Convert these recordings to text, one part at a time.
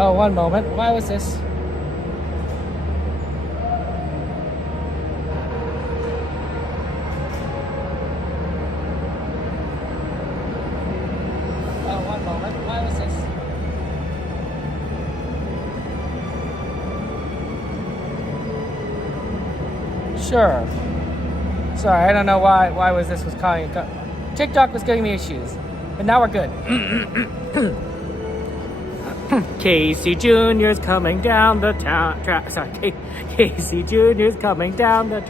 Oh, one moment. Why was this? Oh, one moment. Why was this? Sure. Sorry, I don't know why was this was calling. TikTok was giving me issues, but now we're good. Casey Jr.'s coming down the track. Sorry, Casey Jr.'s coming down the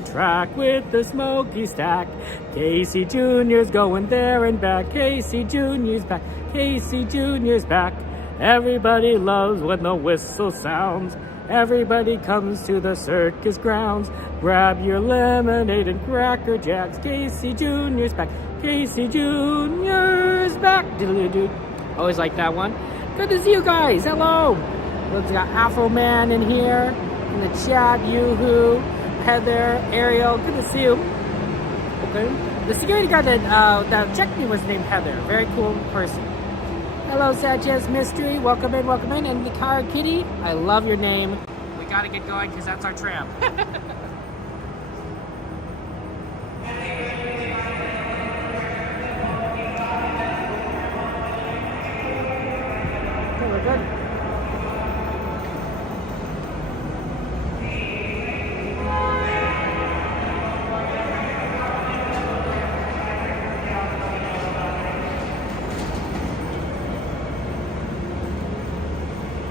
track with the smoky stack. Casey Jr.'s going there and back. Casey Jr.'s back. Casey Jr.'s back. Everybody loves when the whistle sounds. Everybody comes to the circus grounds. Grab your lemonade and Cracker Jacks. Casey Jr.'s back. Casey Jr.'s back. Diddly-doo. Always like that one. Good to see you guys. Hello. We've got Afro Man in here. In the chat. Yoo-hoo. Heather. Ariel. Good to see you. Okay. The security guard that checked me was named Heather. Very cool person. Hello, Sanchez Mystery. Welcome in, welcome in. And the car kitty, I love your name. We gotta get going because that's our tram. Okay, we're good.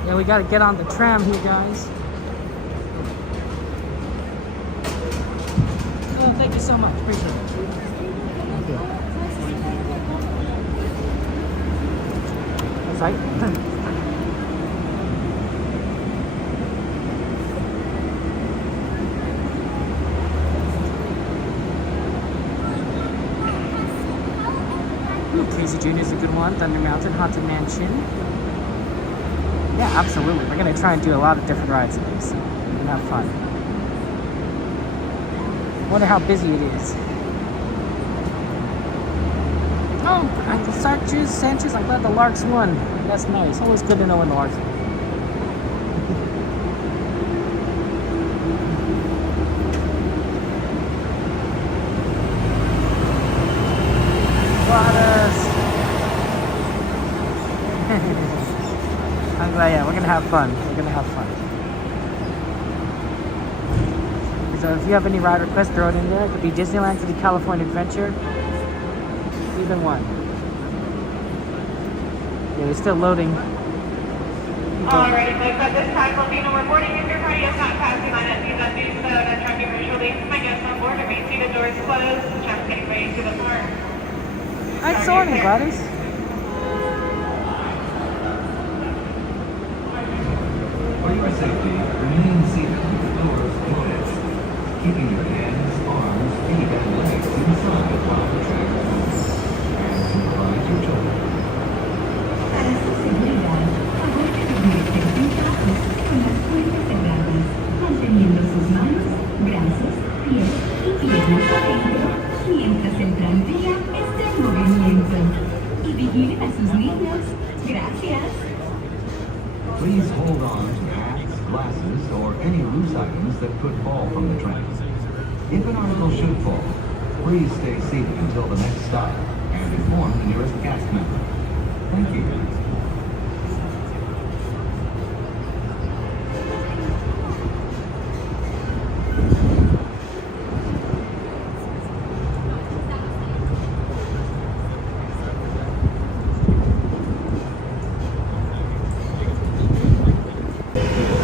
Yeah, we gotta get on the tram here, guys. Oh, thank you so much. Appreciate it. Thank you. That's right. Casey Jr. is a good one. Thunder Mountain, Haunted Mansion. Yeah, absolutely. We're going to try and do a lot of different rides today, so we're going to have fun. Wonder how busy it is. Oh, I can start choose Sanchez. I'm glad the Larks won. That's nice. Always good to know when the Larks win. I'm glad, yeah, we're gonna have fun. We're gonna have fun. So if you have any ride requests, throw it in there. It could be Disneyland, could be California Adventure. Either one. Yeah, we're still loading. Alright, folks, at this time, we'll be no reporting if your party is not passing line at these unused and attractive visual links. My guests on board are being seated, doors closed, just getting ready to depart. Hi, Soarin, Gladys. For your safety, remain seated with the doors closed, keeping your hands, arms, feet, and legs inside while the track moves. And supervise your children. Para su seguridad, favor de permanecer sentados con las puertas cerradas, manteniendo sus manos, brazos, pies y piernas adentro, mientras el tranvía esté en movimiento. Y vigilen a sus niños. Gracias. Please hold on to hats, glasses, or any loose items that could fall from the train. If an article should fall, please stay seated until the next stop and inform the nearest cast member. Thank you.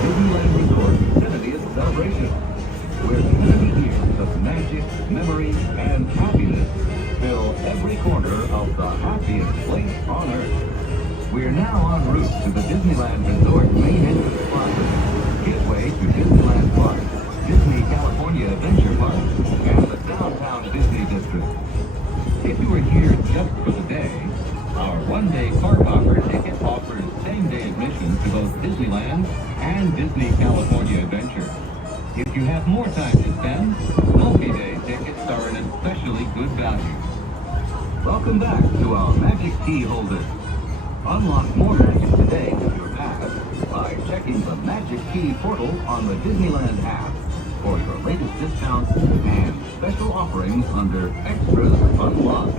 Disneyland Resort 70th celebration, where 70 years of magic, memory, and happiness fill every corner of the happiest place on earth. We're now en route to the Disneyland Resort main entrance plaza, gateway to Disneyland Park, Disney California Adventure Park, and the downtown Disney District. If you are here just for the day, our one-day park offer ticket offers same-day admission to both Disneyland and Disney California Adventure. If you have more time to spend, multi-day tickets are an especially good value. Welcome back to our magic key holder. Unlock more magic today with your pass by checking the Magic Key portal on the Disneyland app for your latest discounts and special offerings under Extras Unlocked.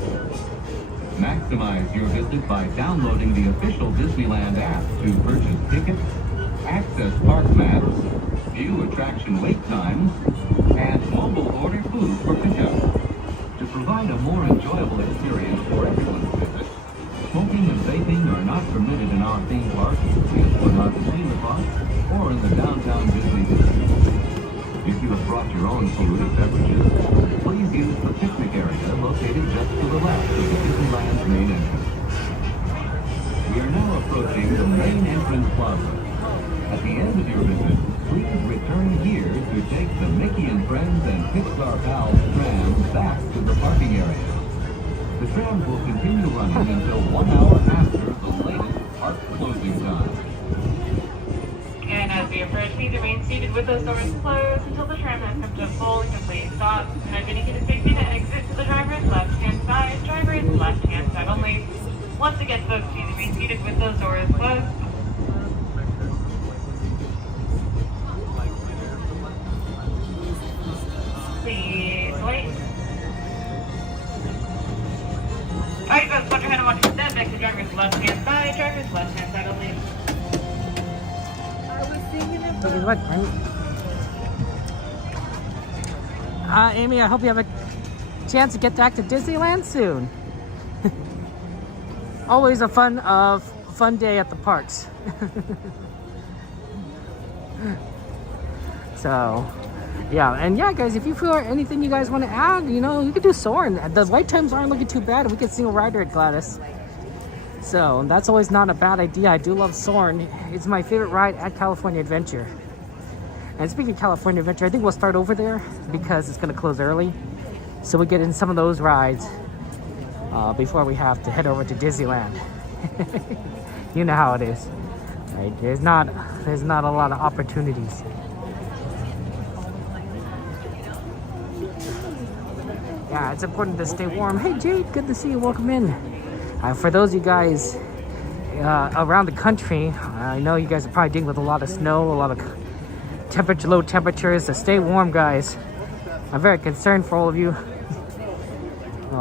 Maximize your visit by downloading the official Disneyland app to purchase tickets, access park maps, view attraction wait times, and mobile order food for pickup. To provide a more enjoyable experience for everyone's visit, smoking and vaping are not permitted in our theme park, but not the theme park or in the downtown Disney district. If you have brought your own food and beverages, please use the picnic area located just to the left of the Disneyland's main entrance. We are now approaching the main entrance plaza. At the end of your visit, please return here to take the Mickey and Friends and Pixar Pals tram back to the parking area. The trams will continue running until 1 hour after the latest park closing time. And as we approach, please remain seated with those doors closed until the tram has come to a full and complete stop. And I'm going to get a safety to exit to the driver's left-hand side. Driver's left-hand side only. Once again, folks, please remain seated with those doors closed. Please wait. Alright, folks, put your hand on one step next to driver's left-hand side. Driver's left-hand side only. What? Amy, I hope you have a chance to get back to Disneyland soon. Always a fun day at the parks. So, yeah, and yeah, guys, if you feel anything you guys want to add, you know, you could do Soarin. The wait times aren't looking too bad. We could single rider at Gladys. So that's always not a bad idea. I do love Soarin. It's my favorite ride at California Adventure. And speaking of California Adventure, I think we'll start over there because it's going to close early. So we get in some of those rides before we have to head over to Disneyland. You know how it is, right? There's not a lot of opportunities. Yeah, it's important to stay warm. Hey Jade, good to see you. Welcome in. For those of you guys around the country, I know you guys are probably dealing with a lot of snow, a lot of low temperatures. So stay warm, guys. I'm very concerned for all of you.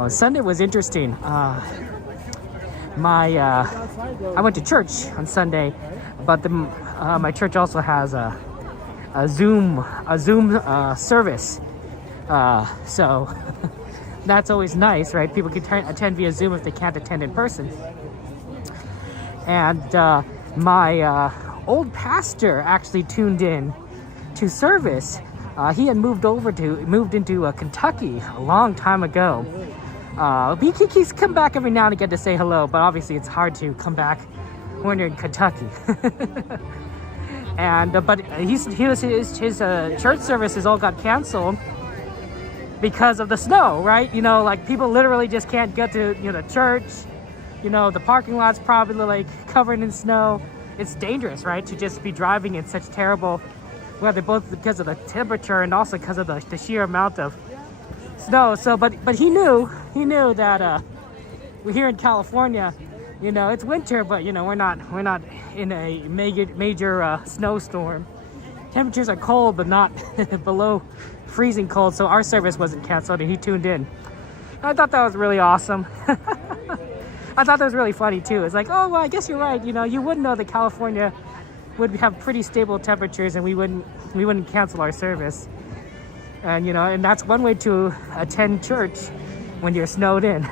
Sunday was interesting. I went to church on Sunday, but my church also has a Zoom service. So that's always nice, right? People can attend via Zoom if they can't attend in person. And my old pastor actually tuned in to service. He had moved into Kentucky a long time ago. He's come back every now and again to say hello, but obviously it's hard to come back when you're in Kentucky. And but his church services all got canceled because of the snow, right? You know, like people literally just can't get to, you know, church. You know, the parking lot's probably like covered in snow. It's dangerous, right? To just be driving in such terrible weather, both because of the temperature and also because of the sheer amount of snow. So, but he knew that we're here in California. You know, it's winter, but you know we're not in a major snowstorm. Temperatures are cold, but not below freezing cold, so our service wasn't canceled and he tuned in. I thought that was really awesome. I thought that was really funny too. It's like, oh well, I guess you're right. You know, you would know that California would have pretty stable temperatures and we wouldn't cancel our service. And you know, and that's one way to attend church when you're snowed in.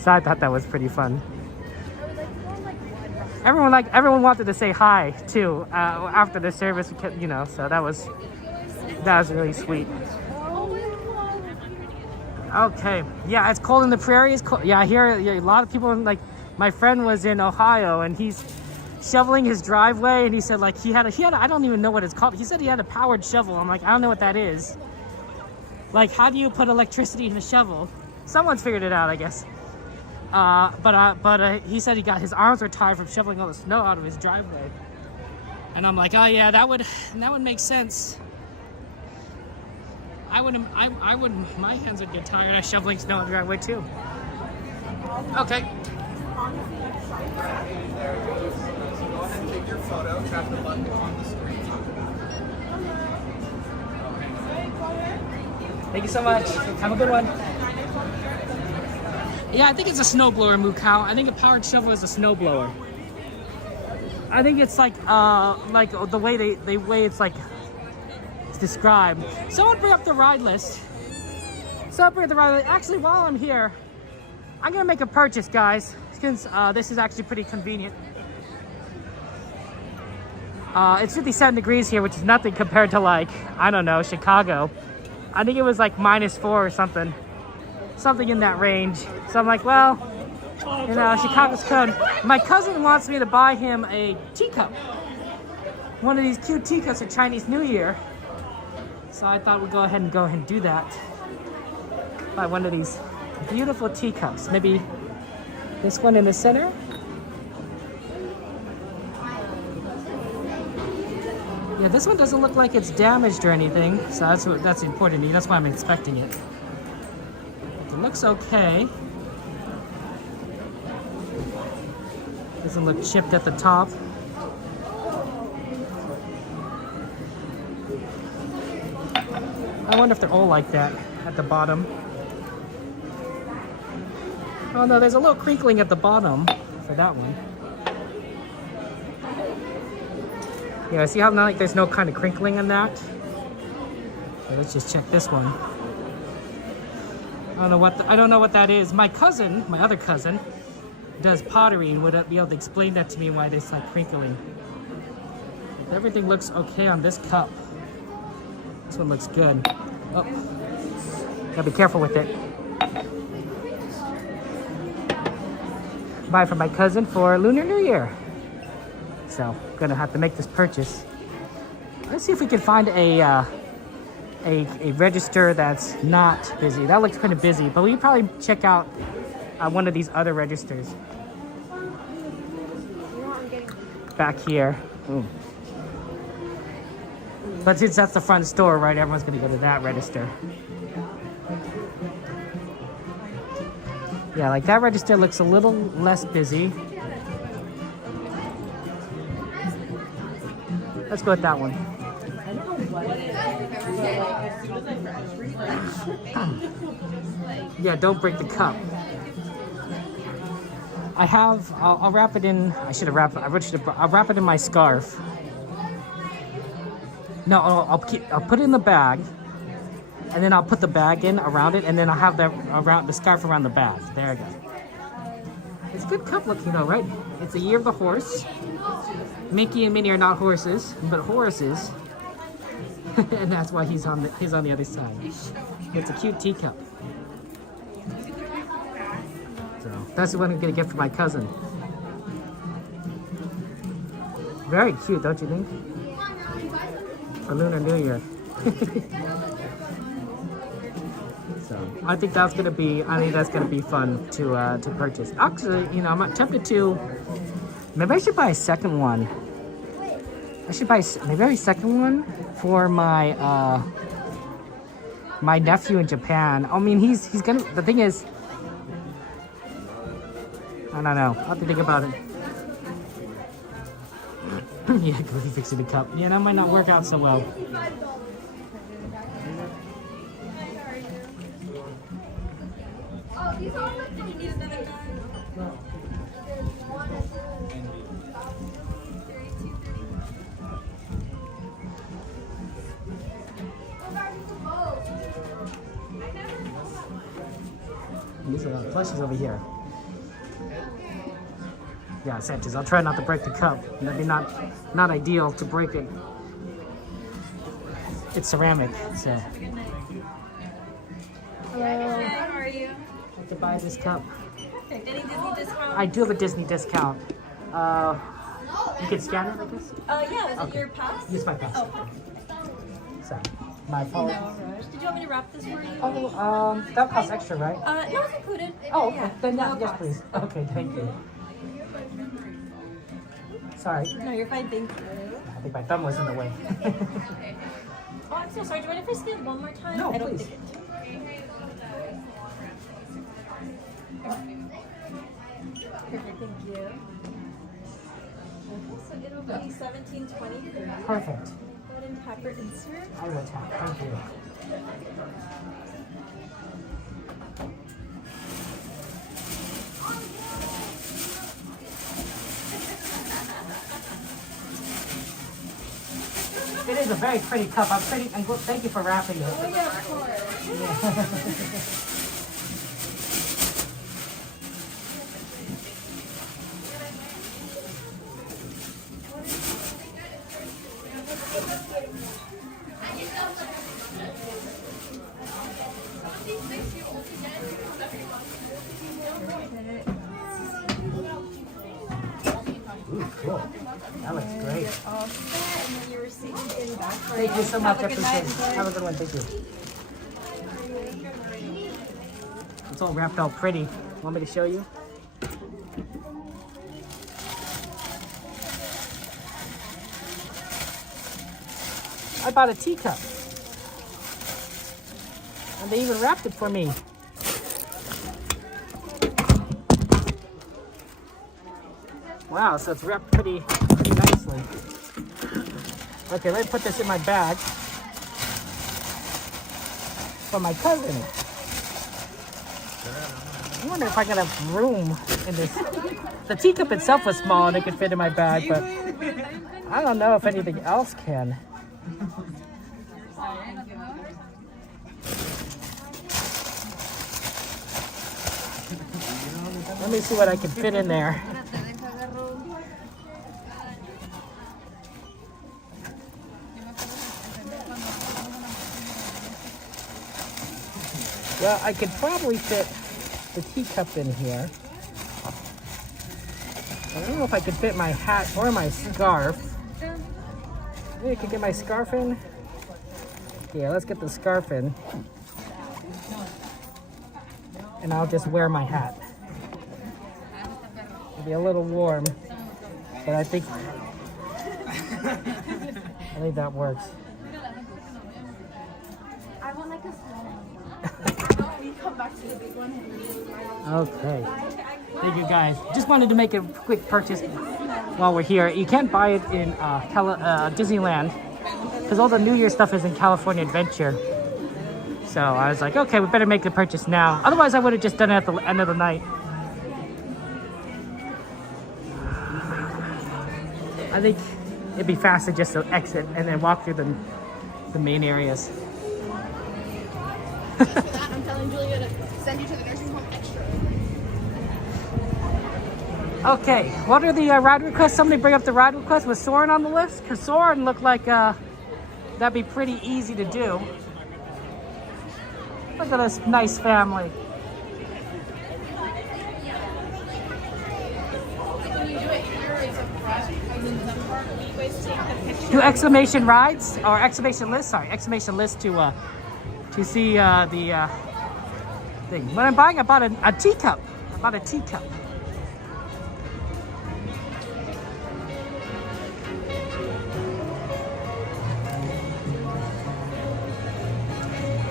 So I thought that was pretty fun. Everyone wanted to say hi too after the service, you know, so that was really sweet. Okay, yeah, it's cold in the prairie. It's cold. Yeah, I hear a lot of people, like my friend was in Ohio and he's shoveling his driveway and he said like he had I don't even know what it's called. He said he had a powered shovel. I'm like, I don't know what that is. Like, how do you put electricity in a shovel? Someone's figured it out, I guess. But he said his arms were tired from shoveling all the snow out of his driveway. And I'm like, oh yeah, that would make sense. My hands would get tired of shoveling snow in the driveway too. Okay. Thank you so much. Have a good one. Yeah, I think it's a snowblower, Mukau. I think a powered shovel is a snowblower. I think it's like the way the way it's like it's described. Someone bring up the ride list. Actually, while I'm here, I'm gonna make a purchase, guys, since this is actually pretty convenient. It's 57 degrees here, which is nothing compared to, like, I don't know, Chicago. I think it was like -4 or something in that range. So I'm like, well, you know, Chicago's cold. My cousin wants me to buy him a teacup, one of these cute teacups for Chinese New Year. So I thought we'd go ahead and do that. Buy one of these beautiful teacups. Maybe this one in the center. Yeah, this one doesn't look like it's damaged or anything, so that's important to me. That's why I'm inspecting it. It looks okay. Doesn't look chipped at the top. I wonder if they're all like that at the bottom. Oh no, there's a little crinkling at the bottom for that one. Yeah, see how now, like, there's no kind of crinkling in that? Okay, let's just check this one. I don't know what that is. My other cousin, does pottery and would be able to explain that to me why there's like crinkling. Everything looks okay on this cup. This one looks good. Oh, gotta be careful with it. Buy for my cousin for Lunar New Year. So, gonna have to make this purchase. Let's see if we can find a register that's not busy. That looks kind of busy, but we can probably check out one of these other registers. Back here. Ooh. But since that's the front store, right, everyone's gonna go to that register. Yeah, like that register looks a little less busy. Let's go with that one. Yeah, don't break the cup. I'll wrap it in, I'll wrap it in my scarf. No, I'll put it in the bag, and then I'll put the bag in around it, and then I'll have the scarf around the bag. There I go. It's a good cup looking though, right? It's the year of the horse. Mickey and Minnie are not horses, but horses. And that's why he's on the other side. It's a cute teacup. So that's the one I'm gonna get for my cousin. Very cute, don't you think? For Lunar New Year. So I think that's gonna be fun to purchase. Actually, you know, I'm tempted to. Maybe I should buy a second one. I should buy maybe a second one for my my nephew in Japan. I mean, he's gonna. The thing is, I don't know. I'll have to think about it. Yeah, Goofy fixing the cup. Yeah, that might not work out so well. These are the plushies over here. Yeah, Sanchez, I'll try not to break the cup. That'd be not ideal to break it. It's ceramic, so. Hello. How are you? I have to buy this cup. Perfect. Any Disney discount? I do have a Disney discount. You can scan it, I guess? Yeah, is Okay. it your pass? Use my pass. Oh, perfect. So, my apologies. No rush. Did you want me to wrap this for you? Oh, that costs extra, right? No, it's included. Oh, okay. Yeah, Then no yes, cost. please. Okay, thank you. Sorry. No, you're fine, thank you. I think my thumb was in the way. Oh, I'm so sorry. Do you mind if I scan one more time? No, I don't please. think it. Perfect, thank you. you. Okay, so it'll be $17.23. Perfect. Go ahead and tap your insert. I will tap. Thank you. It is a very pretty cup. Thank you for wrapping it. Oh yeah, of course. Ooh, cool. That looks great. All set, and then your receipt in back for Thank you so much. I Have a good appreciate night. it. Have a good one. Thank you. It's all wrapped all pretty. Want me to show you? I bought a teacup. And they even wrapped it for me. Wow, so it's wrapped pretty nicely. Okay, let me put this in my bag for my cousin. I wonder if I can have room in this. The teacup itself was small and it could fit in my bag, but I don't know if anything else can. Let me see what I can fit in there. Well, I could probably fit the teacup in here. I don't know if I could fit my hat or my scarf. Maybe I could get my scarf in. Yeah, let's get the scarf in. And I'll just wear my hat. It'll be a little warm, but I think that works. I want like a small one. We come back to the big one. Okay. Thank you guys. Just wanted to make a quick purchase while we're here. You can't buy it in Disneyland because all the New Year stuff is in California Adventure. So I was like, okay, we better make the purchase now. Otherwise, I would have just done it at the end of the night. I think it'd be faster just to exit and then walk through the main areas. I'm telling Julia to send you to the nursing home extra. Okay, what are the ride requests? Somebody bring up the ride request. Was Soarin on the list? Because Soarin looked like that'd be pretty easy to do. Look at this nice family. When you do it here, it's a rush because in some part we always take the picture. Do exclamation rides or exclamation list? Sorry, exclamation list to see the thing. When I'm buying, I bought a teacup. I bought a teacup.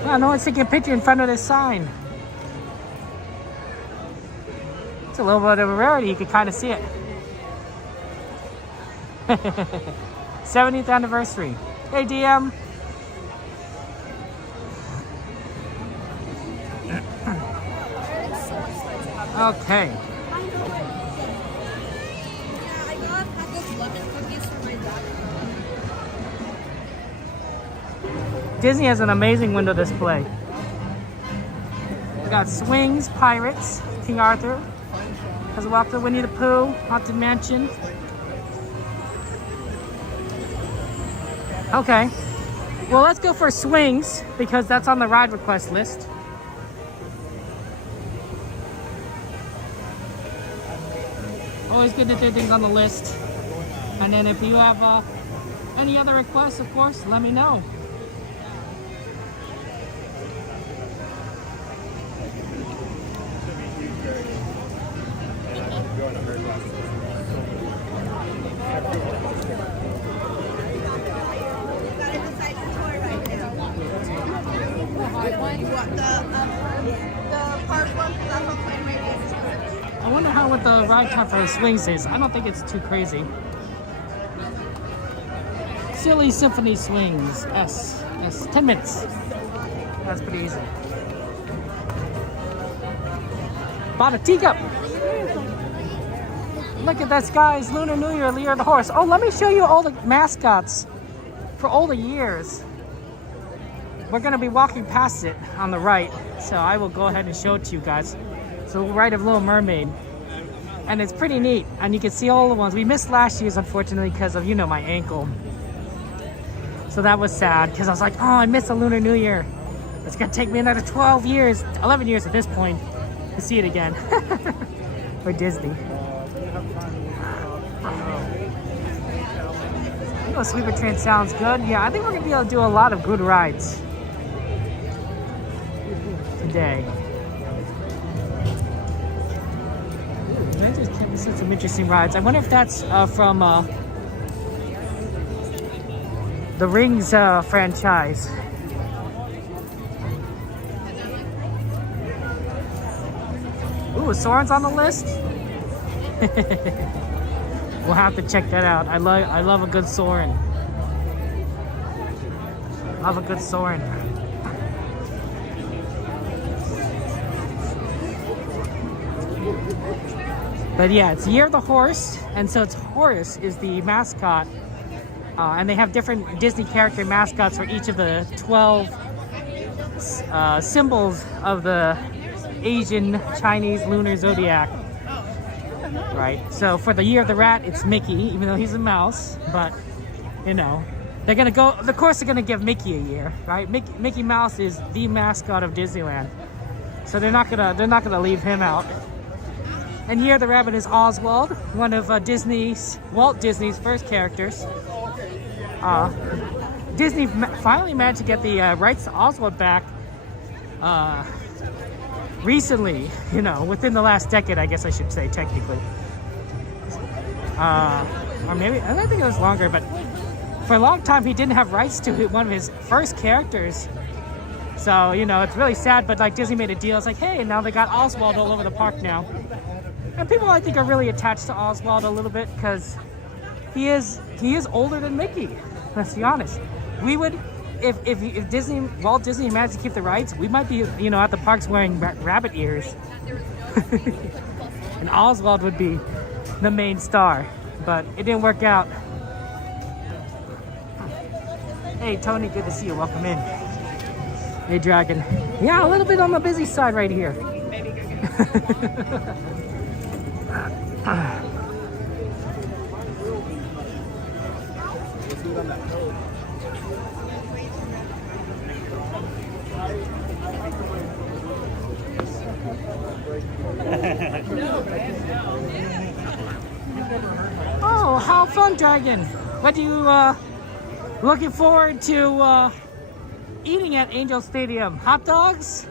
Well, no one's taking a picture in front of this sign. It's a little bit of a rarity. You can kind of see it. 70th anniversary. Hey, DM. Okay. Yeah, I got those lemon cookies for my daughter. Disney has an amazing window display. We got swings, pirates, King Arthur, has walked through Winnie the Pooh, Haunted Mansion. Okay. Well, let's go for swings because that's on the ride request list. Always good to do things on the list. And then if you have any other requests, of course, let me know. You want the park one? Because that's on my way. I wonder how what the ride time for the swings is. I don't think it's too crazy. Silly Symphony Swings. S. 10 minutes. That's pretty easy. Bought a teacup. Look at this, guys. Lunar New Year, Lear the horse. Oh, let me show you all the mascots for all the years. We're going to be walking past it on the right, so I will go ahead and show it to you guys. So right of Little Mermaid. And it's pretty neat. And you can see all the ones. We missed last year's, unfortunately, because of, you know, my ankle. So that was sad, because I was like, oh, I missed the Lunar New Year. It's going to take me another 12 years, 11 years at this point, to see it again. For Disney. Oh, sleeper train sounds good. Yeah, I think we're going to be able to do a lot of good rides today. This is some interesting rides. I wonder if that's from the Rings franchise. Ooh, Soarin's on the list. We'll have to check that out. I love a good Soarin. Love a good Soarin. But yeah, it's Year of the Horse, and so it's Horus is the mascot. And they have different Disney character mascots for each of the 12 symbols of the Asian, Chinese, lunar zodiac. Right? So for the Year of the Rat, it's Mickey, even though he's a mouse. But, you know, they're going to go, of course they're going to give Mickey a year, right? Mickey Mouse is the mascot of Disneyland. So they're not gonna leave him out. And Year of the Rabbit is Oswald, one of Walt Disney's first characters. Disney finally managed to get the rights to Oswald back recently, you know, within the last decade, I guess I should say, technically. Or maybe, I don't think it was longer, but for a long time he didn't have rights to one of his first characters. So, you know, it's really sad, but like Disney made a deal. It's like, hey, now they got Oswald all over the park now. And people, I think, are really attached to Oswald a little bit because he is older than Mickey. Let's be honest. We would, if Walt Disney managed to keep the rights, we might be, you know, at the parks wearing rabbit ears. And Oswald would be the main star, but it didn't work out. Hey, Tony, good to see you. Welcome in. Hey, Dragon. Yeah, a little bit on the busy side right here. Oh, how fun, Dragon. What do you looking forward to eating at Angel Stadium? Hot dogs?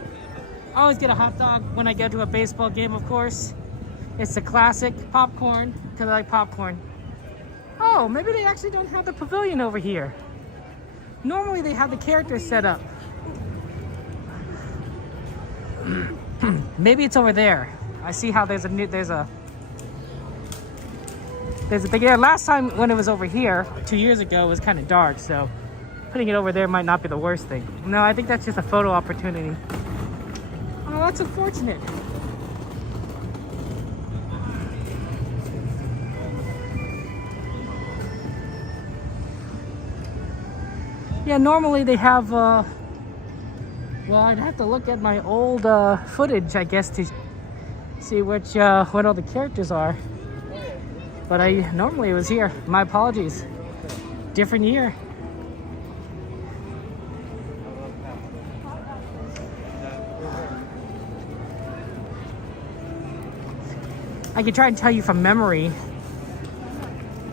I always get a hot dog when I go to a baseball game, of course. It's the classic popcorn, because I like popcorn. Oh, maybe they actually don't have the pavilion over here. Normally they have the characters set up. Maybe it's over there. I see how there's a thing. Yeah, last time when it was over here 2 years ago, it was kind of dark, so putting it over there might not be the worst thing. No, I think that's just a photo opportunity. Oh, that's unfortunate. Yeah, normally they have, well, I'd have to look at my old footage, I guess, to see what all the characters are. But normally it was here. My apologies. Different year. I could try and tell you from memory.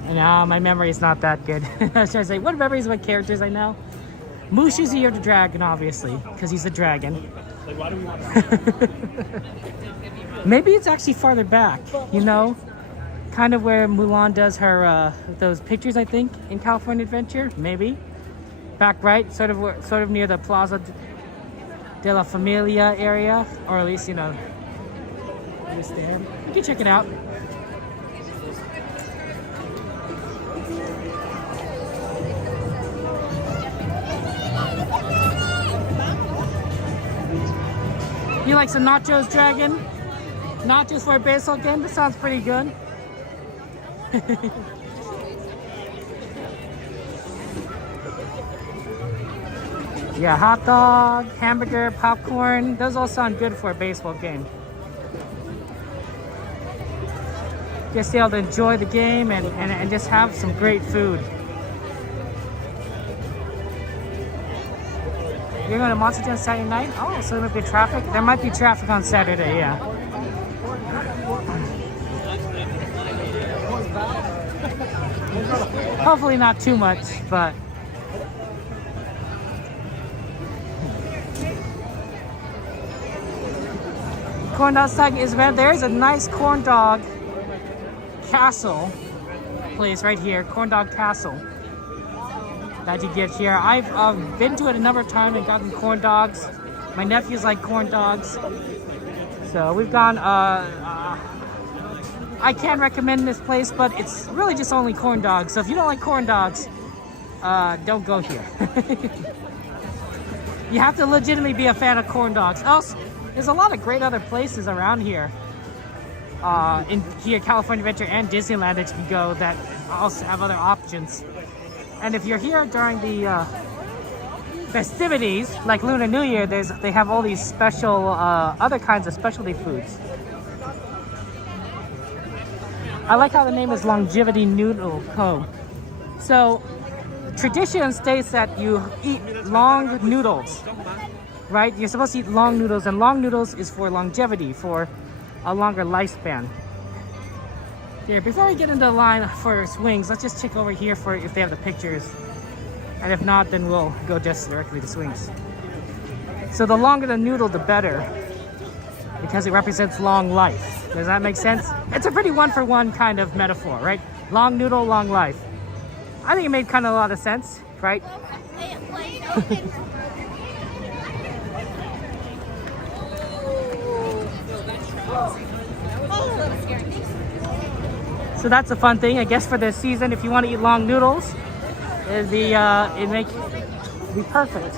No, my memory is not that good. I was trying to say, what memories of what characters I know? Moosh is here, the dragon, obviously, because he's a dragon. Like, why do we want Maybe it's actually farther back, you know? Kind of where Mulan does her, those pictures, I think, in California Adventure, maybe. Back right, sort of near the Plaza de la Familia area, or at least, you know. This stand. You can check it out. You like some nachos, Dragon? Nachos for a baseball game? That sounds pretty good. Yeah, hot dog, hamburger, popcorn. Those all sound good for a baseball game. Just be able to enjoy the game and just have some great food. You're going to Monster Jam Saturday night? Oh, so there might be traffic? There might be traffic on Saturday, yeah. Hopefully not too much, but... Corn dog stuck is red. There's a nice corn dog castle place right here. Corn dog castle that you get here. I've been to it a number of times and gotten corn dogs. My nephews like corn dogs. So we've gone, I can't recommend this place, but it's really just only corn dogs. So if you don't like corn dogs, don't go here. You have to legitimately be a fan of corn dogs. Else, there's a lot of great other places around here. In here, California Adventure and Disneyland that you can go that also have other options. And if you're here during the festivities, like Lunar New Year, they have all these special, other kinds of specialty foods. I like how the name is Longevity Noodle Co. So, tradition states that you eat long noodles, right? You're supposed to eat long noodles, and long noodles is for longevity, for a longer lifespan. Here, before we get into the line for swings, let's just check over here for if they have the pictures. And if not, then we'll go just directly to swings. So the longer the noodle, the better, because it represents long life. Does that make sense? It's a pretty one-for-one kind of metaphor, right? Long noodle, long life. I think it made kind of a lot of sense, right? So that's a fun thing, I guess, for this season. If you want to eat long noodles, it'd be perfect.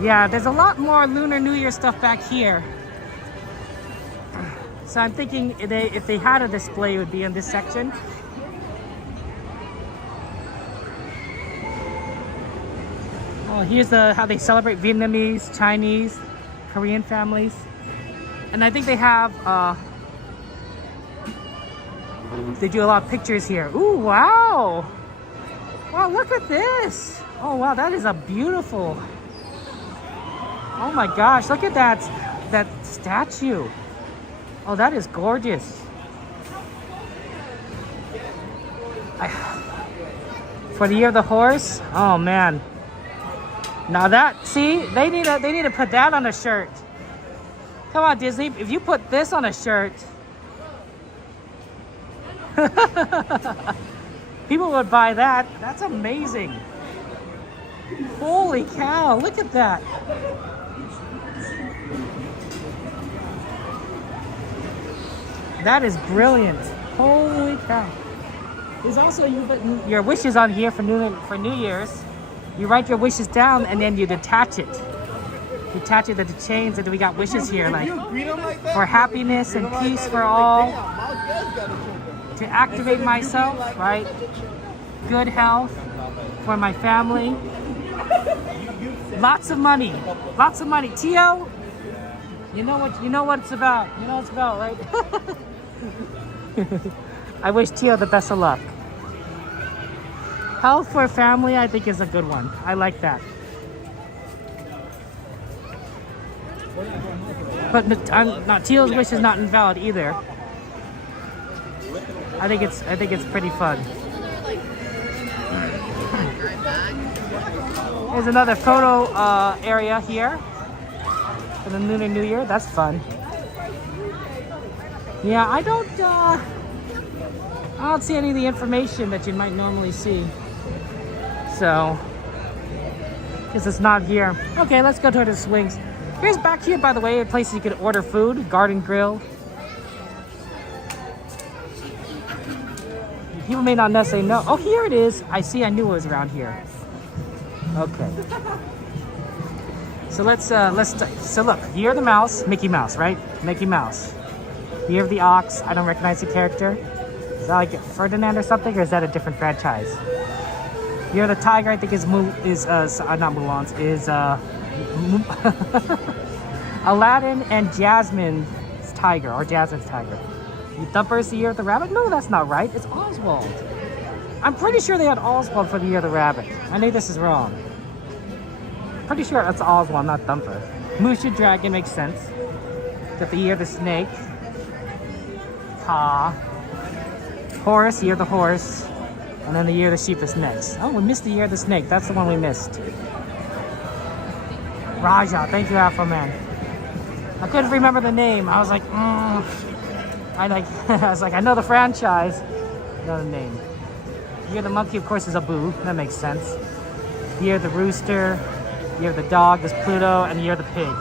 Yeah, there's a lot more Lunar New Year stuff back here. So I'm thinking if they had a display, it would be in this section. Oh, here's how they celebrate Vietnamese, Chinese, Korean families. And I think they have, they do a lot of pictures here. Ooh, wow. Wow, look at this. Oh, wow, that is a beautiful. Oh my gosh, look at that statue. Oh, that is gorgeous. For the Year of the Horse? Oh man. Now that, see, they need to put that on a shirt. Come on, Disney, if you put this on a shirt, people would buy that. That's amazing. Holy cow, look at that. That is brilliant. Holy cow. There's also your wishes on here for New Year's. You write your wishes down and then you detach it. Detach it to the chains, and then we got wishes here like for happiness and peace for all. To activate myself, right? Good health for my family. Lots of money. Lots of money. Tio, you know what it's about. You know what it's about, right? I wish Tio the best of luck. Health for family, I think, is a good one. I like that. But Tio's wish is not invalid either. I think it's pretty fun. There's another photo area here for the Lunar New Year. That's fun. Yeah, I don't see any of the information that you might normally see. So, guess it's not here. Okay, let's go to the swings. Here's back here, by the way, a place you could order food, garden grill. people may not necessarily know. Oh, here it is. I see. I knew it was around here. Okay. So so look, Year of the Mouse, Mickey Mouse, right? Mickey Mouse. Year of the Ox, I don't recognize the character. Is that like Ferdinand or something, or is that a different franchise? Year of the Tiger, I think is not Mulan's, is Aladdin and Jasmine's Tiger, or Jasmine's Tiger. Thumper is the Year of the Rabbit? No, that's not right. It's Oswald. I'm pretty sure they had Oswald for the Year of the Rabbit. I know this is wrong. Pretty sure that's Oswald, not Thumper. Mushu Dragon makes sense. Got the Year of the Snake. Horse, Year of the Horse. And then the Year of the Sheep is next. Oh, we missed the Year of the Snake. That's the one we missed. Raja, thank you, Afro Man. I couldn't remember the name. I was like, I was like, I know the franchise. Know the name. Year of the Monkey, of course, is Abu. That makes sense. Year of the Rooster. Year of the Dog is Pluto, and Year of the Pig.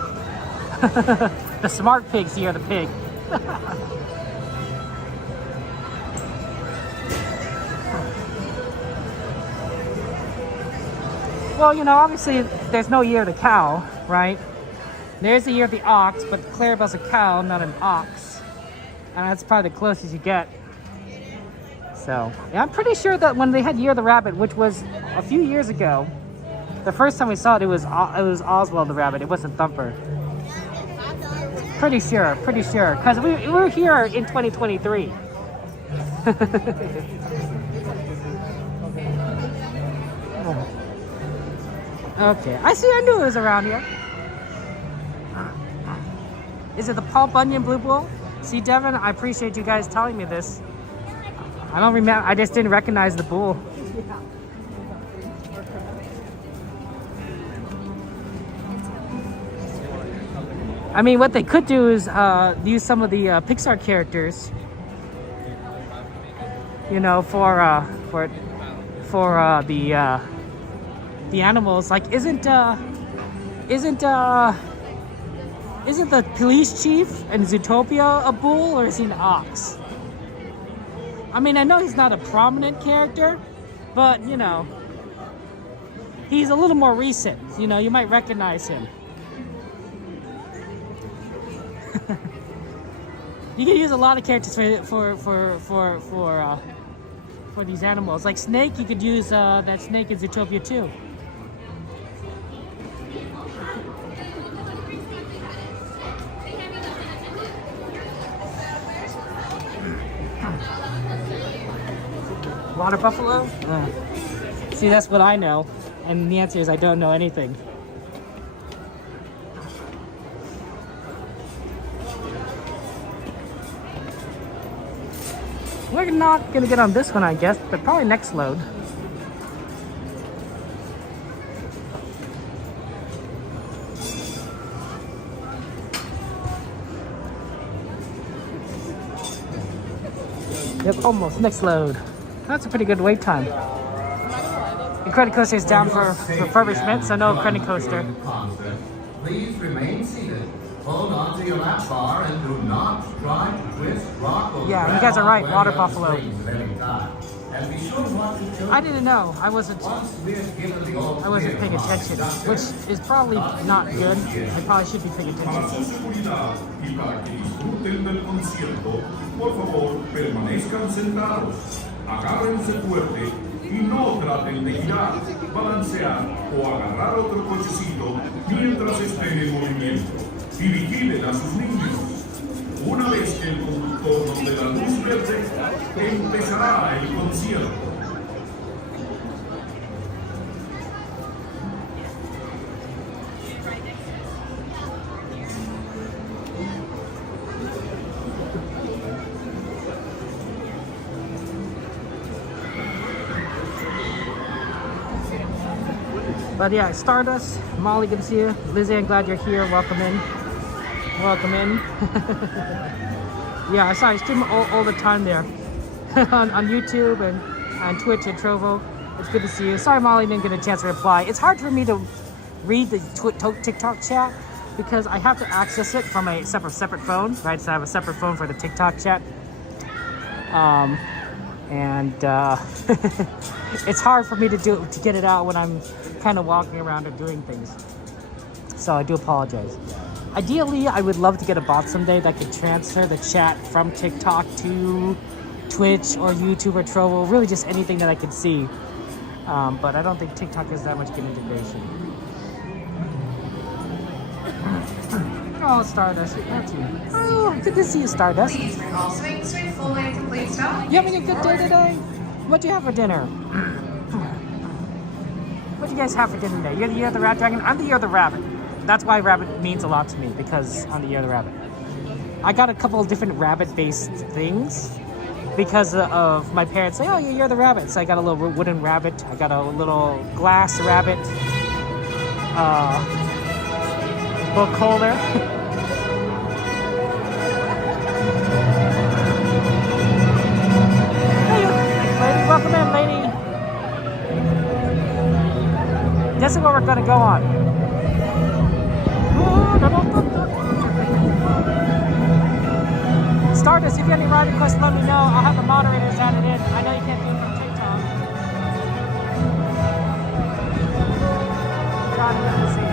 The smart pig's Year of the Pig. Well, you know, obviously there's no Year of the Cow, right? There's the Year of the Ox, but Clarabelle's a cow, not an ox. And that's probably the closest you get. So, yeah, I'm pretty sure that when they had Year of the Rabbit, which was a few years ago, the first time we saw it, it was Oswald the Rabbit. It wasn't Thumper. Pretty sure. Because we were here in 2023. Okay, I knew it was around here. Is it the Paul Bunyan Blue Bull? See, Devin, I appreciate you guys telling me this. I don't remember, I just didn't recognize the bull. I mean, what they could do is use some of the Pixar characters, you know, for the animals. Like, isn't the police chief in Zootopia a bull, or is he an ox? I mean, I know he's not a prominent character, but you know, he's a little more recent. You know, you might recognize him. You can use a lot of characters for these animals. Like Snake, you could use that Snake in Zootopia too. Water buffalo? See, that's what I know, and the answer is I don't know anything. We're not gonna get on this one, I guess, but probably next load. Yep, almost. Next load. That's a pretty good wait time. The credit coaster is down for refurbishment, so no credit coaster. Please remain seated. Hold on to your lap bar and do not try to twist, rock, or yeah, you guys are right. Water buffalo. And be sure not to choke. I didn't know. I wasn't paying attention, which is probably not good. I probably should be paying attention. Agárrense fuerte y no traten de girar, balancear o agarrar otro cochecito mientras estén en movimiento. Y vigilen a sus niños. Una vez que el conductor nos dé la luz verde, empezará el concierto. But yeah, Stardust, Molly, good to see you. Lizzie, I'm glad you're here. Welcome in. Welcome in. Yeah, I saw you stream all the time there on YouTube and on Twitch and Trovo. It's good to see you. Sorry, Molly didn't get a chance to reply. It's hard for me to read the TikTok chat because I have to access it from a separate phone, right? So I have a separate phone for the TikTok chat. and it's hard for me to get it out when I'm kind of walking around or doing things. So I do apologize. Ideally, I would love to get a bot someday that could transfer the chat from TikTok to Twitch or YouTube or Trovo, really just anything that I could see. But I don't think TikTok has that much good integration. Oh, Stardust, that's you. Oh, good to see you, Stardust. Please recall swings with full and complete stop. You having a good day today? What'd you have for dinner? What do you guys have for dinner today? You're the Year of the Rat Dragon? I'm the Year of the Rabbit. That's why rabbit means a lot to me, because I'm the Year of the Rabbit. I got a couple of different rabbit-based things because of my parents say, oh, you're Year of the Rabbit. So I got a little wooden rabbit. I got a little glass rabbit. Book holder. Lady, welcome in, lady. This is what we're gonna go on. Stardust, if you have any ride requests, let me know. I'll have the moderators add it in. I know you can't do it from TikTok. Johnny, let me see.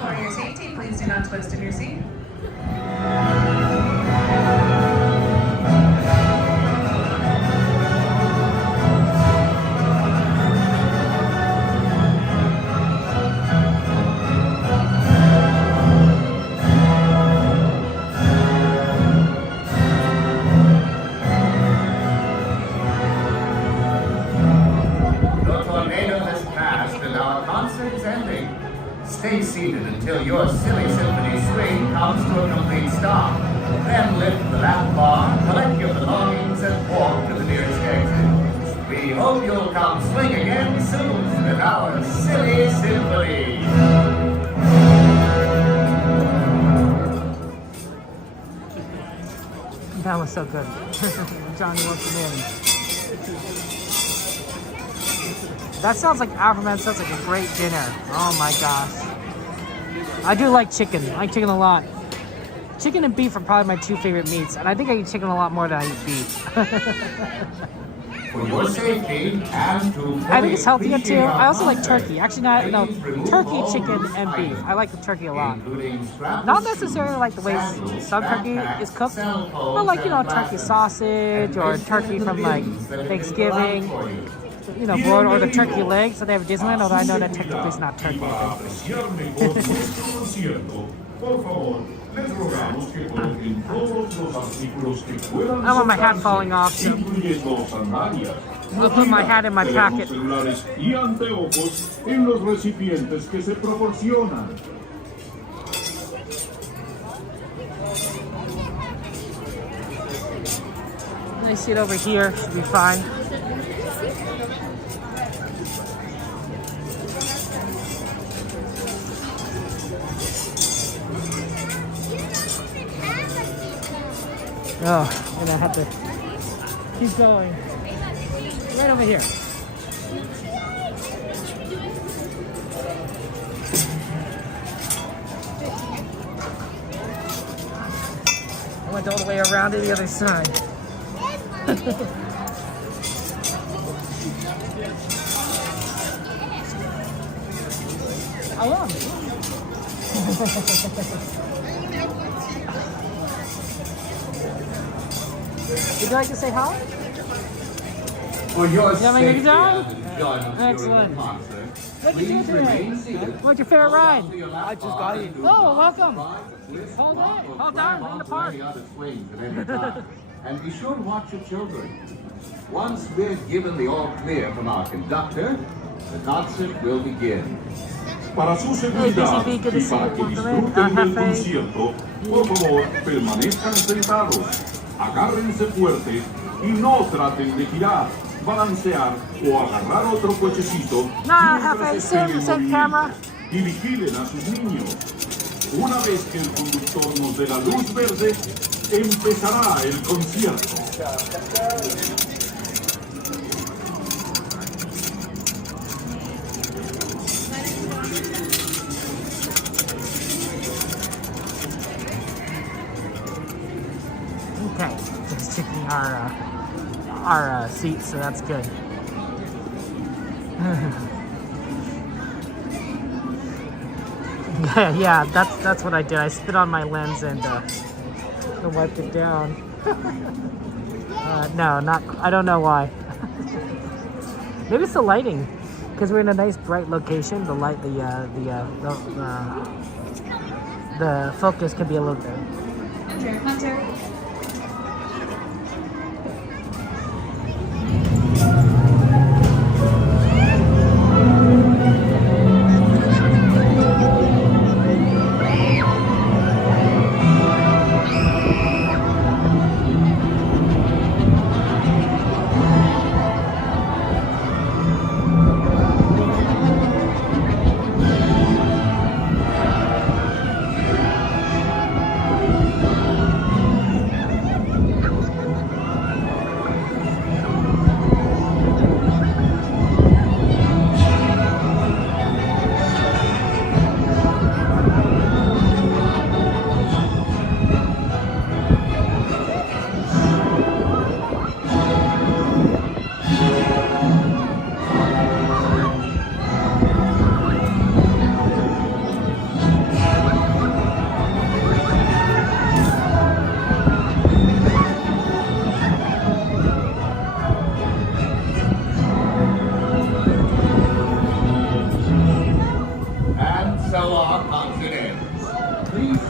For your safety, please do not twist in your seat. Stay seated until your silly symphony swing comes to a complete stop. Then lift the lap bar, collect your belongings, and walk to the nearest exit. We hope you'll come swing again soon with our silly symphony. That was so good. Johnny, welcome in. That sounds like Afroman sounds like a great dinner. Oh my gosh. I do like chicken. I like chicken a lot. Chicken and beef are probably my two favorite meats, and I think I eat chicken a lot more than I eat beef. For your safety and to I think it's healthier too. I also like turkey. Actually, no, turkey, chicken, and beef. I like the turkey a lot. Not necessarily like the way some turkey is cooked, but like, you know, turkey sausage or turkey from like Thanksgiving. You know, broiled, or the turkey legs that they have at Disneyland, although I know that technically it's not turkey. I want my hat falling off, so I'll put my hat in my pocket. Nice seat over here, should be fine. Oh, and I have to keep going. Right over here. I went all the way around to the other side. I love Would you like to say hi? For your You having a good time? join us Excellent. during the concert. What did you do today? What's your favorite ride? I just got here. Oh, welcome. Hold on. Hold on. In the park. And be sure to watch your children. Once we're given the all clear from our conductor, the concert will begin. Para su seguridad y para que disfruten del concierto, por favor, permanezcan sentados, agárrense fuerte y no traten de girar, balancear o agarrar otro cochecito mientras estén en movimiento. Y vigilen a sus niños. Una vez que el conductor nos dé la luz verde, empezará el concierto. our seats, so that's good. Yeah, that's what I did. I spit on my lens and wiped it down. No, not. I don't know why. Maybe it's the lighting, because we're in a nice bright location. The light, the focus can be a little bit. Hunter.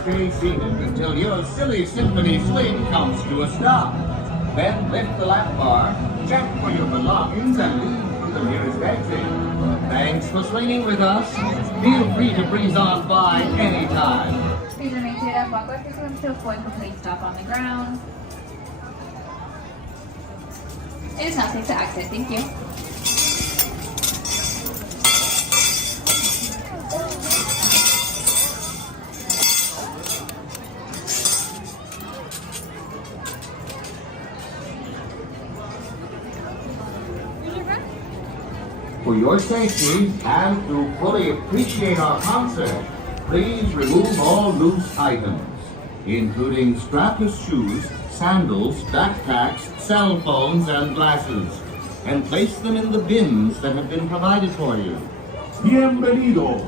Stay seated until your silly symphony swing comes to a stop. Then lift the lap bar, check for your belongings, and leave to the nearest exit. Thanks for swinging with us. Feel free to breeze on by anytime. Please remain seated and walk with your until full and complete stop on the ground. It is now safe to exit. Thank you. For your safety and to fully appreciate our concert, please remove all loose items, including strapless shoes, sandals, backpacks, cell phones, and glasses, and place them in the bins that have been provided for you. Bienvenido.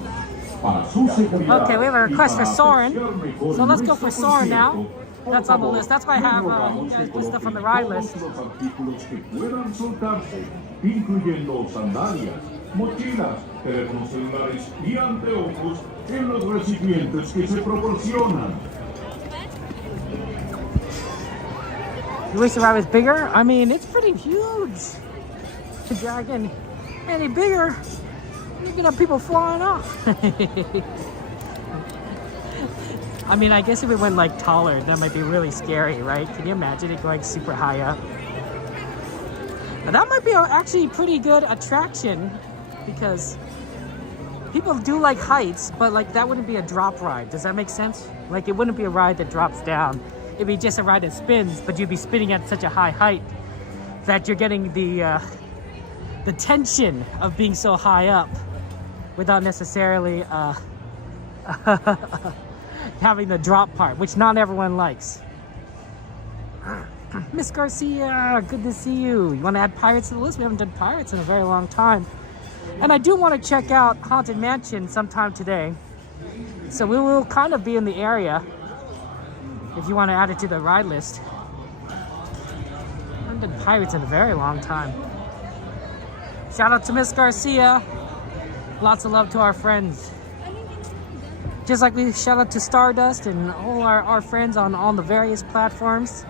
Para su seguridad. Okay, we have a request for Soarin, so let's go for Soarin now. That's on the list. That's why I have put stuff on the ride list. Incluyendo sandalias, mochilas, teléfonos celulares y anteojos en los recipientes que se proporcionan. You wish the ride was bigger? I mean, it's pretty huge. To drag any bigger, you're gonna have people flying off. I mean, I guess if it went like taller, that might be really scary, right? Can you imagine it going super high up? But that might be actually a pretty good attraction, because people do like heights, but like that wouldn't be a drop ride. Does that make sense? Like it wouldn't be a ride that drops down. It'd be just a ride that spins, but you'd be spinning at such a high height that you're getting the tension of being so high up without necessarily having the drop part, which not everyone likes. Miss Garcia, good to see you. You want to add Pirates to the list? We haven't done Pirates in a very long time. And I do want to check out Haunted Mansion sometime today. So we will kind of be in the area if you want to add it to the ride list. I haven't done Pirates in a very long time. Shout out to Miss Garcia. Lots of love to our friends. Just like we shout out to Stardust and all our friends on the various platforms.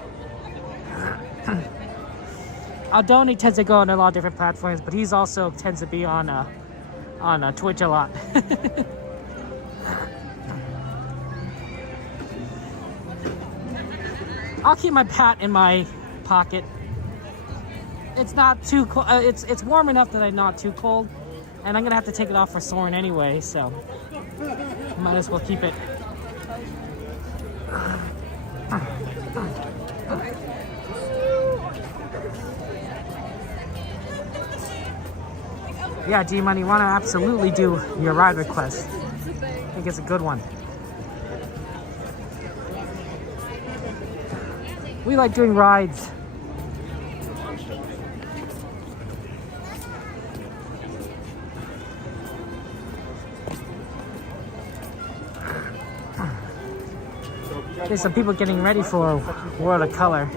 Aldoni tends to go on a lot of different platforms, but he's also tends to be on Twitch a lot. I'll keep my pat in my pocket. It's not too cold. It's warm enough that I'm not too cold, and I'm gonna have to take it off for Soarin anyway, so might as well keep it. Yeah, D-Money, you want to absolutely do your ride request. I think it's a good one. We like doing rides There's some people getting ready for World of Color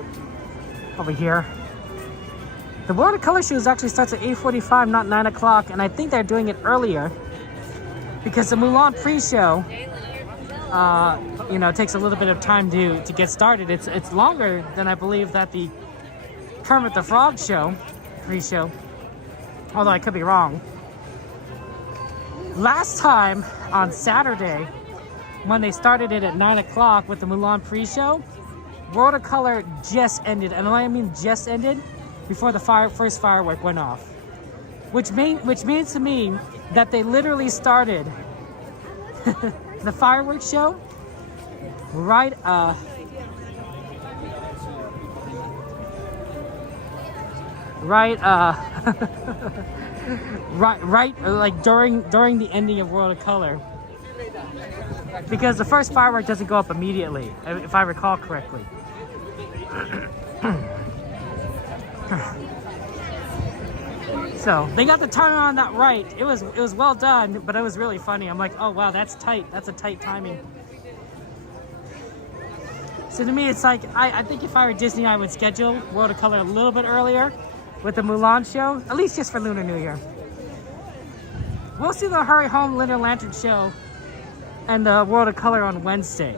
over here. The World of Color show actually starts at 8:45, not 9 o'clock, and I think they're doing it earlier because the Mulan pre-show, you know, takes a little bit of time to get started. It's longer than I believe that the Kermit the Frog show pre-show, although I could be wrong. Last time on Saturday, when they started it at 9 o'clock with the Mulan pre-show, World of Color just ended, and I mean just ended, before the first firework went off. Which means to me that they literally started the fireworks show right like during the ending of World of Color. Because the first firework doesn't go up immediately, if I recall correctly. So they got the turn on that right. It was well done, but it was really funny. I'm like, oh wow, that's tight. That's a tight timing. So to me, it's like I think if I were Disney, I would schedule World of Color a little bit earlier with the Mulan show, at least just for Lunar New Year. We'll see the Hurry Home Lunar Lantern show and the World of Color on Wednesday.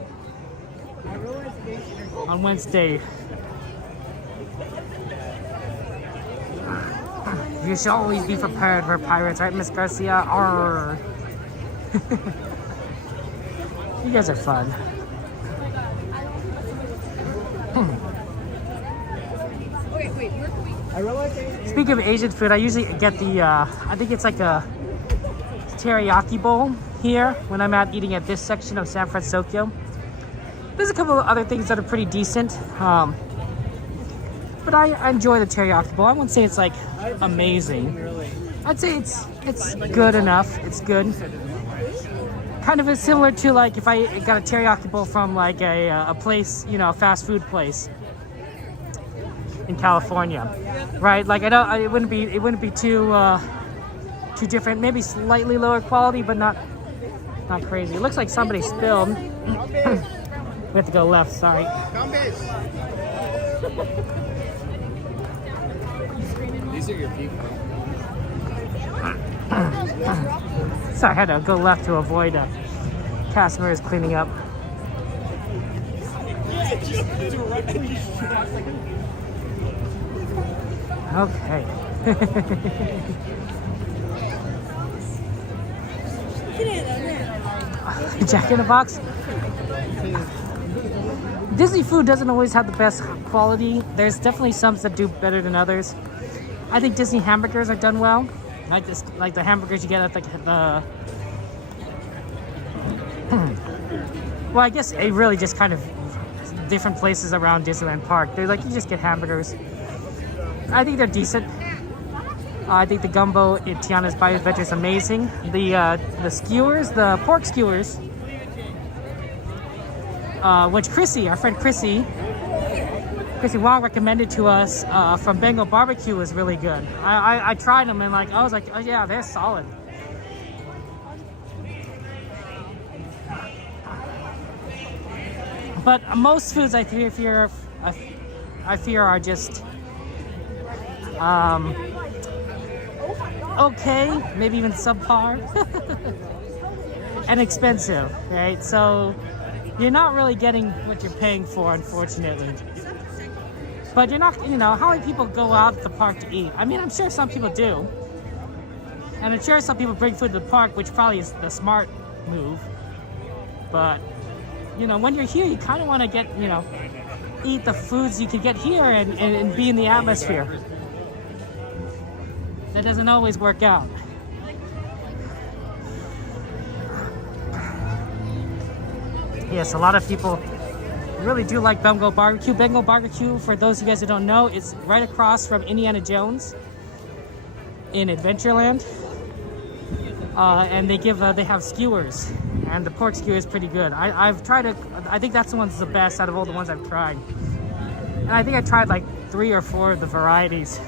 You should always be prepared for pirates, right, Miss Garcia? Arr. You guys are fun. Speaking of Asian food, I usually get the, I think it's like a teriyaki bowl here when I'm out eating at this section of San Francisco. There's a couple of other things that are pretty decent, but I enjoy the teriyaki bowl. I wouldn't say it's like amazing. I'd say it's good enough. It's good. Kind of similar to like if I got a teriyaki bowl from like a place, you know, a fast food place in California, right? Like it wouldn't be too different. Maybe slightly lower quality, but not crazy. It looks like somebody spilled. We have to go left. Sorry. These are your people. Sorry, I had to go left to avoid customers cleaning up. Okay. Jack in the Box. Disney food doesn't always have the best quality. There's definitely some that do better than others. I think Disney hamburgers are done well. Like the hamburgers you get at the well, I guess it really just kind of different places around Disneyland Park. They're like, you just get hamburgers. I think they're decent. I think the gumbo in Tiana's Bayou Adventure is amazing. The skewers, the pork skewers, which Chrissy, our friend Chrissy Wong recommended to us from Bengal Barbecue, was really good. I tried them and like I was like, oh yeah, they're solid. But most foods I fear are just okay, maybe even subpar, and expensive, right? So you're not really getting what you're paying for, unfortunately. But you're not, you know, how many people go out to the park to eat? I mean, I'm sure some people do. And I'm sure some people bring food to the park, which probably is the smart move. But, you know, when you're here, you kind of want to get, you know, eat the foods you can get here and be in the atmosphere. That doesn't always work out. Yes, a lot of people really do like Bengal Barbecue. Bengal Barbecue, for those of you guys who don't know, is right across from Indiana Jones in Adventureland. And they have skewers, and the pork skewer is pretty good. I've tried it. I think that's the one's the best out of all the ones I've tried. And I think I tried like 3 or 4 of the varieties.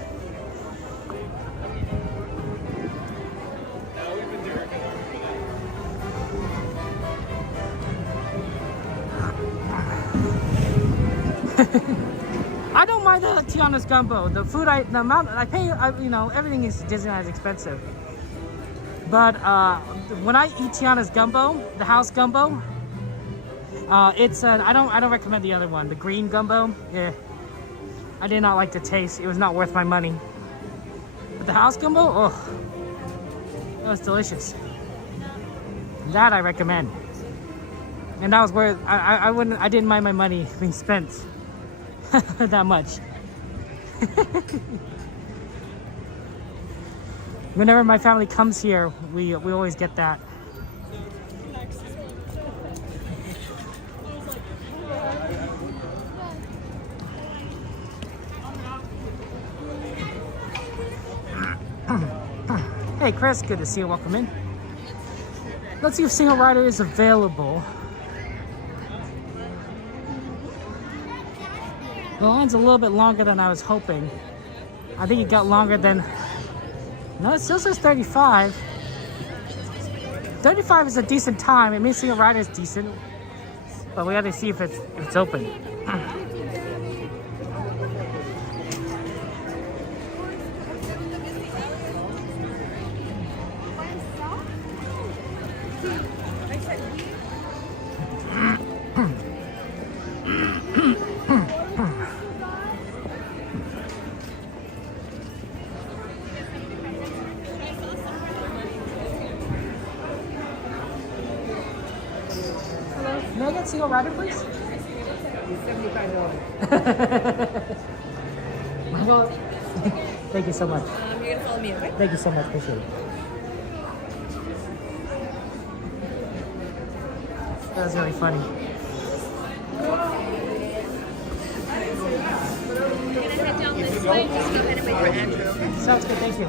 I don't mind the Tiana's gumbo. The food, the amount I pay, you know, everything is Disneyland is expensive. But when I eat Tiana's gumbo, the house gumbo, it's I don't recommend the other one, the green gumbo. Yeah, I did not like the taste. It was not worth my money. But the house gumbo, oh, it was delicious. That I recommend. And that was where I didn't mind my money being spent that much. Whenever my family comes here, we always get that. Hey Chris, good to see you. Welcome in. Let's see if single rider is available. The line's a little bit longer than I was hoping. I think it got longer than... No, it still says 35. 35 is a decent time. It means single rider is decent. But we gotta see if it's open. May I get single rider, please? $75. Thank you so much. You're gonna follow me, okay? Thank you so much. Appreciate it. That was really funny. We're gonna head down this way. Just go ahead and wait for Andrew, okay? Sounds good. Thank you.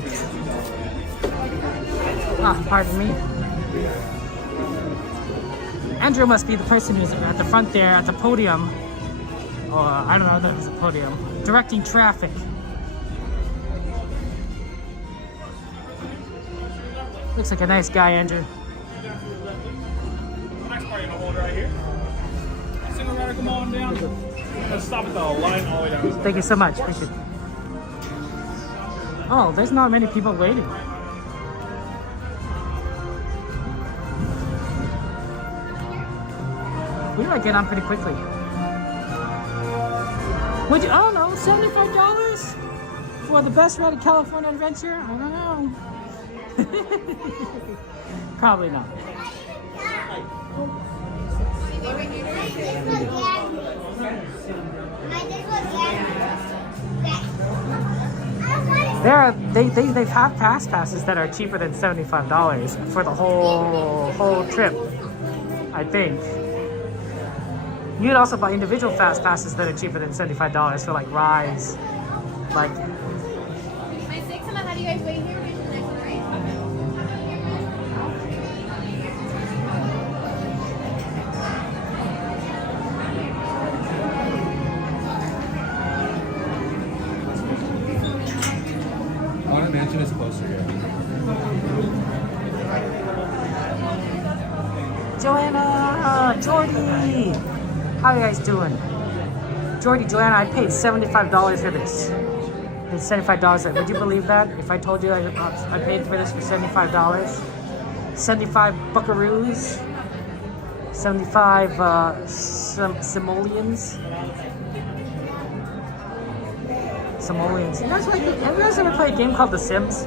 Ah, pardon me. Andrew must be the person who's at the front there at the podium, or I don't know if it was a podium, directing traffic. Looks like a nice guy, Andrew. Next part in the hold right here. Single rider, come on down. Let's stop at the line all the way down. Thank you so much. Appreciate it. Oh, there's not many people waiting. We might get on pretty quickly. Would you? Oh no, $75 for the best ride of California Adventure? I don't know. Probably not. They have fast passes that are cheaper than $75 for the whole trip, I think. You could also buy individual fast passes that are cheaper than $75 for like rides, like. My six, how do you guys wait here? Wait for the next one, right? Haunted Mansion is closer here. Joanna, Jordy, how you guys doing? Jordy, Joanna, I paid $75 for this. It's $75. Would you believe that? If I told you I paid for this for $75? 75 buckaroos? 75 simoleons? Simoleons. You guys have you guys ever played a game called The Sims?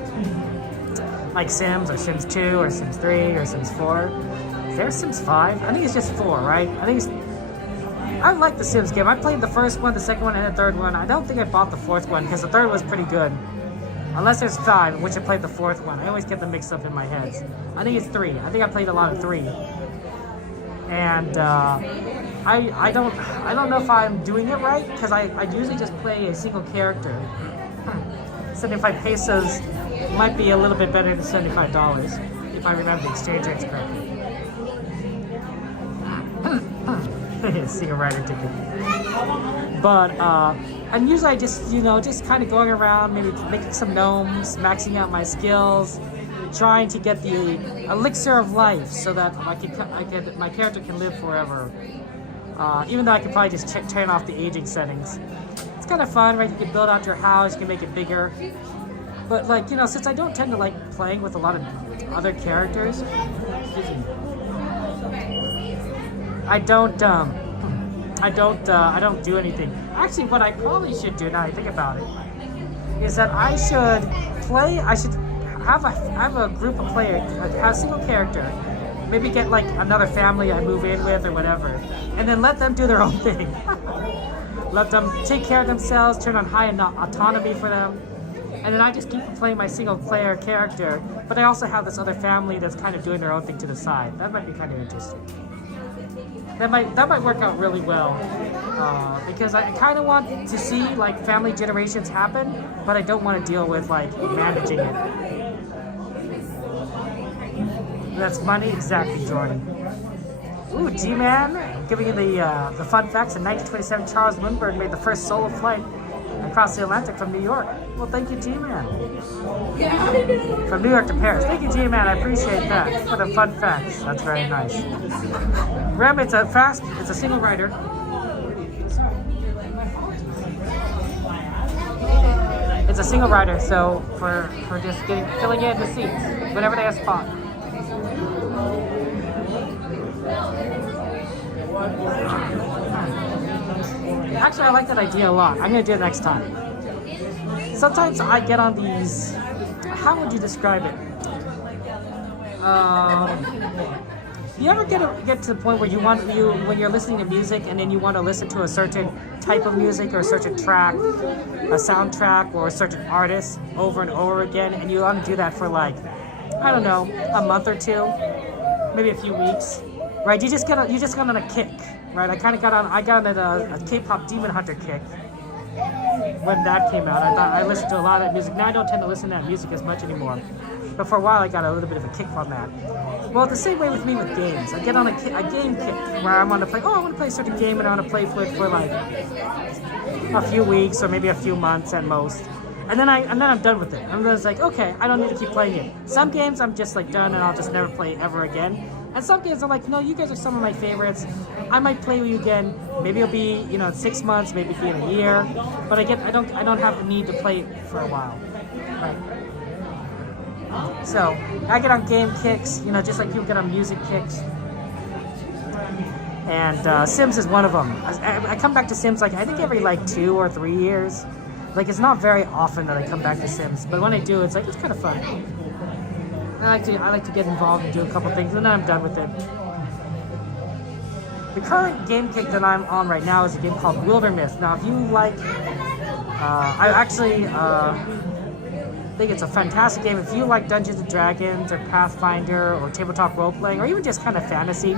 Like Sims or Sims 2 or Sims 3 or Sims 4? Is there Sims 5? I think it's just 4, right? I like the Sims game. I played the first one, the second one, and the third one. I don't think I bought the fourth one because the third was pretty good. Unless there's 5, which I played the fourth one. I always get them mixed up in my head. I think it's 3. I think I played a lot of 3. And I don't know if I'm doing it right because I usually just play a single character. 75 pesos might be a little bit better than $75 if I remember the exchange rates correctly. Single rider ticket. But and usually I just just kind of going around, maybe making some gnomes, maxing out my skills, trying to get the elixir of life so that my character can live forever. Even though I could probably just turn off the aging settings. It's kind of fun, right? You can build out your house, you can make it bigger. But like, you know, since I don't tend to like playing with a lot of other characters, I don't do anything. Actually, what I probably should do now I think about it is that I should have a group of players, have a single character, maybe get like another family I move in with or whatever, and then let them do their own thing. Let them take care of themselves, turn on high autonomy for them, and then I just keep playing my single player character, but I also have this other family that's kind of doing their own thing to the side. That might be kind of interesting. That might work out really well, because I kind of want to see like family generations happen, but I don't want to deal with like managing it. That's money, exactly, Jordan. Ooh, G-Man, giving you the fun facts. In 1927, Charles Lindbergh made the first solo flight across the Atlantic from New York. Well, thank you, G-Man. From New York to Paris. Thank you, G-Man. I appreciate that for the fun facts. That's very nice. Rem, it's a single rider. It's a single rider, so for just filling in the seats whenever they have spot. Actually, I like that idea a lot. I'm gonna do it next time. Sometimes I get on these. How would you describe it? You ever get to the point where when you're listening to music and then you want to listen to a certain type of music or a certain track, a soundtrack or a certain artist over and over again, and you want to do that for like, I don't know, a month or two, maybe a few weeks, right? You just got on a kick, right? I got on a K-pop Demon Hunter kick when that came out. I listened to a lot of that music. Now I don't tend to listen to that music as much anymore. But for a while, I got a little bit of a kick from that. Well, the same way with me with games. I get on a game kick where I want to play. Oh, I want to play a certain game and I want to play for like a few weeks or maybe a few months at most. And then I'm done with it. I'm just like, okay, I don't need to keep playing it. Some games I'm just like done and I'll just never play it ever again. And some games I'm like, no, you guys are some of my favorites. I might play with you again. Maybe it'll be 6 months, maybe it'll be in a year. But I don't have the need to play it for a while. Right. So I get on game kicks, just like people get on music kicks. And Sims is one of them. I come back to Sims like I think every like 2 or 3 years. Like it's not very often that I come back to Sims, but when I do, it's kind of fun. I like to get involved and do a couple things, and then I'm done with it. The current game kick that I'm on right now is a game called Wilderness. Now, if you like, I actually think it's a fantastic game. If you like Dungeons & Dragons or Pathfinder or tabletop role-playing or even just kind of fantasy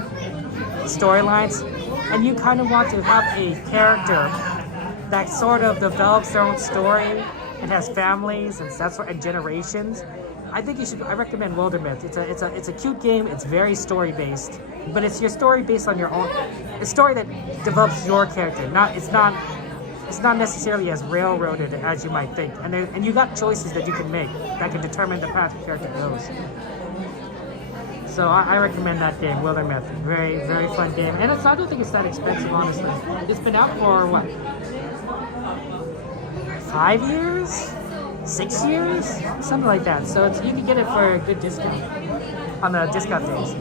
storylines, and you kind of want to have a character that sort of develops their own story and has families and generations, I recommend Wilderness. It's a cute game. It's very story based, but it's your story based on your own. A story that develops your character. It's not necessarily as railroaded as you might think. And you got choices that you can make that can determine the path your character goes. So I recommend that game, Wilderness. Very, very fun game. And I don't think it's that expensive, honestly. It's been out for what? 5 years? 6 years? Something like that. So you can get it for a good discount on the discount days.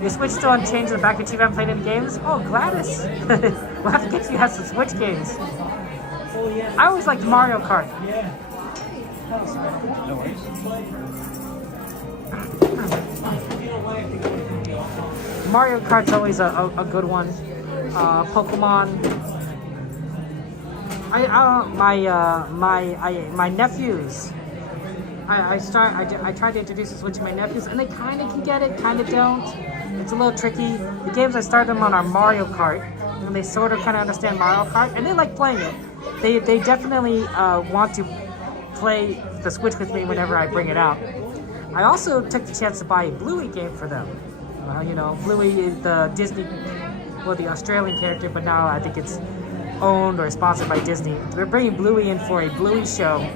Your Switch still unchanged in the back of your TV. I'm playing any games? Oh, Gladys! We'll have to get you some Switch games. I always liked Mario Kart. No worries. Mario Kart's always a good one. Pokemon. My nephews. I tried to introduce the Switch to my nephews, and they kind of can get it, kind of don't. It's a little tricky. The games I started them on are Mario Kart, and they sort of kind of understand Mario Kart, and they like playing it. They definitely want to play the Switch with me whenever I bring it out. I also took the chance to buy a Bluey game for them. Bluey is the the Australian character, but now I think it's owned or sponsored by Disney. They're bringing Bluey in for a Bluey show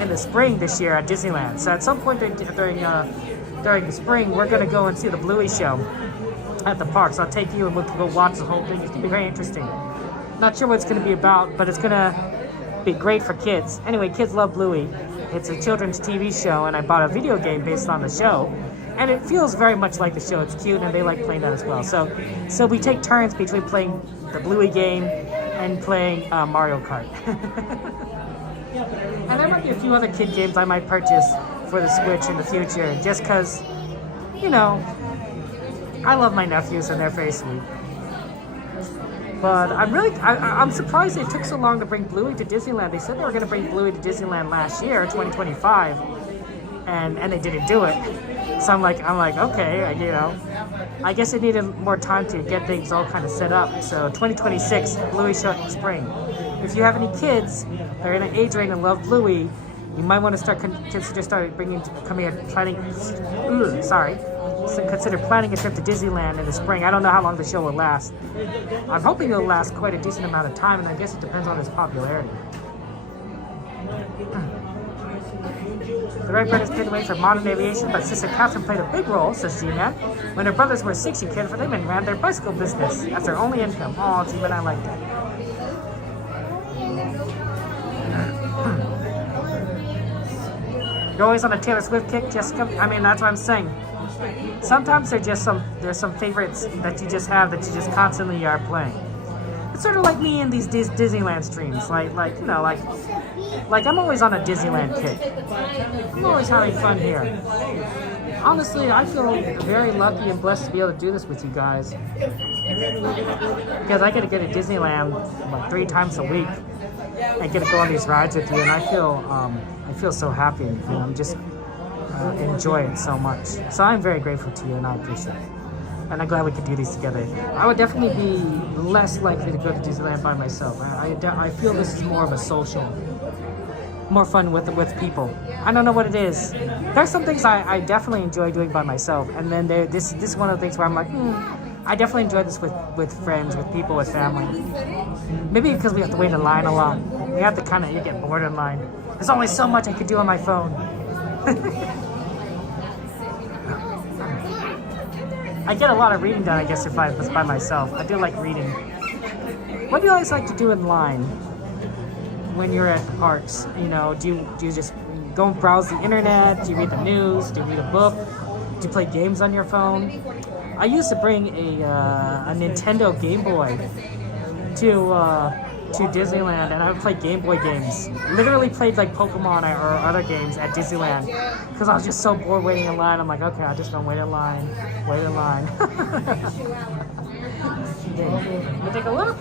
in the spring this year at Disneyland. So at some point during the spring, we're gonna go and see the Bluey show at the park. So I'll take you and we'll go watch the whole thing. It's gonna be very interesting. Not sure what it's gonna be about, but it's gonna be great for kids. Anyway, kids love Bluey. It's a children's TV show, and I bought a video game based on the show. And it feels very much like the show. It's cute, and they like playing that as well. So we take turns between playing the Bluey game and playing Mario Kart. And there might be a few other kid games I might purchase for the Switch in the future, just because, you know, I love my nephews and they're very sweet. But I'm surprised it took so long to bring Bluey to Disneyland. They said they were going to bring Bluey to Disneyland last year, 2025, and they didn't do it. So I'm like, okay, you know, I guess it needed more time to get things all kind of set up. So 2026, Bluey show in spring. If you have any kids that are in an age range and love Bluey, you might want to consider planning a trip to Disneyland in the spring. I don't know how long the show will last. I'm hoping it'll last quite a decent amount of time, and I guess it depends on its popularity. The Red Bird is paid away for modern aviation, but Sister Catherine played a big role, says G-Man. When her brothers were 6, she cared for them and ran their bicycle business. That's their only income. Oh, G-Man, I like that. You're always on a Taylor Swift kick, Jessica? I mean, that's what I'm saying. Sometimes there's some favorites that you just have that you just constantly are playing. It's sort of like me in these Disneyland streams, like you know, like I'm always on a Disneyland kick. I'm always having fun here. Honestly, I feel very lucky and blessed to be able to do this with you guys, because I get to get to Disneyland like 3 times a week and get to go on these rides with you, and I feel so happy, and I'm just enjoy it so much. So I'm very grateful to you, and I appreciate it. And I'm glad we could do these together. I would definitely be less likely to go to Disneyland by myself. I feel this is more of a social, more fun with people. I don't know what it is. There's some things I definitely enjoy doing by myself, and then this is one of the things where I'm like, I definitely enjoy this with friends, with people, with family. Maybe because we have to wait in line a lot. We have to you get bored in line. There's only so much I could do on my phone. I get a lot of reading done, I guess, if I was by myself. I do like reading. What do you guys like to do in line when you're at the parks? You know, do you just go and browse the internet? Do you read the news? Do you read a book? Do you play games on your phone? I used to bring a Nintendo Game Boy to Disneyland, and I would play Game Boy games. Literally played like Pokemon or other games at Disneyland because I was just so bored waiting in line. I'm like, okay, I just don't wait in line. You take a look.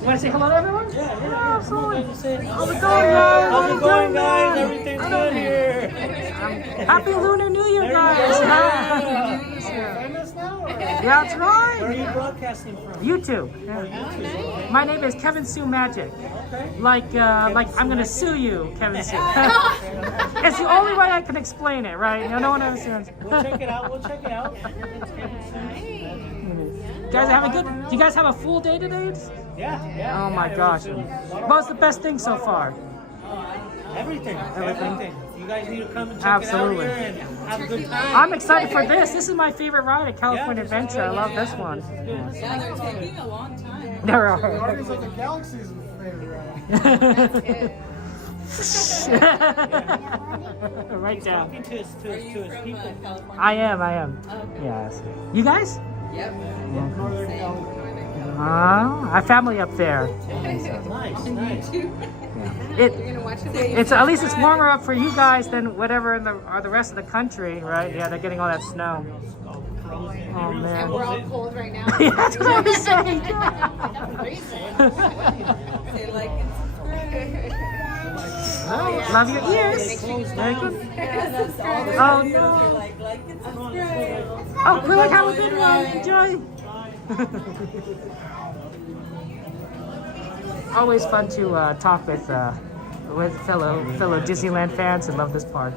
You want to say hello to everyone? Yeah, absolutely. How's it going, guys? How's it going, guys? Everything's good here. Happy Lunar New Year, guys. Yeah, that's right. Where are you broadcasting from? YouTube. Yeah. Oh, nice. My name is Kevin Sue Magic. Okay. Like I'm gonna sue you, Kevin Sue. It's the only way I can explain it, right? No one understands. We'll check it out. Guys, do you guys have a full day today? Yeah. Oh my gosh. What's the best thing so far? Everything. You guys need to come and check Absolutely. it out here and have a good time. I'm excited for this. This is my favorite ride at California Adventure. I love this one. Yeah, they're taking a long time. There are. Guardians of the Galaxy is my favorite ride. Right down. Talking to his people. I am. Yes. You guys? Yep. Northern California. I have family up there. Nice. It's at least it's warmer up for you guys than whatever in the rest of the country, right? Yeah, they're getting all that snow. Oh man. And we're all cold right now. Yeah, that's what I was saying. They like it. Oh, love your ears. Very good. Oh no. Oh, cool. Have a good one. Enjoy. Always fun to talk with fellow Disneyland fans who love this park.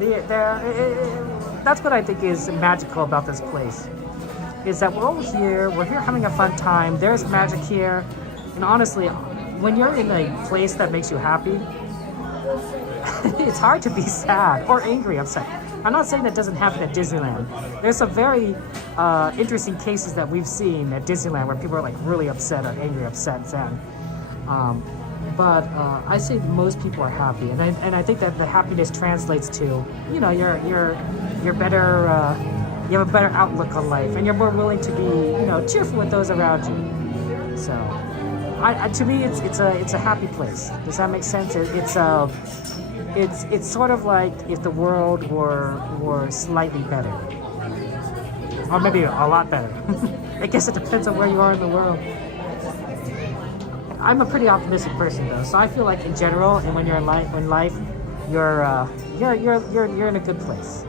That's what I think is magical about this place. Is that we're all here. We're here having a fun time. There's magic here, and honestly, when you're in a place that makes you happy, it's hard to be sad or angry, upset. I'm not saying that doesn't happen at Disneyland. There's some very interesting cases that we've seen at Disneyland where people are like really upset or angry, upset, sad. But I say most people are happy, and I think that the happiness translates to, you know, you're better, you have a better outlook on life, and you're more willing to be, you know, cheerful with those around you. So, to me, it's a happy place. Does that make sense? It's sort of like if the world were slightly better, or maybe a lot better. I guess it depends on where you are in the world. I'm a pretty optimistic person though, so I feel like in general, and when you're in life, you're in a good place.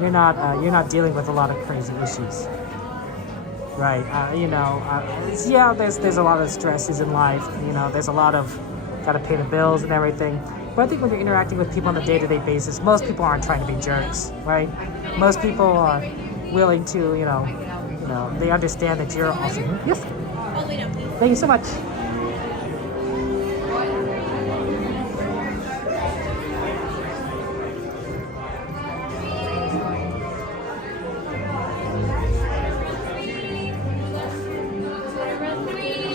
You know, you're not dealing with a lot of crazy issues, right? Yeah, there's a lot of stresses in life. You know, there's a lot of gotta pay the bills and everything. But I think when you're interacting with people on a day-to-day basis, most people aren't trying to be jerks, right? Most people are willing to, you know, they understand that you're also. Yes. Thank you so much.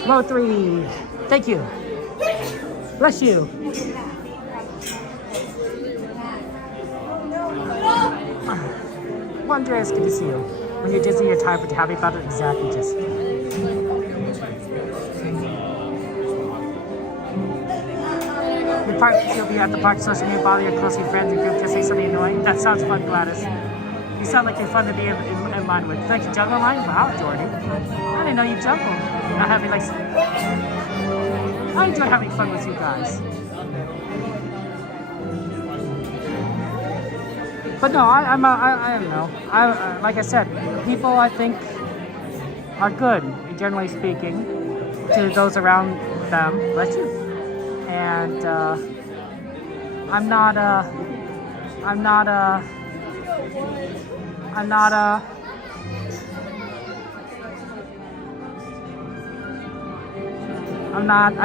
Row 3. Thank you. Bless you. Wonder, it's good to see you. When you're Disney, you're tired but happy about it. Exactly, just. You'll be at the park, social media, bother your close friends and group to say something annoying. That sounds fun, Gladys. You sound like you're fun to be in line with. Thank you, juggle line? Wow, Jordy. I didn't know you juggle. Not having like. I enjoy having fun with you guys. But no, I don't know. Like I said, people I think are good, generally speaking, to those around them. Bless you. And I'm not I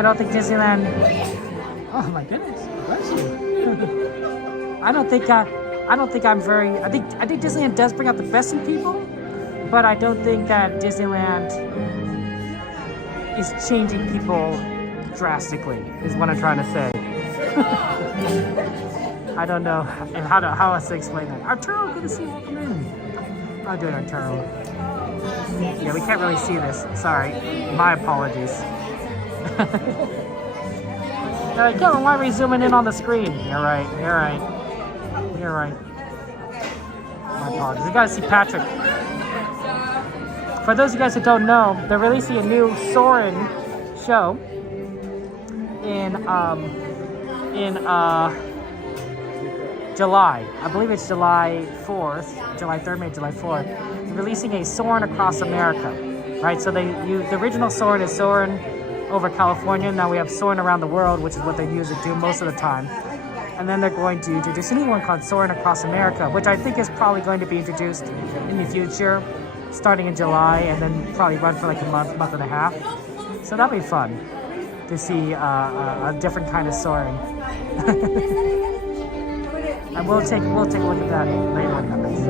don't think Disneyland. Oh my goodness, bless you. I don't think I'm very. I think Disneyland does bring out the best in people, but I don't think that Disneyland is changing people drastically. Is what I'm trying to say. I don't know how else to explain that. Arturo, good to see you. Welcome in. How doing, Arturo? Yeah, we can't really see this. Sorry, my apologies. Kevin, why are we zooming in on the screen? You're right. My apologies. You guys see Patrick. For those of you guys who don't know, they're releasing a new Soarin show in July. I believe it's July 4th, July 3rd, maybe July 4th. They're releasing a Soarin across America, right? So the original Soarin is Soarin over California. Now we have Soarin around the world, which is what they usually do most of the time. And then they're going to introduce a new one called Soarin across America, which I think is probably going to be introduced in the future, starting in July, and then probably run for like a month and a half. So that'll be fun to see a different kind of Soarin. And we'll take a look at that later when it happens.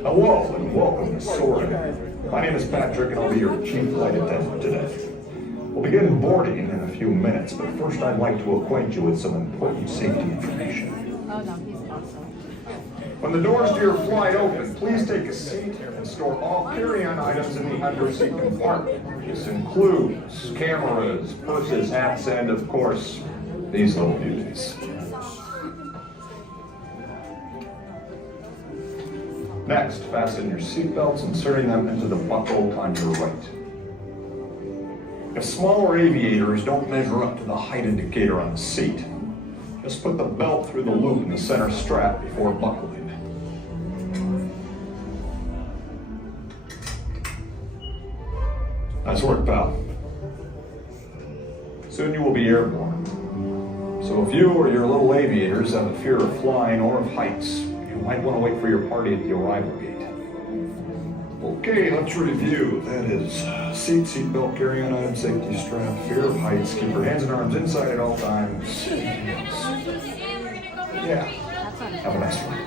Hello and welcome to Soarin. My name is Patrick and I'll be your chief flight attendant today. We'll begin boarding in a few minutes, but first I'd like to acquaint you with some important safety information. When the doors to your flight open, please take a seat and store all carry-on items in the underseat compartment. This includes cameras, purses, hats, and of course, these little beauties. Next, fasten your seatbelts, inserting them into the buckle on your right. If smaller aviators don't measure up to the height indicator on the seat, just put the belt through the loop in the center strap before buckling. Nice work, pal. Soon you will be airborne. So if you or your little aviators have a fear of flying or of heights, you might want to wait for your party at the arrival gate. Okay, let's review. That is seat belt, carry-on item, safety strap, fear of heights, keep your hands and arms inside at all times. Yeah. Have a nice one.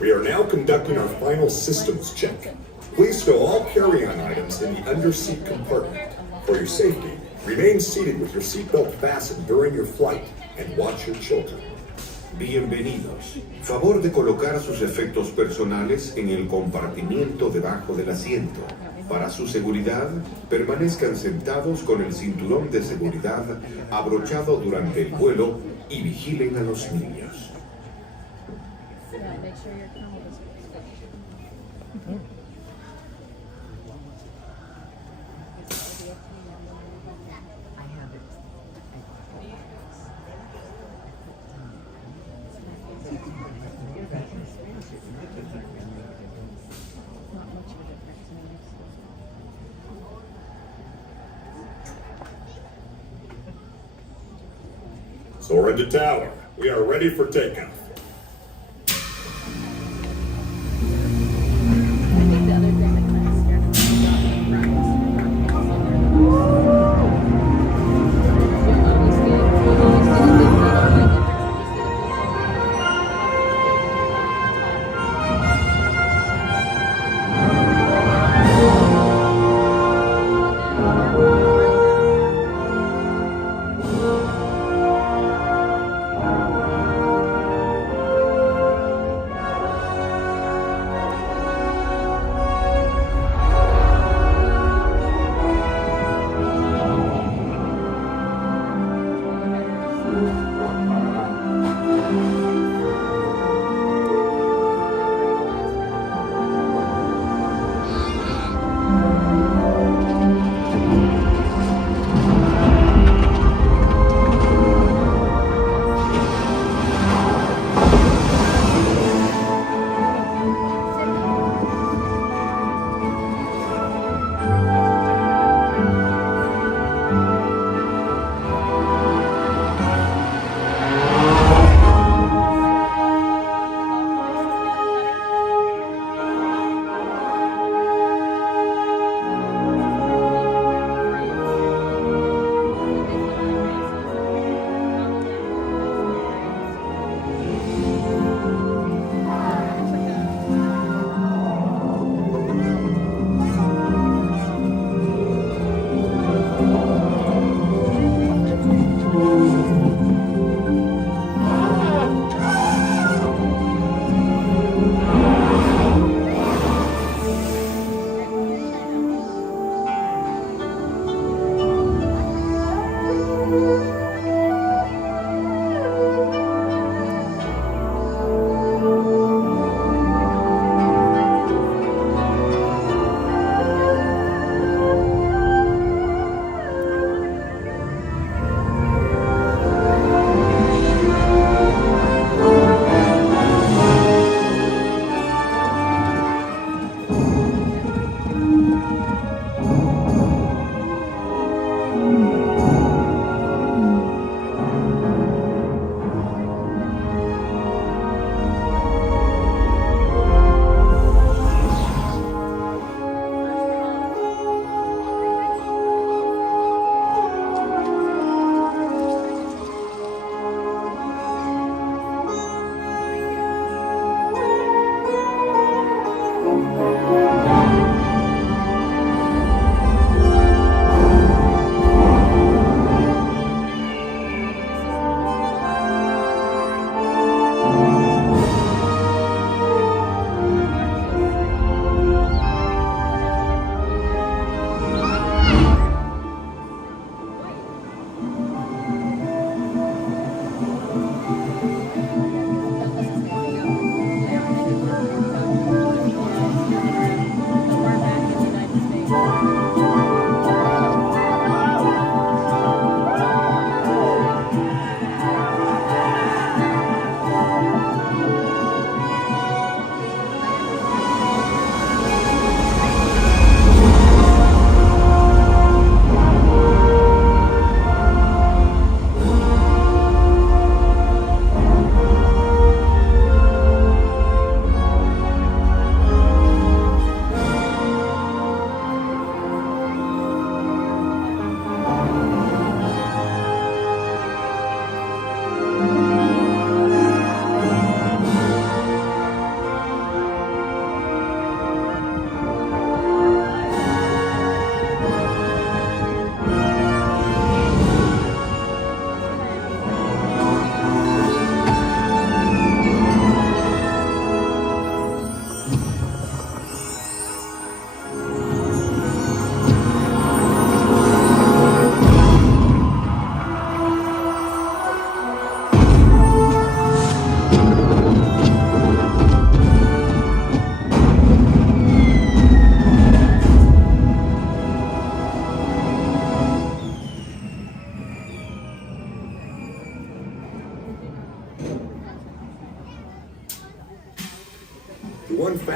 We are now conducting our final systems check. Please stow all carry-on items in the under-seat compartment. For your safety, remain seated with your seatbelt fastened during your flight and watch your children. Bienvenidos. Favor de colocar sus efectos personales en el compartimiento debajo del asiento. Para su seguridad, permanezcan sentados con el cinturón de seguridad abrochado durante el vuelo y vigilen a los niños. Soarin to tower. We are ready for takeoff.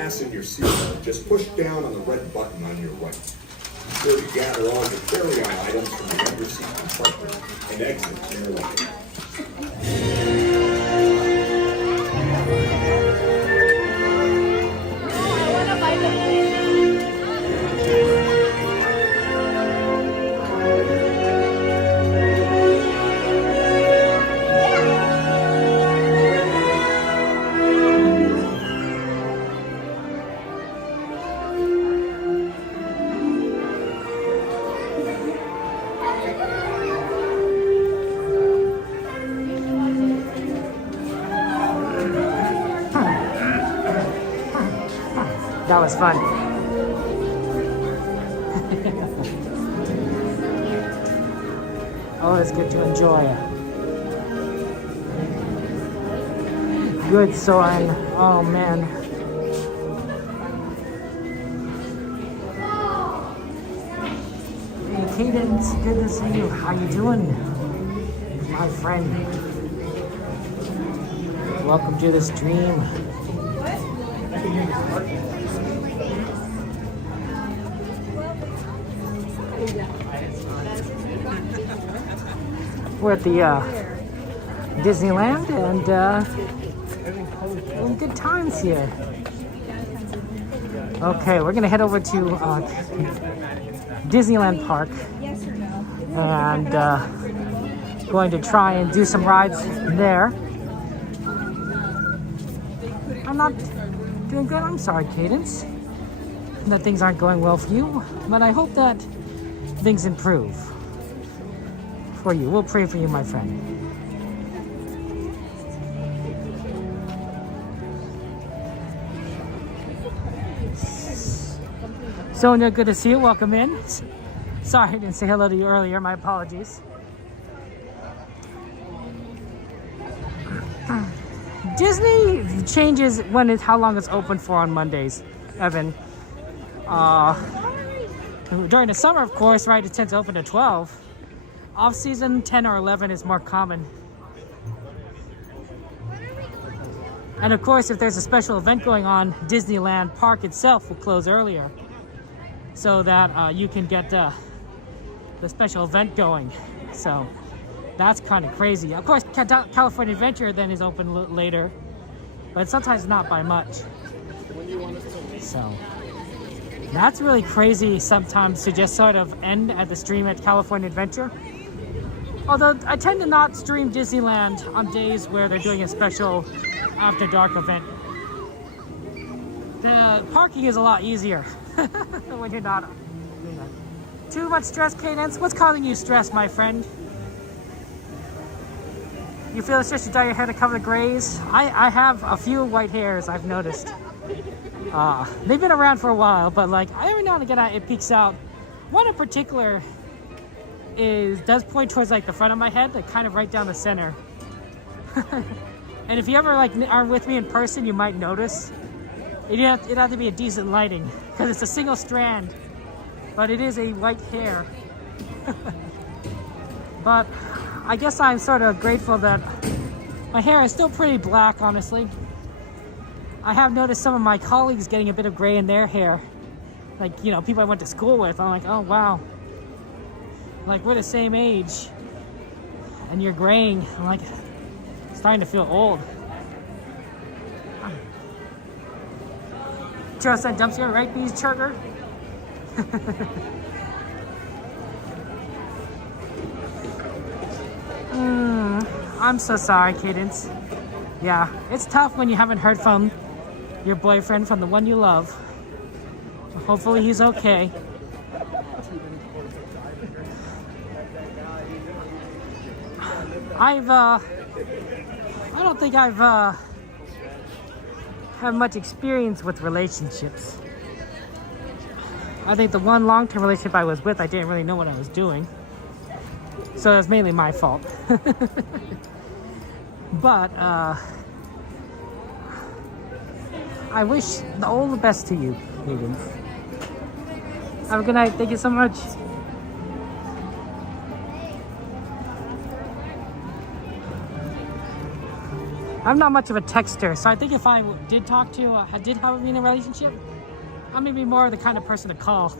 fasten your seatbelt, just push down on the red button on your right. Be sure to gather all your carry-on items from the under seat compartment and exit to your left. That was fun. Oh, it's good to enjoy. Good, Soarin. Oh, man. Hey, Cadence, good to see you. How you doing, my friend? Welcome to the stream. We're at the Disneyland and having good times here. Okay, we're gonna head over to Disneyland Park and going to try and do some rides there. I'm not doing good. I'm sorry, Cadence, that things aren't going well for you, but I hope that things improve for you. We'll pray for you, my friend. Sonia, good to see you. Welcome in. Sorry I didn't say hello to you earlier. My apologies. Disney changes how long it's open for on Mondays, Evan. During the summer, of course, right, it tends to open at 12. Off-season, 10 or 11 is more common. And of course, if there's a special event going on, Disneyland Park itself will close earlier so that you can get the special event going. So that's kind of crazy. Of course, California Adventure then is open later, but sometimes not by much. So that's really crazy sometimes to just sort of end at the stream at California Adventure. Although I tend to not stream Disneyland on days where they're doing a special after dark event. The parking is a lot easier when you're not doing that. Too much stress, Cadence? What's causing you stress, my friend? You feel it's just to dye your hair to cover the grays? I have a few white hairs, I've noticed. They've been around for a while, but like every now and again it peeks out. One in particular does point towards like the front of my head, like kind of right down the center. And if you ever like are with me in person, you might notice. It'd have to be a decent lighting because it's a single strand, but it is a white hair. But I guess I'm sort of grateful that my hair is still pretty black, honestly. I have noticed some of my colleagues getting a bit of gray in their hair. Like, you know, people I went to school with. I'm like, oh, wow. Like, we're the same age. And you're graying. I'm like, starting to feel old. Trust that dumpster, right, Bees Chugger? I'm so sorry, Cadence. Yeah, it's tough when you haven't heard from your boyfriend, from the one you love. Hopefully he's okay. I don't think I've had much experience with relationships. I think the one long-term relationship I was with, I didn't really know what I was doing. So that's mainly my fault. But I wish all the best to you, Megan. Have a good night. Thank you so much. I'm not much of a texter, so I think if I did talk to, did have a relationship, I'm maybe more the kind of person to call.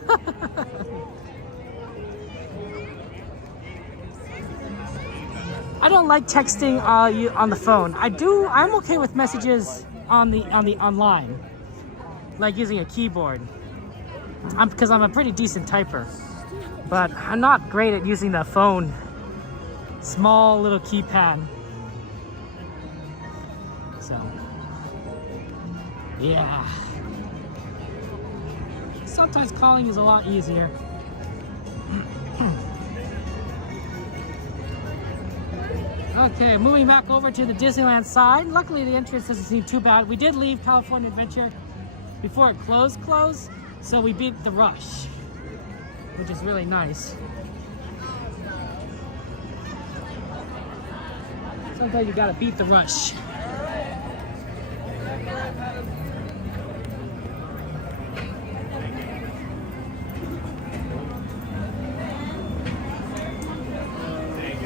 I don't like texting you on the phone. I'm okay with messages on the online, like using a keyboard. Because I'm a pretty decent typer, but I'm not great at using the phone. Small little keypad. So, yeah. Sometimes calling is a lot easier. Okay, moving back over to the Disneyland side. Luckily, the entrance doesn't seem too bad. We did leave California Adventure before it closed, so we beat the rush, which is really nice. Sometimes you gotta beat the rush.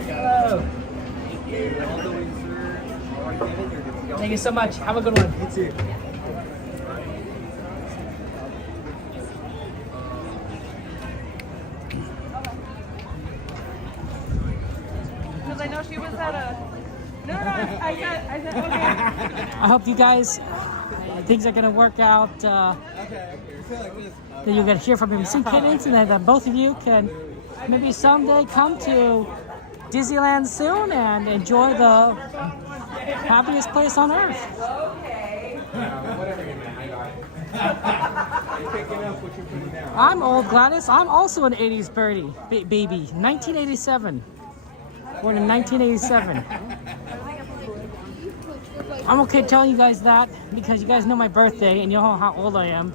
Hello. Thank you so much. Have a good one. You too. Because I know she was at a... No, I said, okay. I hope you guys, things are gonna work out. That you're gonna hear from him soon, kittens, and that both of you can maybe someday come to Disneyland soon and enjoy the happiest place on earth. I'm old, Gladys. I'm also an 80s birdie, baby. 1987. Born in 1987. I'm okay telling you guys that because you guys know my birthday and you know how old I am.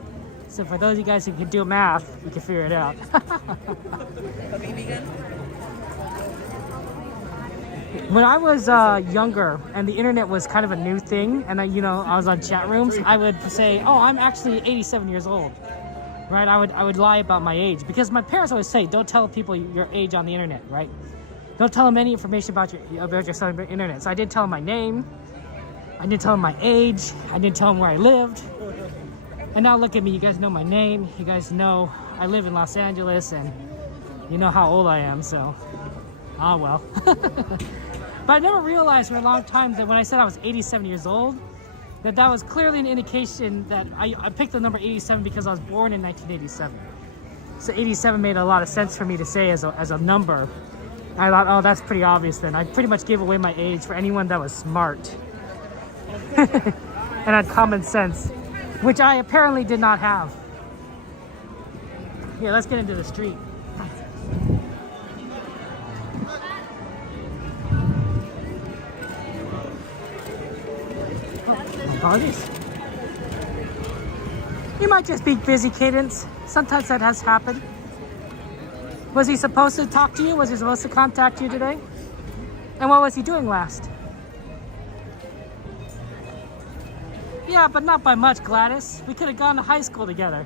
So for those of you guys who can do math, you can figure it out. When I was younger and the internet was kind of a new thing, and I was on chat rooms, I would say, "Oh, I'm actually 87 years old." Right? I would lie about my age because my parents always say, "Don't tell people your age on the internet." Right? Don't tell them any information about yourself on the internet. So I did tell them my name. I didn't tell them my age. I didn't tell them where I lived. And now look at me. You guys know my name. You guys know I live in Los Angeles, and you know how old I am. So, well. But I never realized for a long time that when I said I was 87 years old, that was clearly an indication that I picked the number 87 because I was born in 1987. So 87 made a lot of sense for me to say as a number. I thought, oh, that's pretty obvious then. I pretty much gave away my age for anyone that was smart. And had common sense, which I apparently did not have. Here, let's get into the street. Apologies. You might just be busy, Cadence. Sometimes that has happened. Was he supposed to talk to you? Was he supposed to contact you today? And what was he doing last? Yeah, but not by much, Gladys. We could have gone to high school together.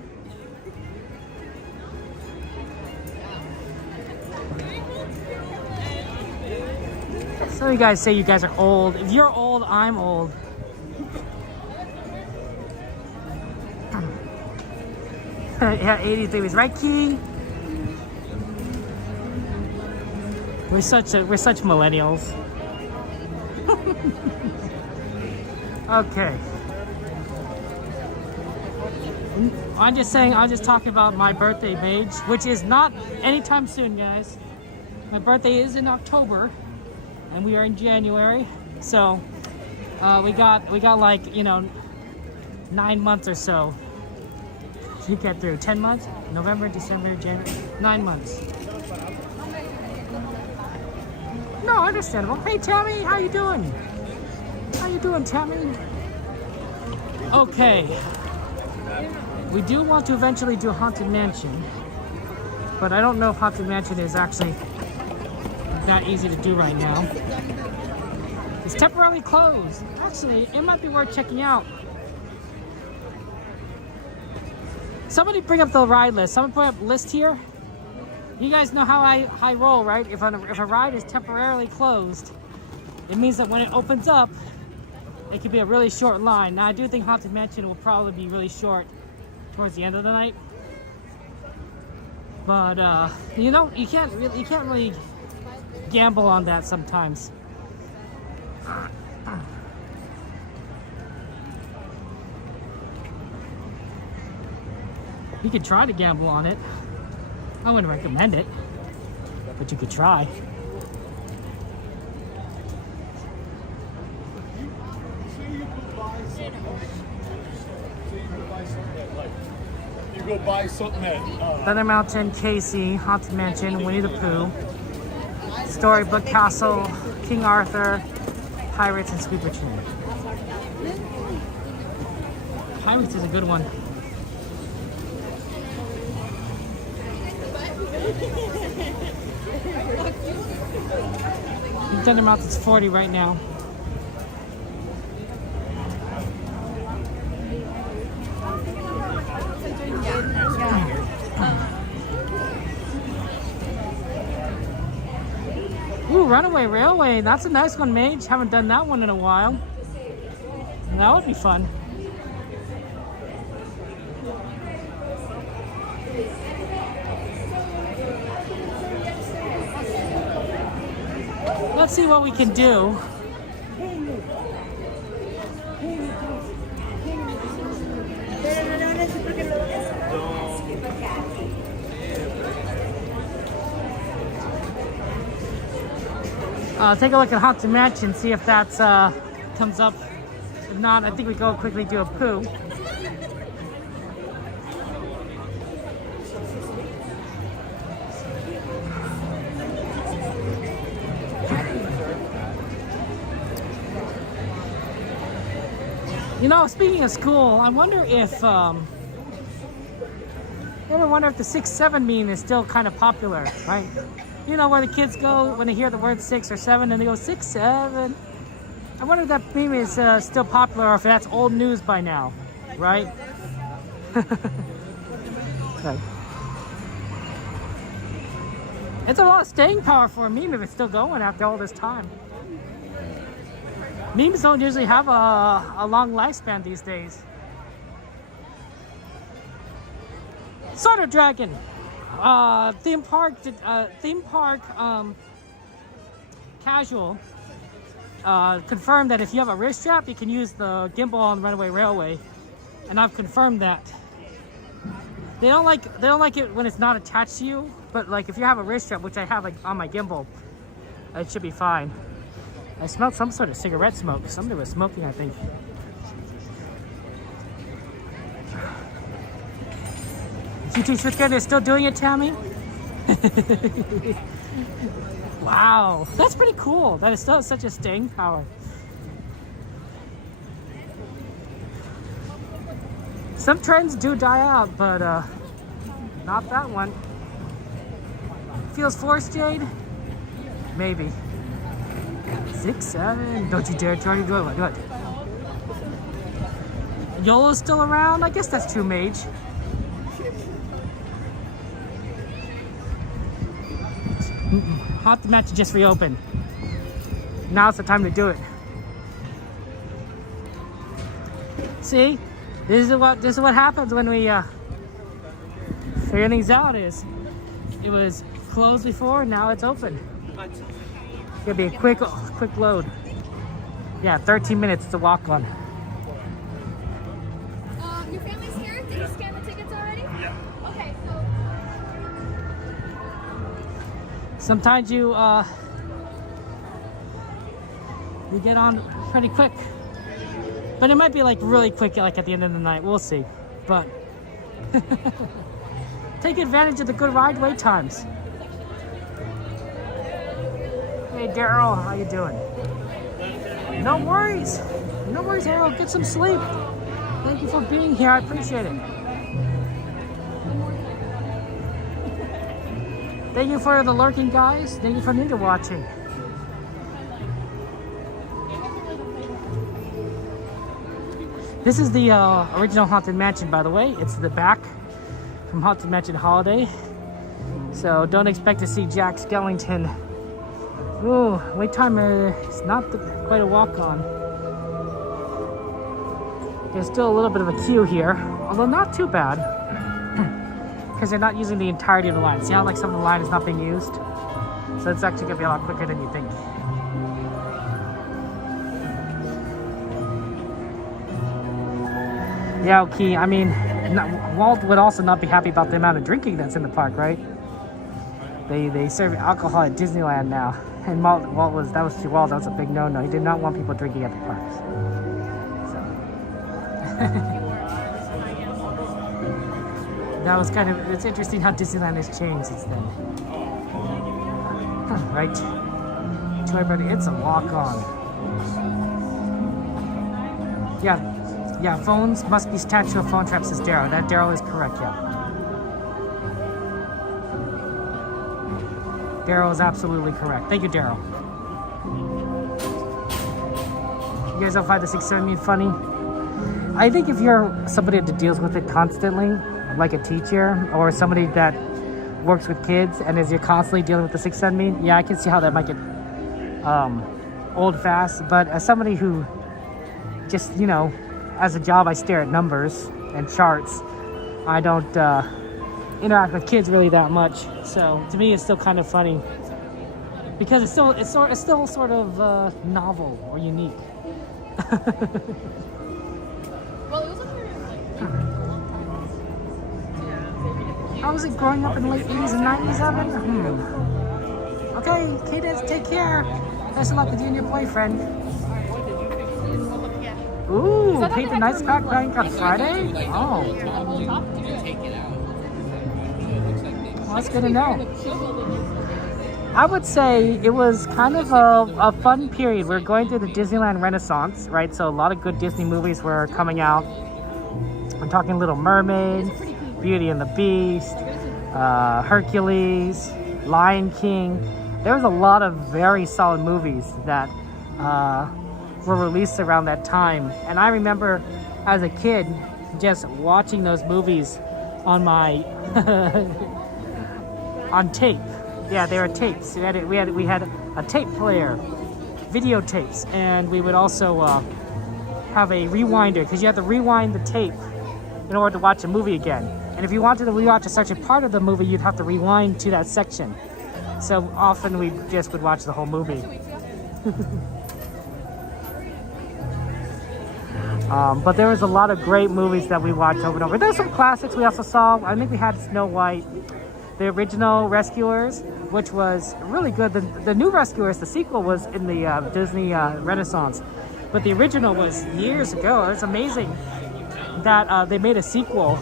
So you guys say you guys are old. If you're old, I'm old. Yeah, 83 was right, Key. We're such millennials. Okay. I'm just talking about my birthday age, which is not anytime soon, guys. My birthday is in October, and we are in January. So we got like 9 months or so to get through. 10 months? November, December, January. 9 months. No, understandable. Hey, Tammy, how you doing? How you doing, Tammy? Okay. We do want to eventually do Haunted Mansion, but I don't know if Haunted Mansion is actually that easy to do right now. It's temporarily closed. Actually, it might be worth checking out. Somebody bring up the ride list. Someone put up a list here. You guys know how I roll, right? If a ride is temporarily closed, it means that when it opens up, it could be a really short line. Now I do think Haunted Mansion will probably be really short towards the end of the night. But you know, you can't really gamble on that sometimes. You could try to gamble on it. I wouldn't recommend it, but you could try. You go buy something at Thunder Mountain, Casey, Haunted Mansion, Winnie the Pooh, Storybook Castle, King Arthur, Pirates, and Squeaker Chain. Pirates is a good one. Thunder Mountain's 40 right now. Ooh, Runaway Railway. That's a nice one, Mage. Haven't done that one in a while. That would be fun. Let's see what we can do. Take a look at Haunted Mansion, see if that comes up. If not, I think we go quickly do a poo. You know, speaking of school, I wonder if you ever wonder if the 6-7 meme is still kind of popular, right? You know, where the kids go when they hear the word 6 or 7 and they go 6-7. I wonder if that meme is still popular or if that's old news by now, right? Okay. It's a lot of staying power for a meme if it's still going after all this time. Memes don't usually have a long lifespan these days. Sword of Dragon. Theme park casual confirmed that if you have a wrist strap, you can use the gimbal on Runaway Railway, and I've confirmed that. They don't like it when it's not attached to you, but like if you have a wrist strap, which I have like on my gimbal, it should be fine. I smelled some sort of cigarette smoke. Somebody was smoking, I think. GT Switchgear is still doing it, Tammy? Wow, that's pretty cool. That is still such a staying power. Some trends do die out, but not that one. Feels Force Jade? Maybe. 6-7. Don't you dare try to do it. Do it. YOLO's still around? I guess that's too Mage. Haunted Mansion just reopened. Now's the time to do it. See? This is what happens when we figure things out. It was closed before, now it's open. It's gonna be a quick load. Yeah, 13 minutes to walk on. Your family's here? Did you scan the tickets already? Yeah. Okay, so sometimes you get on pretty quick, but it might be like really quick, like at the end of the night. We'll see, but take advantage of the good ride wait times. Hey Daryl, how you doing? No worries, Harold. Get some sleep. Thank you for being here. I appreciate it. Thank you for the lurking, guys. Thank you for ninja watching. This is the original Haunted Mansion, by the way. It's the back from Haunted Mansion Holiday. So don't expect to see Jack Skellington. Ooh, wait time is not quite a walk on. There's still a little bit of a queue here, although not too bad, because they're not using the entirety of the line. See how like some of the line is not being used? So it's actually gonna be a lot quicker than you think. Yeah, okay. I mean, Walt would also not be happy about the amount of drinking that's in the park, right? They serve alcohol at Disneyland now, and Walt was to Walt. That was a big no-no. He did not want people drinking at the parks. So that was kind of. It's interesting how Disneyland has changed since then. Right? To everybody, it's a walk-on. Yeah, phones must be statue of phone traps, says Daryl. That Daryl is correct, yeah. Daryl is absolutely correct. Thank you, Daryl. You guys don't find the 6-7 funny? I think if you're somebody that deals with it constantly, like a teacher or somebody that works with kids, and as you're constantly dealing with the 6-7, yeah, I can see how that might get old fast. But as somebody who just, you know, as a job, I stare at numbers and charts. I don't interact with kids really that much, so to me, it's still kind of funny because it's still sort of novel or unique. Well, it was How was it growing up in the late 80s and 90s, Evan? Okay, Cadence, take care. Best of luck with you and your boyfriend. Ooh, paint the Nite's pack bank on Friday? Oh. Well, that's good to know. I would say it was kind of a fun period. We're going through the Disneyland Renaissance, right? So a lot of good Disney movies were coming out. I'm talking Little Mermaid, Beauty and the Beast, Hercules, Lion King. There was a lot of very solid movies that were released around that time. And I remember as a kid just watching those movies on my on tape. Yeah, they were tapes. We had a tape player, videotapes, and we would also have a rewinder because you have to rewind the tape in order to watch a movie again. And if you wanted to rewatch a certain part of the movie, you'd have to rewind to that section. So often we just would watch the whole movie. But there was a lot of great movies that we watched over and over. There's some classics we also saw. I think we had Snow White, the original Rescuers, which was really good. The new Rescuers, the sequel, was in the Disney Renaissance. But the original was years ago. It's amazing that they made a sequel.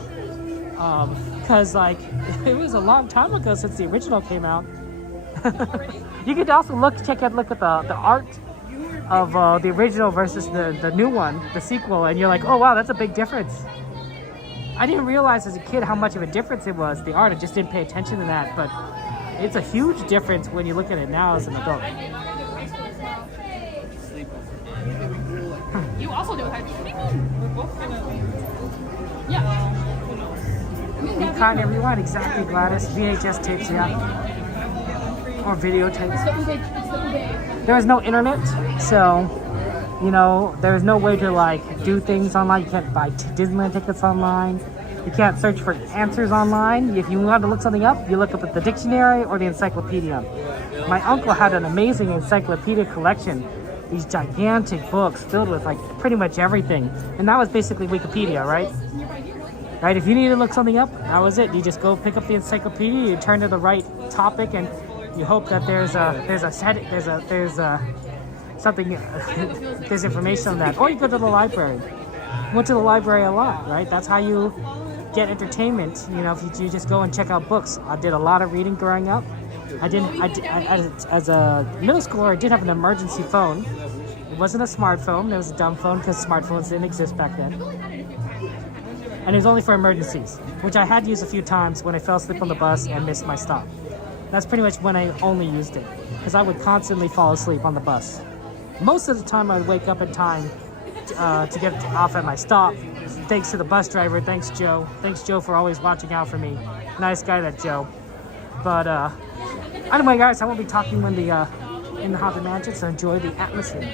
Because, like, it was a long time ago since the original came out. You could also look at the art of the original versus the new one, the sequel, and you're like, oh wow, that's a big difference. I didn't realize as a kid how much of a difference it was, the art. I just didn't pay attention to that, but it's a huge difference when you look at it now as an adult. You also do it. We're both gonna. Yeah. Be kind, everyone. Exactly, Gladys. VHS tapes, yeah. Or videotapes. There was no internet, so, you know, there's no way to, like, do things online. You can't buy Disneyland tickets online. You can't search for answers online. If you want to look something up, you look up at the dictionary or the encyclopedia. My uncle had an amazing encyclopedia collection. These gigantic books filled with, like, pretty much everything. And that was basically Wikipedia, right? Right? If you needed to look something up, that was it. You just go pick up the encyclopedia, you turn to the right topic, and you hope that there's information on that. Or you go to the library. Went to the library a lot, right? That's how you get entertainment. You know, if you just go and check out books. I did a lot of reading growing up. As a middle schooler, I did have an emergency phone. It wasn't a smartphone. It was a dumb phone because smartphones didn't exist back then. And it was only for emergencies, which I had used a few times when I fell asleep on the bus and missed my stop. That's pretty much when I only used it, because I would constantly fall asleep on the bus. Most of the time, I would wake up in time to get off at my stop. Thanks to the bus driver. Thanks, Joe. Thanks, Joe, for always watching out for me. Nice guy, that Joe. But anyway, guys, I won't be talking when in the Haunted Mansion, so enjoy the atmosphere.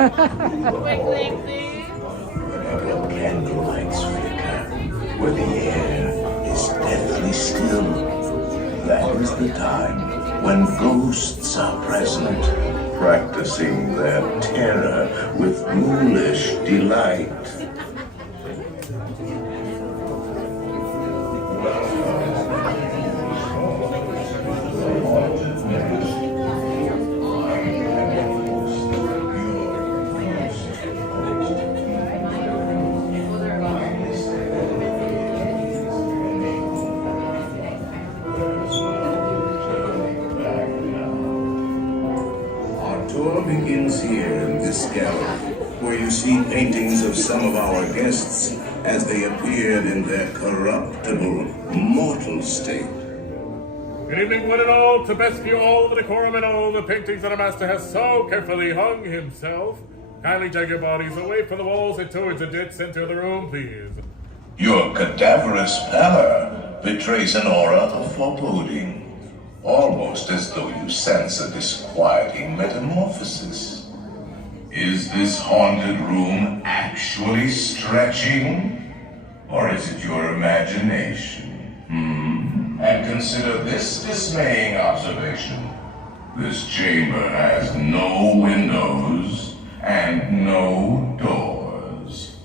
Quickly, please. Where candlelights flicker, where the air is deathly still. That is the time when ghosts are present, practicing their terror with ghoulish delight. Begins here in this gallery, where you see paintings of some of our guests as they appeared in their corruptible, mortal state. Good evening, one and all. To best view all the decorum and all the paintings that our master has so carefully hung himself. Kindly drag your bodies away from the walls and towards the dead center of the room, please. Your cadaverous pallor betrays an aura of foreboding. Almost as though you sense a disquieting metamorphosis. Is this haunted room actually stretching? Or is it your imagination? And consider this dismaying observation. This chamber has no windows and no doors.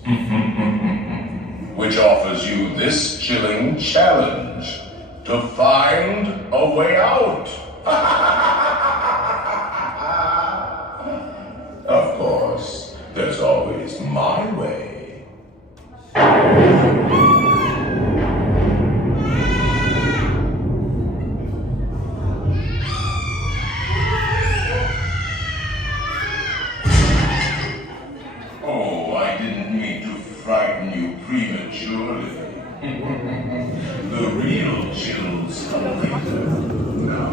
Which offers you this chilling challenge. To find a way out. Of course, there's always my way. Oh, I didn't mean to frighten you prematurely. The real chills come later. Now.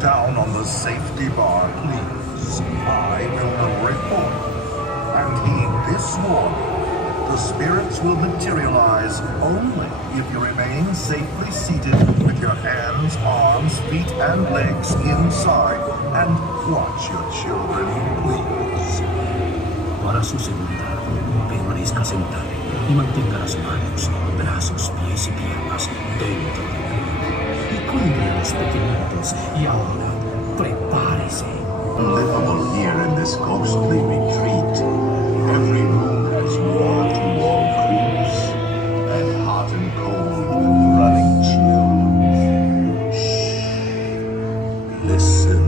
Down on the safety bar, please. I will report. And heed this warning. The spirits will materialize only if you remain safely seated with your hands, arms, feet, and legs inside. And watch your children, please. Para su seguridad, permanezca sentado y mantenga las manos, brazos, pies y piernas dentro del y cuide a los pequeñitos. Y ahora, prepárese. Livable here in this ghostly retreat. Every room has wall-to-wall creeps and hot and cold and running chill. Shh. Listen.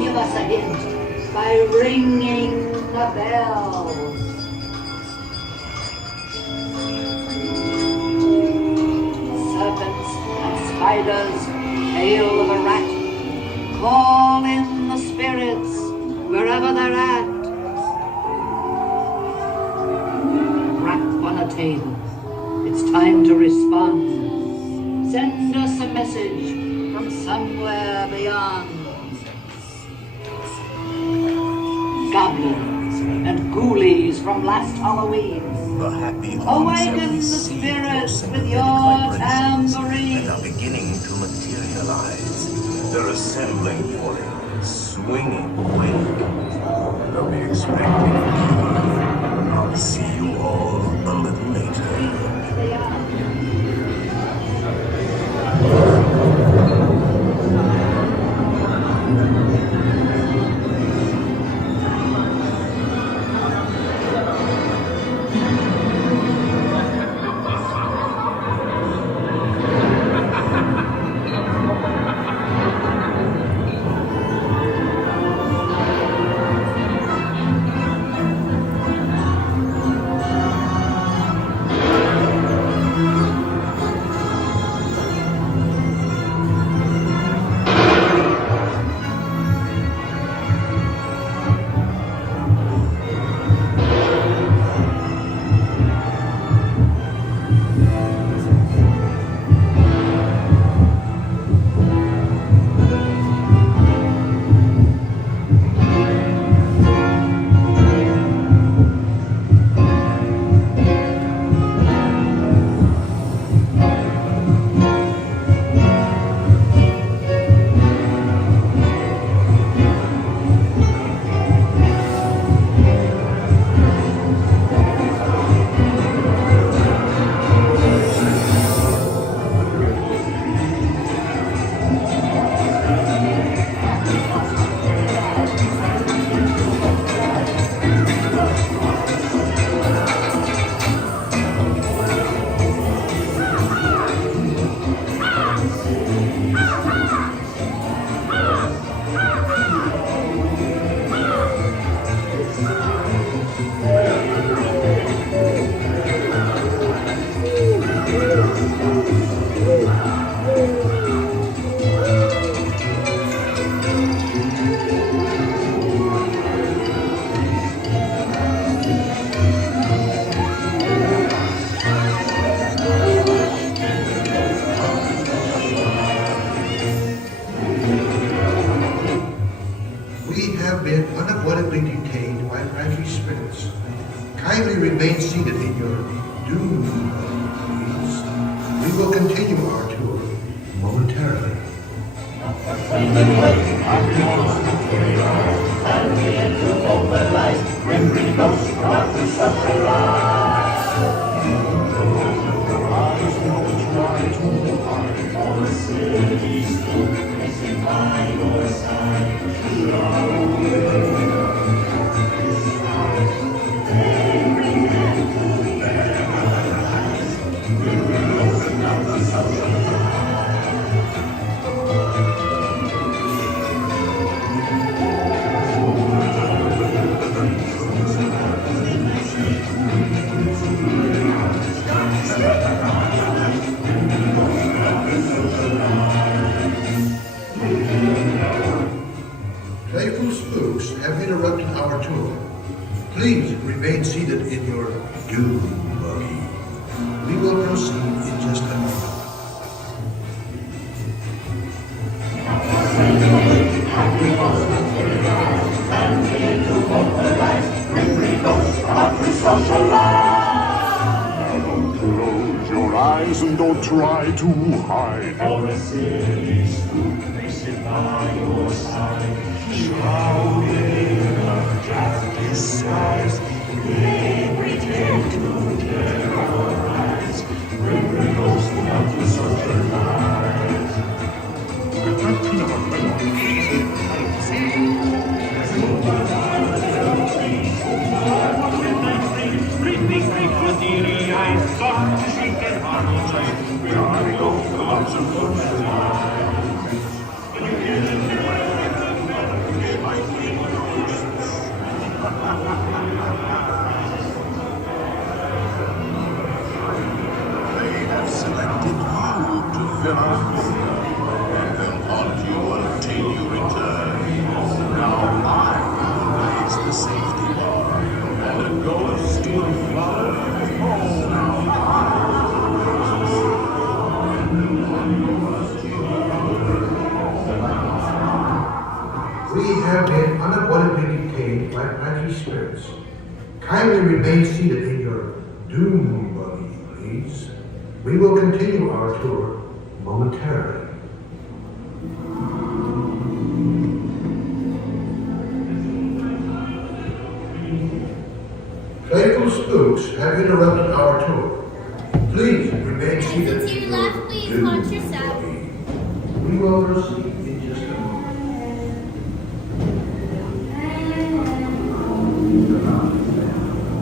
Give us a hint by ringing the bell. Serpents and outsiders, tail of a rat. Call in the spirits wherever they're at. Rap on a table. It's time to respond. Send us a message from somewhere beyond. Goblins and ghoulies from last Halloween. The happy Awaken the spirits with your tambourine. and are beginning to materialize. They're assembling for it, swinging wake. They'll be expecting me. I'll see you all a little later. Kindly remain seated in your doom, please. We will continue our tour momentarily. Playful spooks have interrupted our tour. Please remain seated in your doom buggy. We will proceed in just a moment. Don't close your eyes and don't try to hide. For a silly spook, they sit by your side, shrouded in a dark disguise. They pretend to terrorize. Remember those who want to socialize. have been unavoidably detained by plenty spirits. Kindly remain seated in your doom buggy, please. We will continue our tour momentarily. Playful spooks have interrupted our tour. Please remain seated To in your your left, please. Watch your doom step. buggy. We will proceed in just a moment.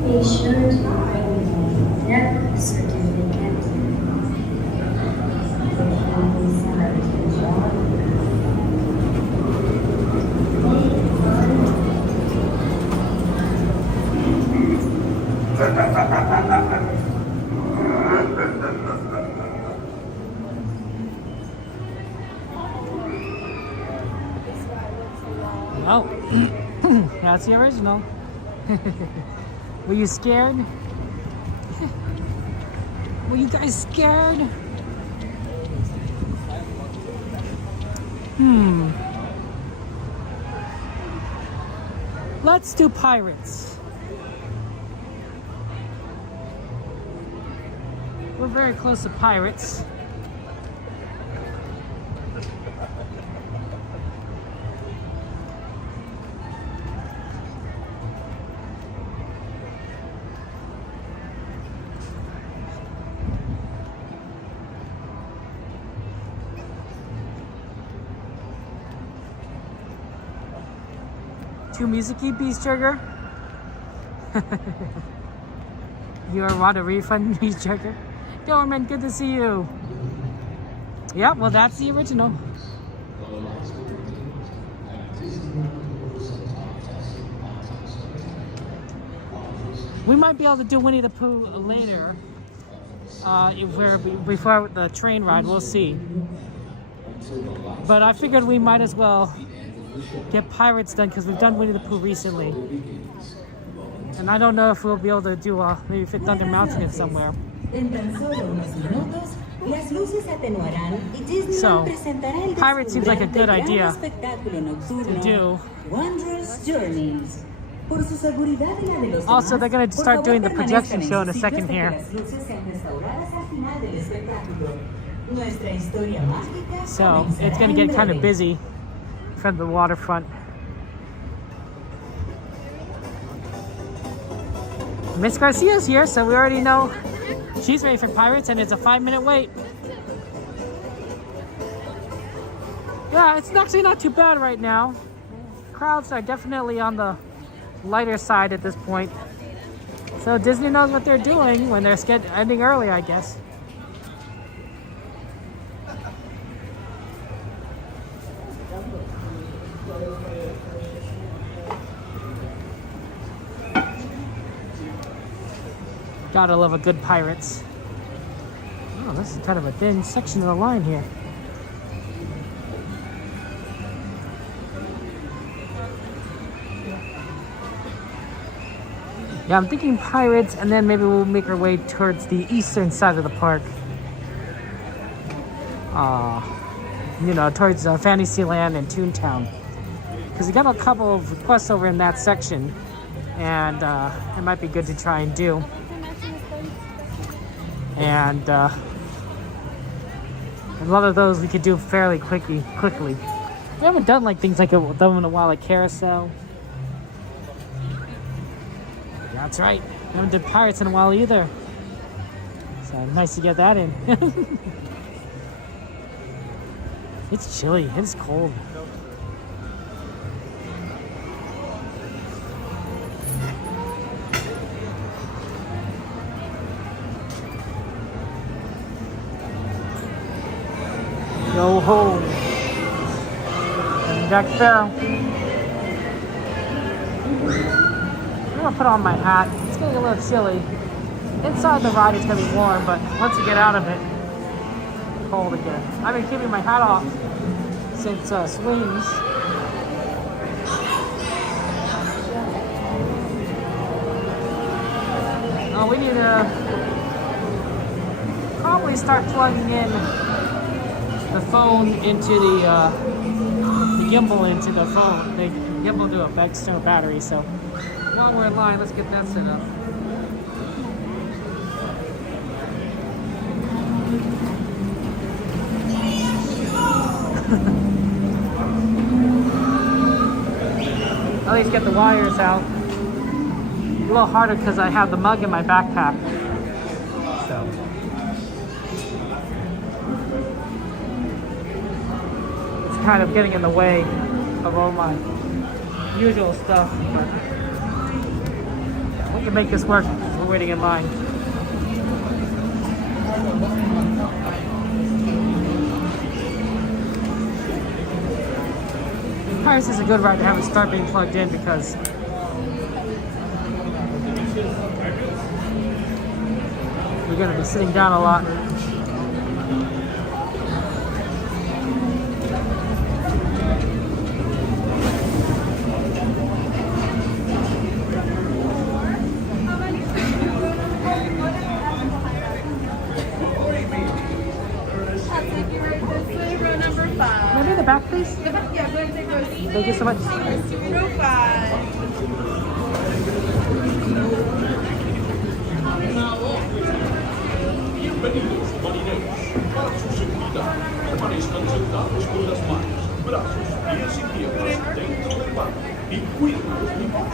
Be sure to bring never certificate. Oh, that's the original. Were you scared? Were you guys scared? Let's do pirates. We're very close to pirates. Too musicy, Beast Trigger? You want a refund, Beast Trigger? Dorman, good to see you. Yeah, well, that's the original. We might be able to do Winnie the Pooh later. Before the train ride, we'll see. But I figured we might as well get Pirates done because we've done Winnie the Pooh recently. And I don't know if we'll be able to do maybe Fit Thunder Mountain it somewhere. So, Pirates seems like a good idea to do. Also, they're going to start doing the projection show in a second here. So, it's going to get kind of busy from the waterfront. Miss Garcia's here, so we already know she's ready for Pirates, and it's a 5-minute wait. Yeah, it's actually not too bad right now. Crowds are definitely on the lighter side at this point. So Disney knows what they're doing when they're ending early, I guess. Gotta love a good Pirates. Oh, this is kind of a thin section of the line here. Yeah, I'm thinking Pirates, and then maybe we'll make our way towards the eastern side of the park. You know, towards Fantasyland and Toontown. Because we got a couple of requests over in that section, and it might be good to try and do. And a lot of those we could do fairly quickly. We haven't done like things like them in a while, like Carousel. That's right. We haven't done Pirates in a while either. So nice to get that in. It's chilly. It's cold. Yo ho! And Jack Sparrow. I'm gonna put on my hat. It's getting a little chilly. Inside the ride it's gonna be warm, but once you get out of it, it's cold again. I've been keeping my hat off since swings. Oh, we need to probably start plugging in the phone into the gimbal into the phone, the Yep, we'll do a external battery, so while we're in line, let's get that set up. At least get the wires out. A little harder because I have the mug in my backpack. So. It's kind of getting in the way of all my usual stuff, but we can make this work. We're waiting in line. Paris is a good ride to have it start being plugged in because you're going to be sitting down a lot. Maybe the back, please. Yeah, go ahead and take those. Thank you so much. Row 5. Bienvenidos, marineros. Para su seguridad, permanezcan sentados con las manos, brazos, pies y piernas dentro del barco y cuiden a los niños.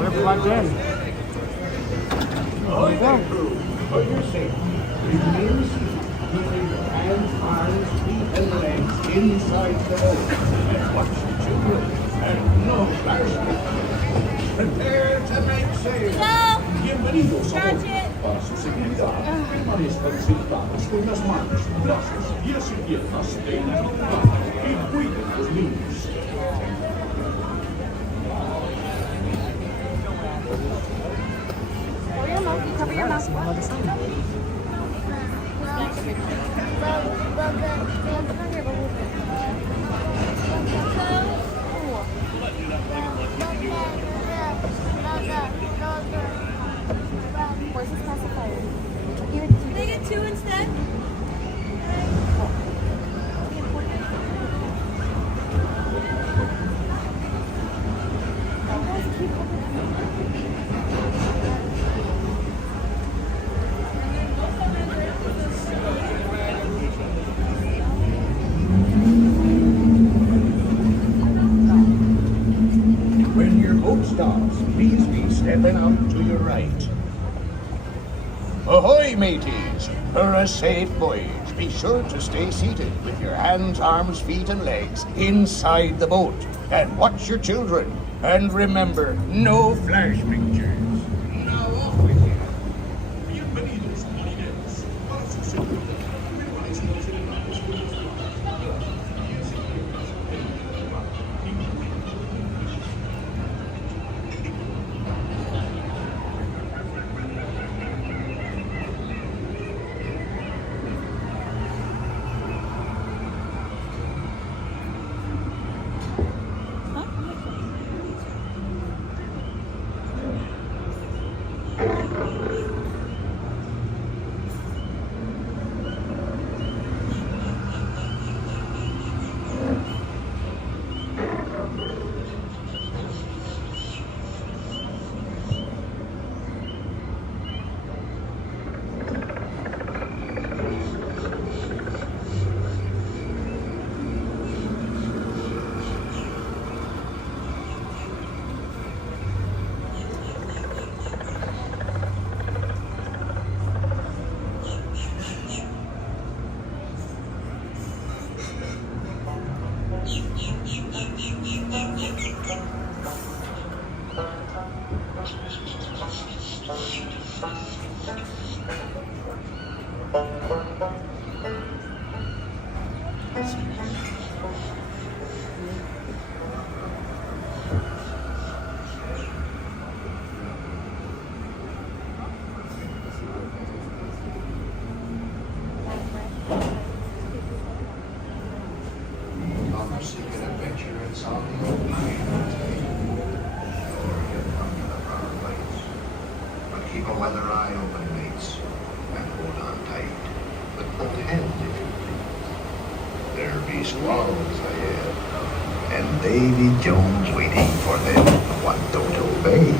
We're plugged in. Ahoy there, crew. For your safety, remain seated, keeping your hands, arms, feet, and legs inside the boat. And watch the children, and no flashing. Prepare to make sail. Bienvenidos a bordo. Para su seguridad, permanezcan sentados con las manos, brazos, pies y piernas dentro del barco y cuiden a los niños. Cover your mouth. Where's this pacifier? Can I get 2 instead? When your boat stops, please be stepping out to your right. Ahoy, mateys! For a safe voyage, be sure to stay seated with your hands, arms, feet, and legs inside the boat. And watch your children. And remember, no flash pictures. Now off with you. Bienvenidos, marineros. Para su seguridad, permanezcan sentados con las manos, brazos, pies y piernas dentro del barco y cuiden a los niños. other eye open, mates, and hold on tight. But hold hands if you please. There be swallows ahead, and Davy Jones waiting for them. What don't obey?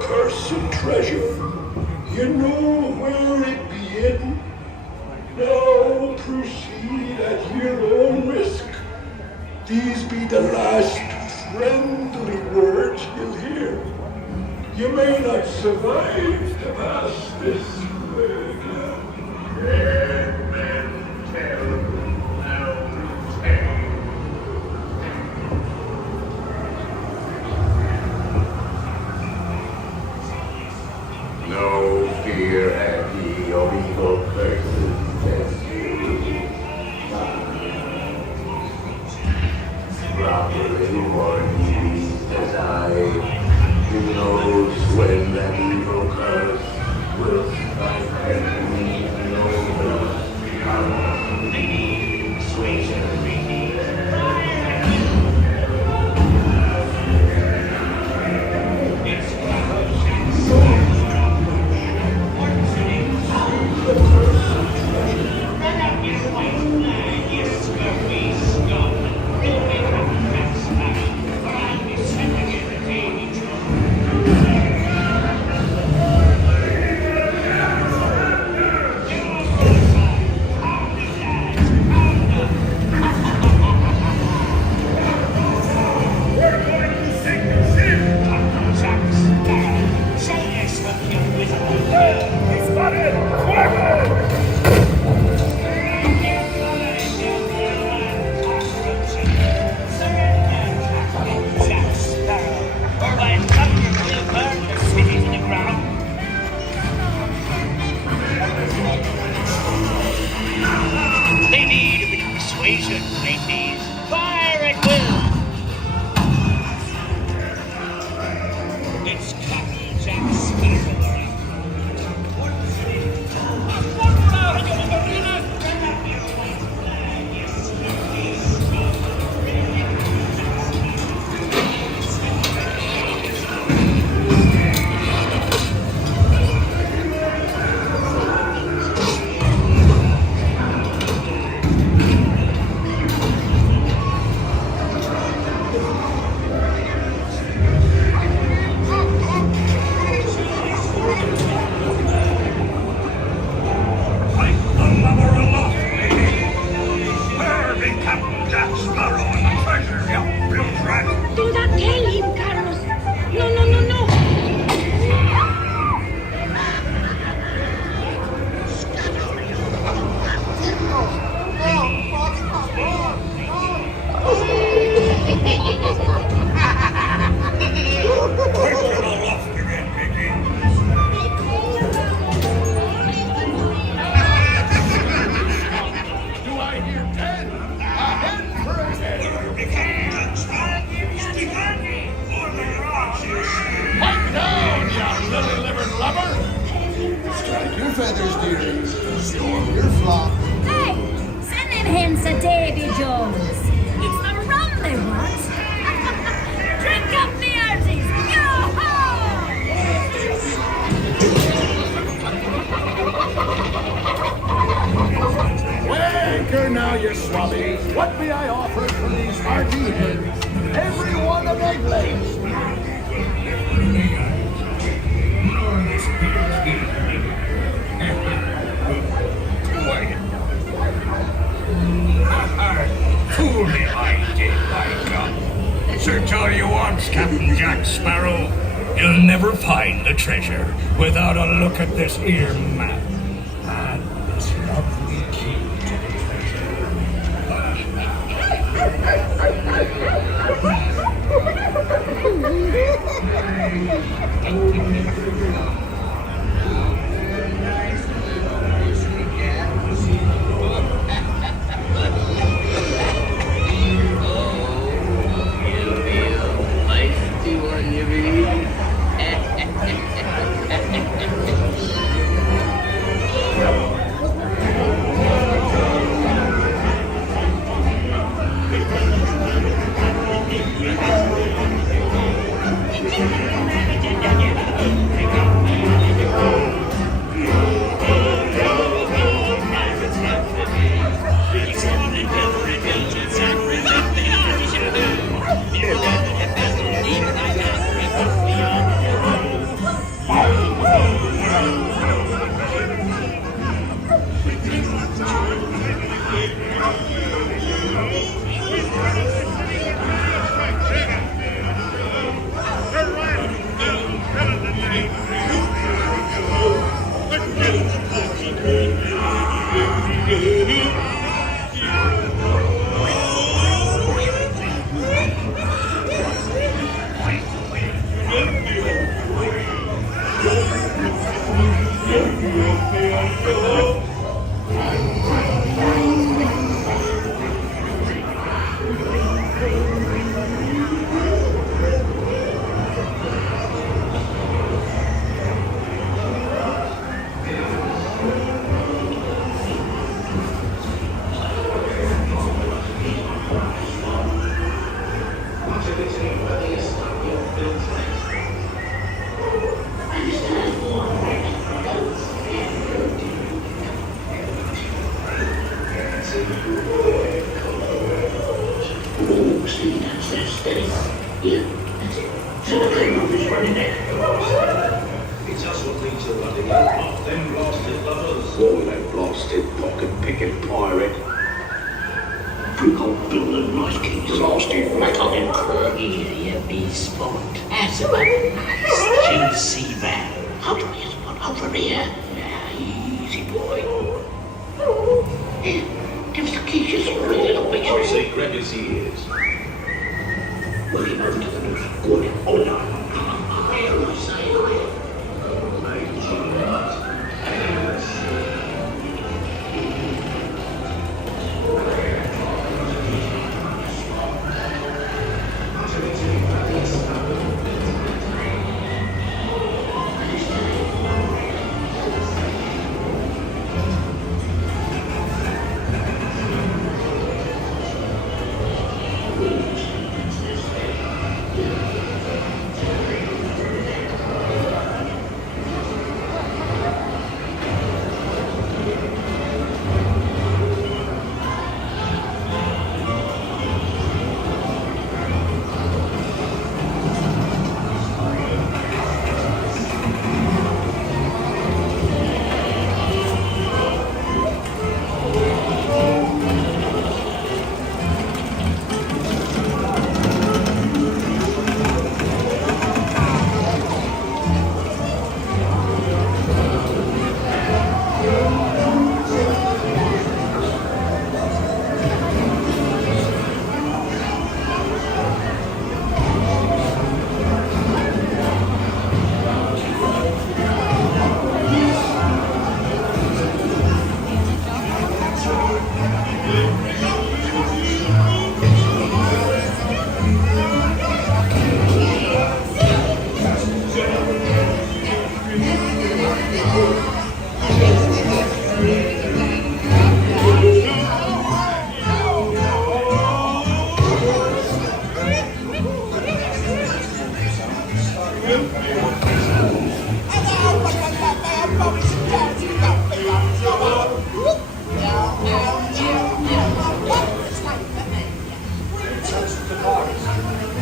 cursed treasure. You know where it be hidden. Now proceed at your own risk. These be the last friendly words you'll hear. You may not survive to pass this way. Dead men tell no tale. No fear have ye of evil curses test you. Properly warn ye, as I, who knows when that evil curse will strike me, knows how the persuasion. yours. It's the rum they want. Drink up the hearties. Yo-ho! Anchor now, you swabbies. What may I offer for these hearty heads? Every one of egg legs. Truly I did, by God. Search all you want, Captain Jack Sparrow. You'll never find the treasure without a look at this here map. And this lovely key to the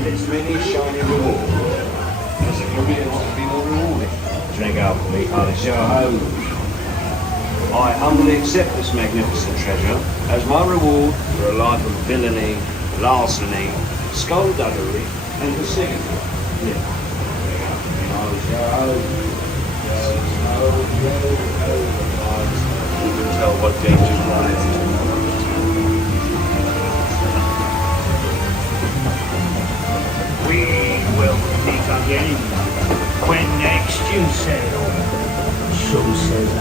its many shiny rewards. As it will be more rewarding. Drink up for me, I'll show home. I humbly accept this magnificent treasure as my reward for a life of villainy, larceny, skullduggery, and deceit. Yeah. I'll show home. Who can tell what dangers lie tomorrow? We will meet again when next you sail. So says I.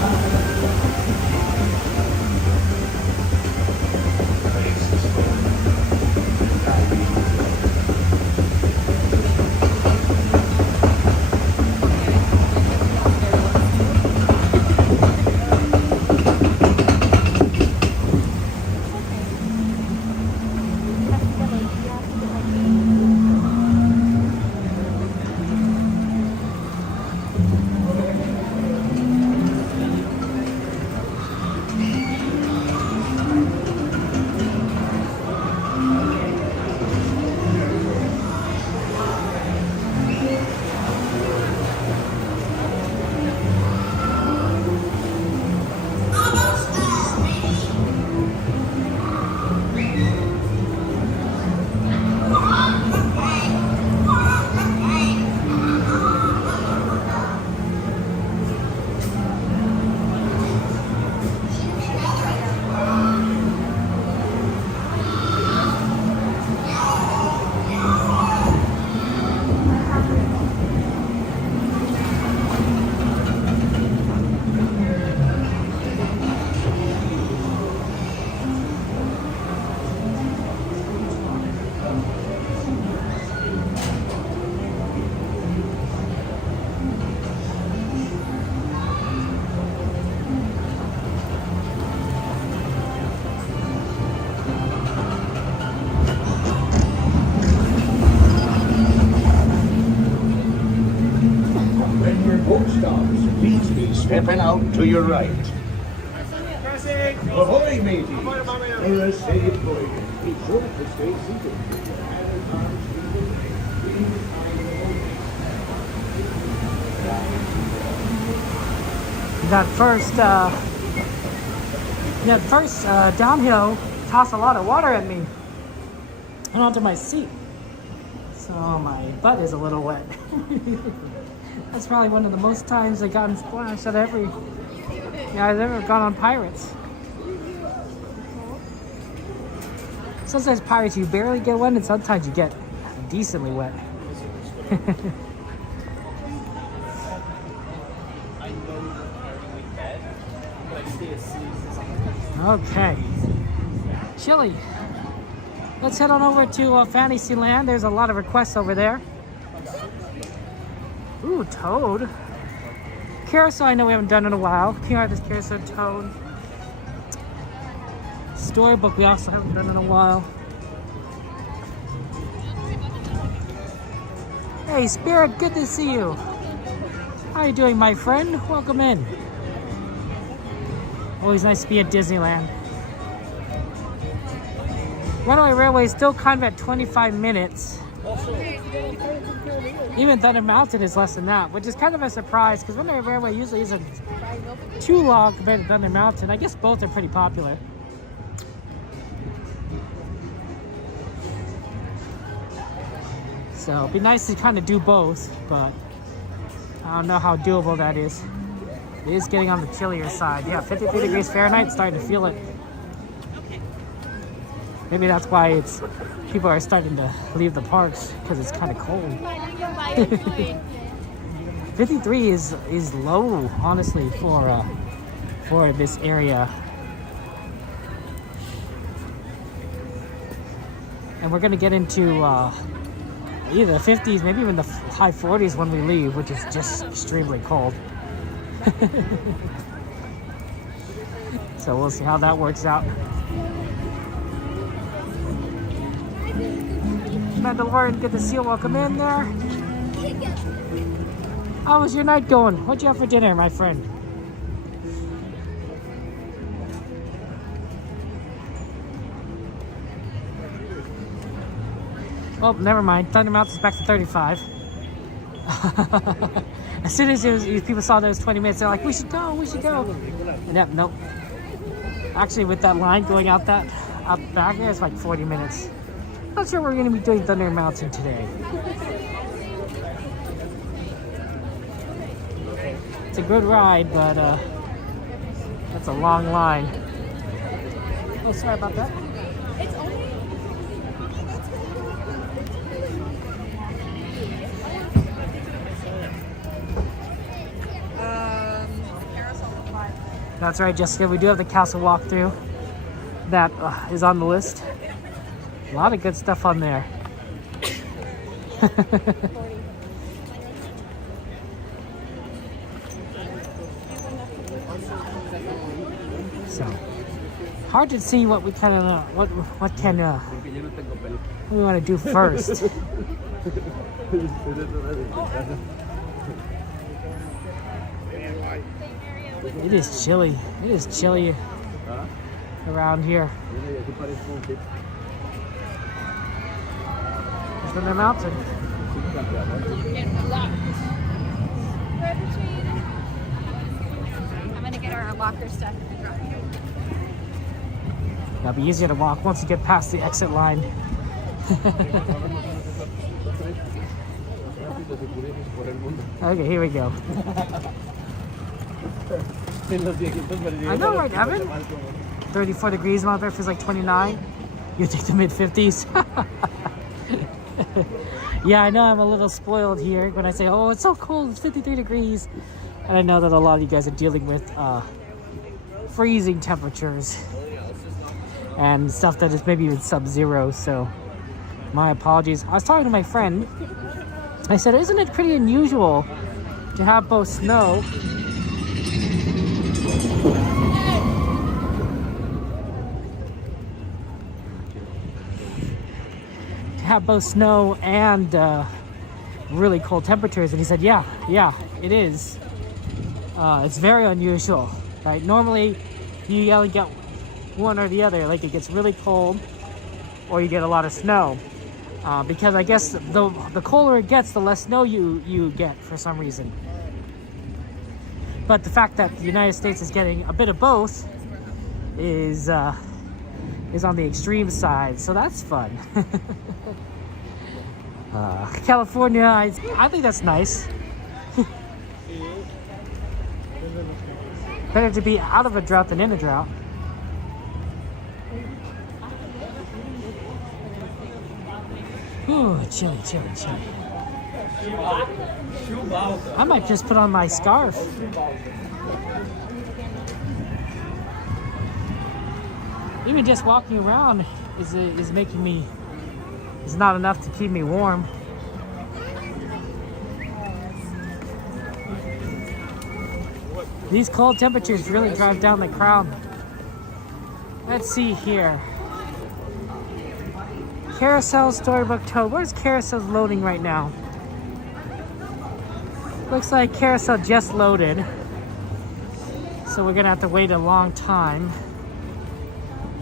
Stepping out to your right. Ahoy, matey! Stay employed. Be sure to stay seated. That first downhill tossed a lot of water at me and onto my seat. So my butt is a little wet. That's probably one of the most times I've gotten splashed at I've ever gone on Pirates. Sometimes Pirates you barely get wet and sometimes you get decently wet. Okay. Chili. Let's head on over to Fantasyland. There's a lot of requests over there. Ooh, Toad. Carousel, I know we haven't done in a while. King Arthur's Carousel, Toad. Storybook, we also haven't done in a while. Hey, Spirit, good to see you. How are you doing, my friend? Welcome in. Always nice to be at Disneyland. Runaway Railway is still kind of at 25 minutes. Even Thunder Mountain is less than that, which is kind of a surprise because Runaway Railway usually isn't too long compared to Thunder Mountain. I guess both are pretty popular. So it'd be nice to kind of do both, but I don't know how doable that is. It is getting on the chillier side. Yeah, 53 degrees Fahrenheit, starting to feel it. Maybe that's why people are starting to leave the parks because it's kind of cold. 53 is low, honestly, for this area. And we're gonna get into either the 50s, maybe even the high 40s when we leave, which is just extremely cold. So we'll see how that works out. Mandalorian, good to see you. Welcome in there. How was your night going? What'd you have for dinner, my friend? Oh, never mind. Thunder Mountain's back to 35. As soon as people saw those 20 minutes, they're like, we should go, we should go. And yep, nope. Actually, with that line going out back there, it's like 40 minutes. Not sure we're going to be doing Thunder Mountain today. It's a good ride, but that's a long line. Oh, sorry about that. It's only... That's right, Jessica. We do have the castle walkthrough that is on the list. A lot of good stuff on there. So hard to see what we kind of what we want to do first. It is chilly. It is chilly around here. It's in the mountain. I'm gonna get our locker stuff. It'll be easier to walk once you get past the exit line. Okay, here we go. I know, right, Evan? 34 degrees out there, feels like 29. You take the mid-50s. Yeah, I know I'm a little spoiled here when I say, oh, it's so cold, it's 53 degrees. And I know that a lot of you guys are dealing with freezing temperatures and stuff that is maybe even sub-zero, so my apologies. I was talking to my friend. I said, isn't it pretty unusual to have both snow and really cold temperatures? And he said, yeah, it is. It's very unusual, right? Normally, you only get one or the other. Like, it gets really cold, or you get a lot of snow. Because I guess the colder it gets, the less snow you get for some reason. But the fact that the United States is getting a bit of both is on the extreme side, so that's fun. California, I think that's nice. Better to be out of a drought than in a drought. Ooh, chilly. I might just put on my scarf. Even just walking around is not enough to keep me warm. These cold temperatures really drive down the crowd. Let's see here. Carousel Storybook Toad. Where's Carousel loading right now? Looks like Carousel just loaded. So we're gonna have to wait a long time.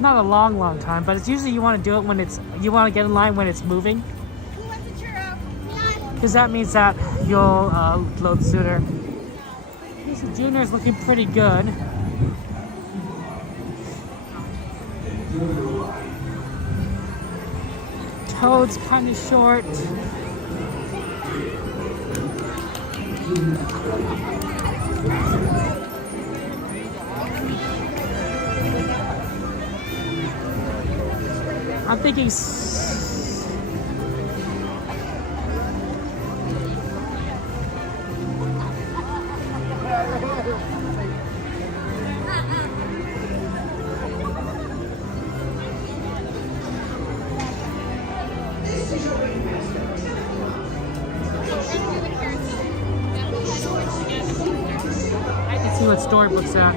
Not a long time, but it's usually you want to do it when you want to get in line when it's moving. Because that means that you'll load sooner. So Junior's looking pretty good. Toad's kind of short. I'm thinking see what Storybook's at.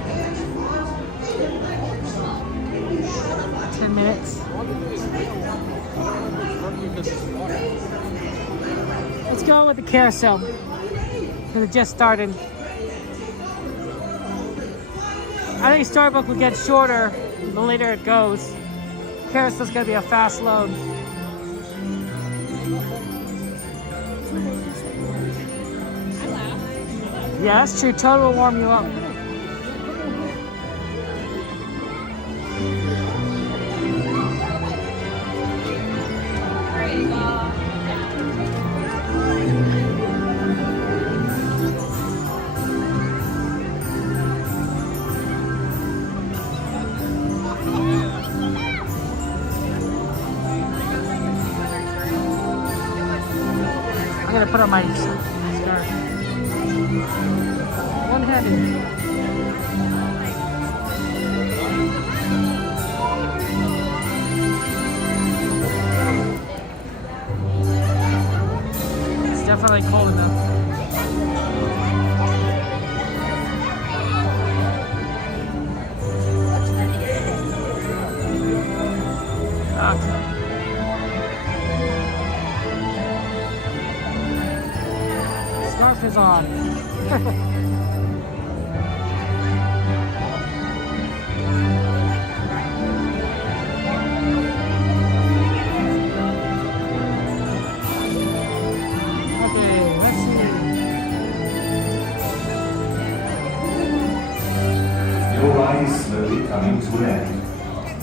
10 minutes. Let's go with the carousel. Because it just started. I think Storybook will get shorter the later it goes. Carousel's gonna be a fast load. Yeah, that's true. Toad will warm you up. I'm gonna put on my scarf. One-handed. It's definitely cold enough. Okay. Scarf is on. Slowly coming to an end.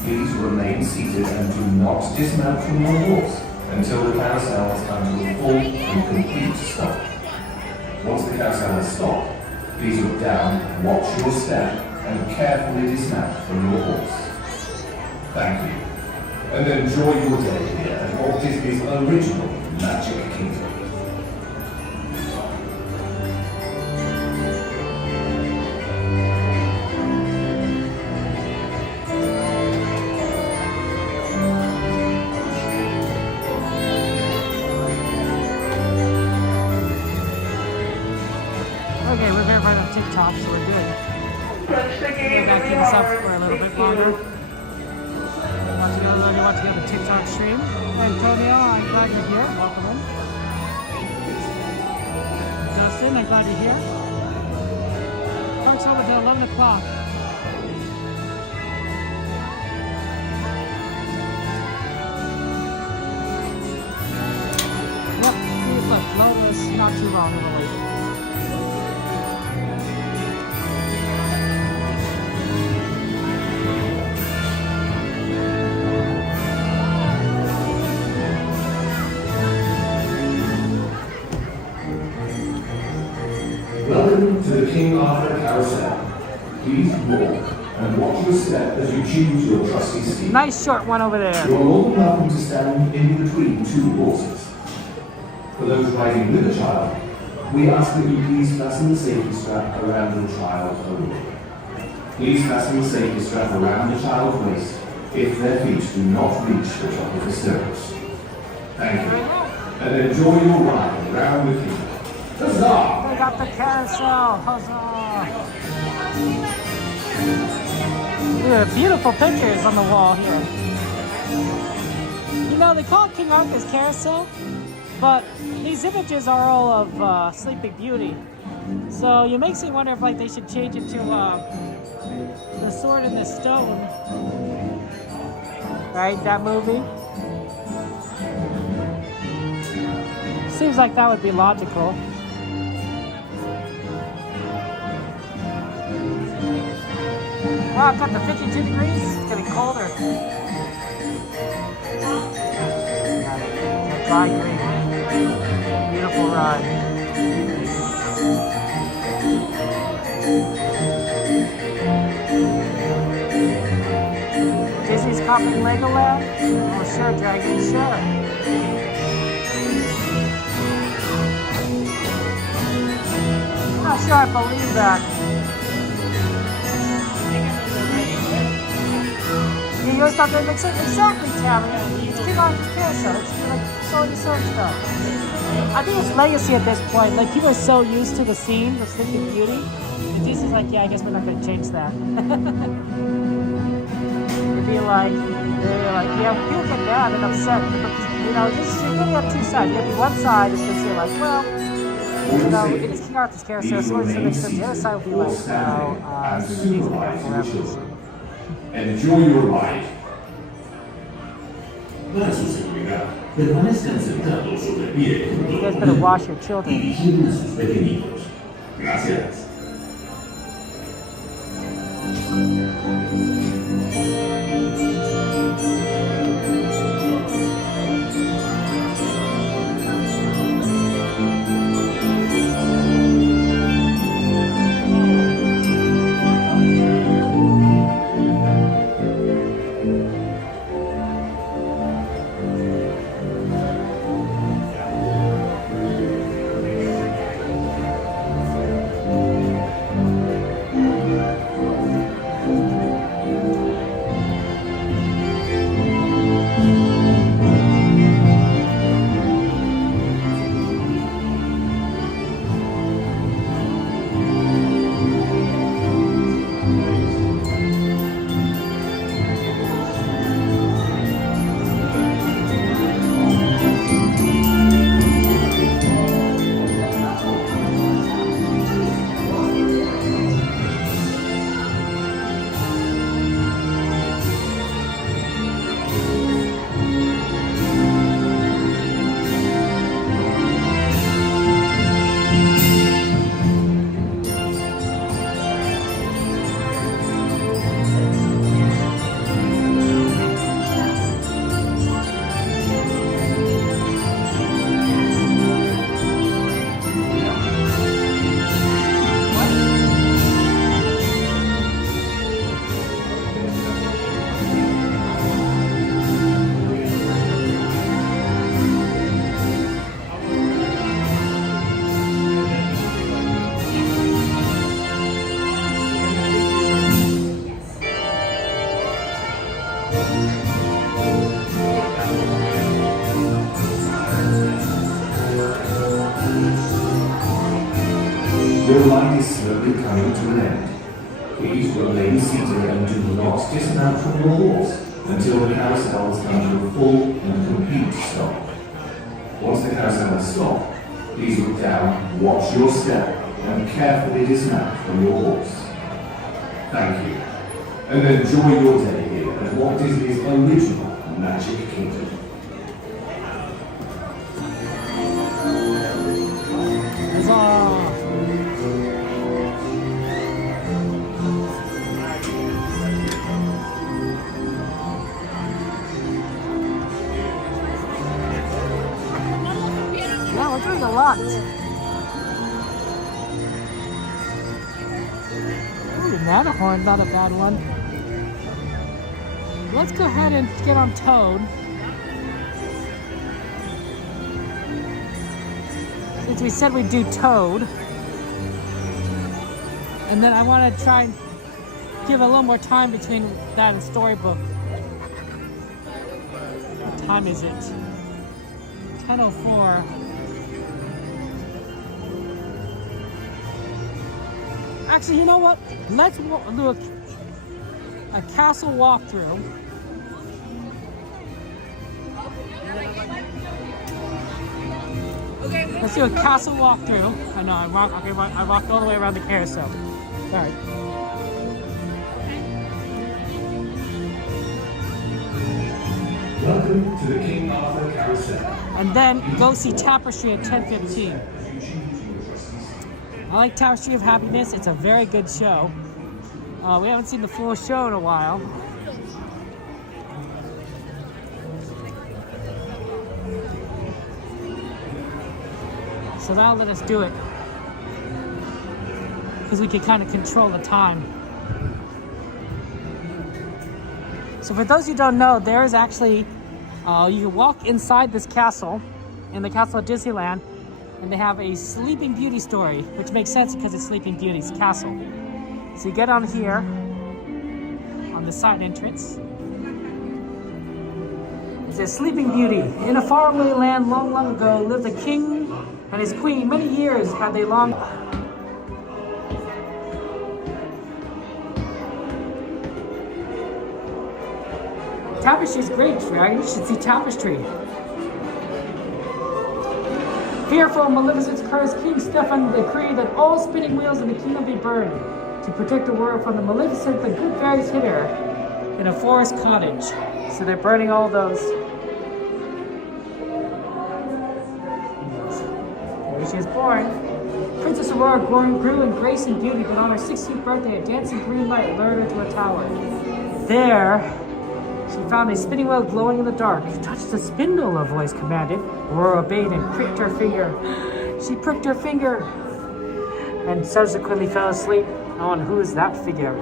Please remain seated and do not dismount from your horse until the carousel has come to a full and complete stop. Once the carousel has stopped, please look down, watch your step, and carefully dismount from your horse. Thank you. And enjoy your day here at Walt Disney's original Magic Kingdom. Okay, we're verified on TikTok, so we're doing it. We're gonna keep this up for a little bit longer. Want to go to the TikTok stream. Antonio, I'm glad you're here. Welcome in. Justin, I'm glad you're here. Park's over till 11 o'clock. Yep, look, Lotus, not too long of a wait. Welcome to the King Arthur Carousel. Please walk and watch your step as you choose your trusty steed. Nice short one over there. You are more than welcome to stand in between two horses. For those riding with a child, we ask that you please fasten the safety strap around the child only. Please fasten the safety strap around the child's waist if their feet do not reach the top of the stirrups. Thank you. And enjoy your ride around the kingdom. Huzzah! We got the carousel! Huzzah! There are beautiful pictures on the wall here. You know, they call it King Arthur's Carousel, but these images are all of Sleeping Beauty. So it makes me wonder if like they should change it to The Sword in the Stone. Right, that movie? Seems like that would be logical. Oh, I've got the 52 degrees. It's getting colder. Dry green. Beautiful ride. Disney's copying Legoland? Oh, sure, Dragon, sure. Not sure I believe that. You always thought that makes sense. Exactly, Tammy. It's King Arthur's Carousel. It's like so and so stuff. I think it's legacy at this point. Like people are so used to the scene, the Sleeping Beauty, and Disney's like, yeah, I guess we're not going to change that. It'd be like, they're like, yeah, people get mad and upset. You know, just you really have two sides. You have one side is just like, well, you know, it is King Arthur's Carousel, so it's makes sense. The other side would be like, no, Sleeping Beauty's been there forever. So. Enjoy your ride. Para su seguridad, permanezcan sentados o de pie. You guys better wash your children. Dirigidos a sus pequeñitos. Gracias. Your line is slowly coming to an end. Please remain seated and do not dismount from your horse until the carousel has come to a full and complete stop. Once the carousel has stopped, please look down, watch your step, and carefully dismount from your horse. Thank you. And enjoy your day here at Walt Disney's original Magic Kingdom. Yeah, we're doing a lot. Ooh, Matterhorn, not a bad one. Let's go ahead and get on Toad. Since we said we'd do Toad. And then I want to try and give a little more time between that and Storybook. What time is it? 10:04. Actually, you know what? Let's do a castle walkthrough. Let's do a castle walkthrough. I know, I walked all the way around the carousel. Sorry. Welcome to the King Arthur Carousel. And then go see Tapestry at 10:15. I like Tapestry of Happiness. It's a very good show. We haven't seen the full show in a while. So that'll let us do it. Because we can kind of control the time. So for those who don't know, there is actually, you can walk inside this castle, in the castle of Disneyland, and they have a Sleeping Beauty story, which makes sense because it's Sleeping Beauty's castle. So you get on here, on the side entrance. It says, Sleeping Beauty. In a faraway land long, long ago lived a king and his queen. Many years had they long... Tapestry is great, right? You should see Tapestry. Fearful of Maleficent's curse, King Stefan decreed that all spinning wheels in the kingdom be burned to protect the world from the Maleficent. The good fairies hid her in a forest cottage. So they're burning all those. Where she was born. Princess Aurora grew in grace and beauty, but on her 16th birthday, a dancing green light lured her to a tower. There, she found a spinning wheel glowing in the dark. Touch the spindle, a voice commanded. Aurora obeyed and pricked her finger. She pricked her finger and subsequently fell asleep. Oh, and who is that figure?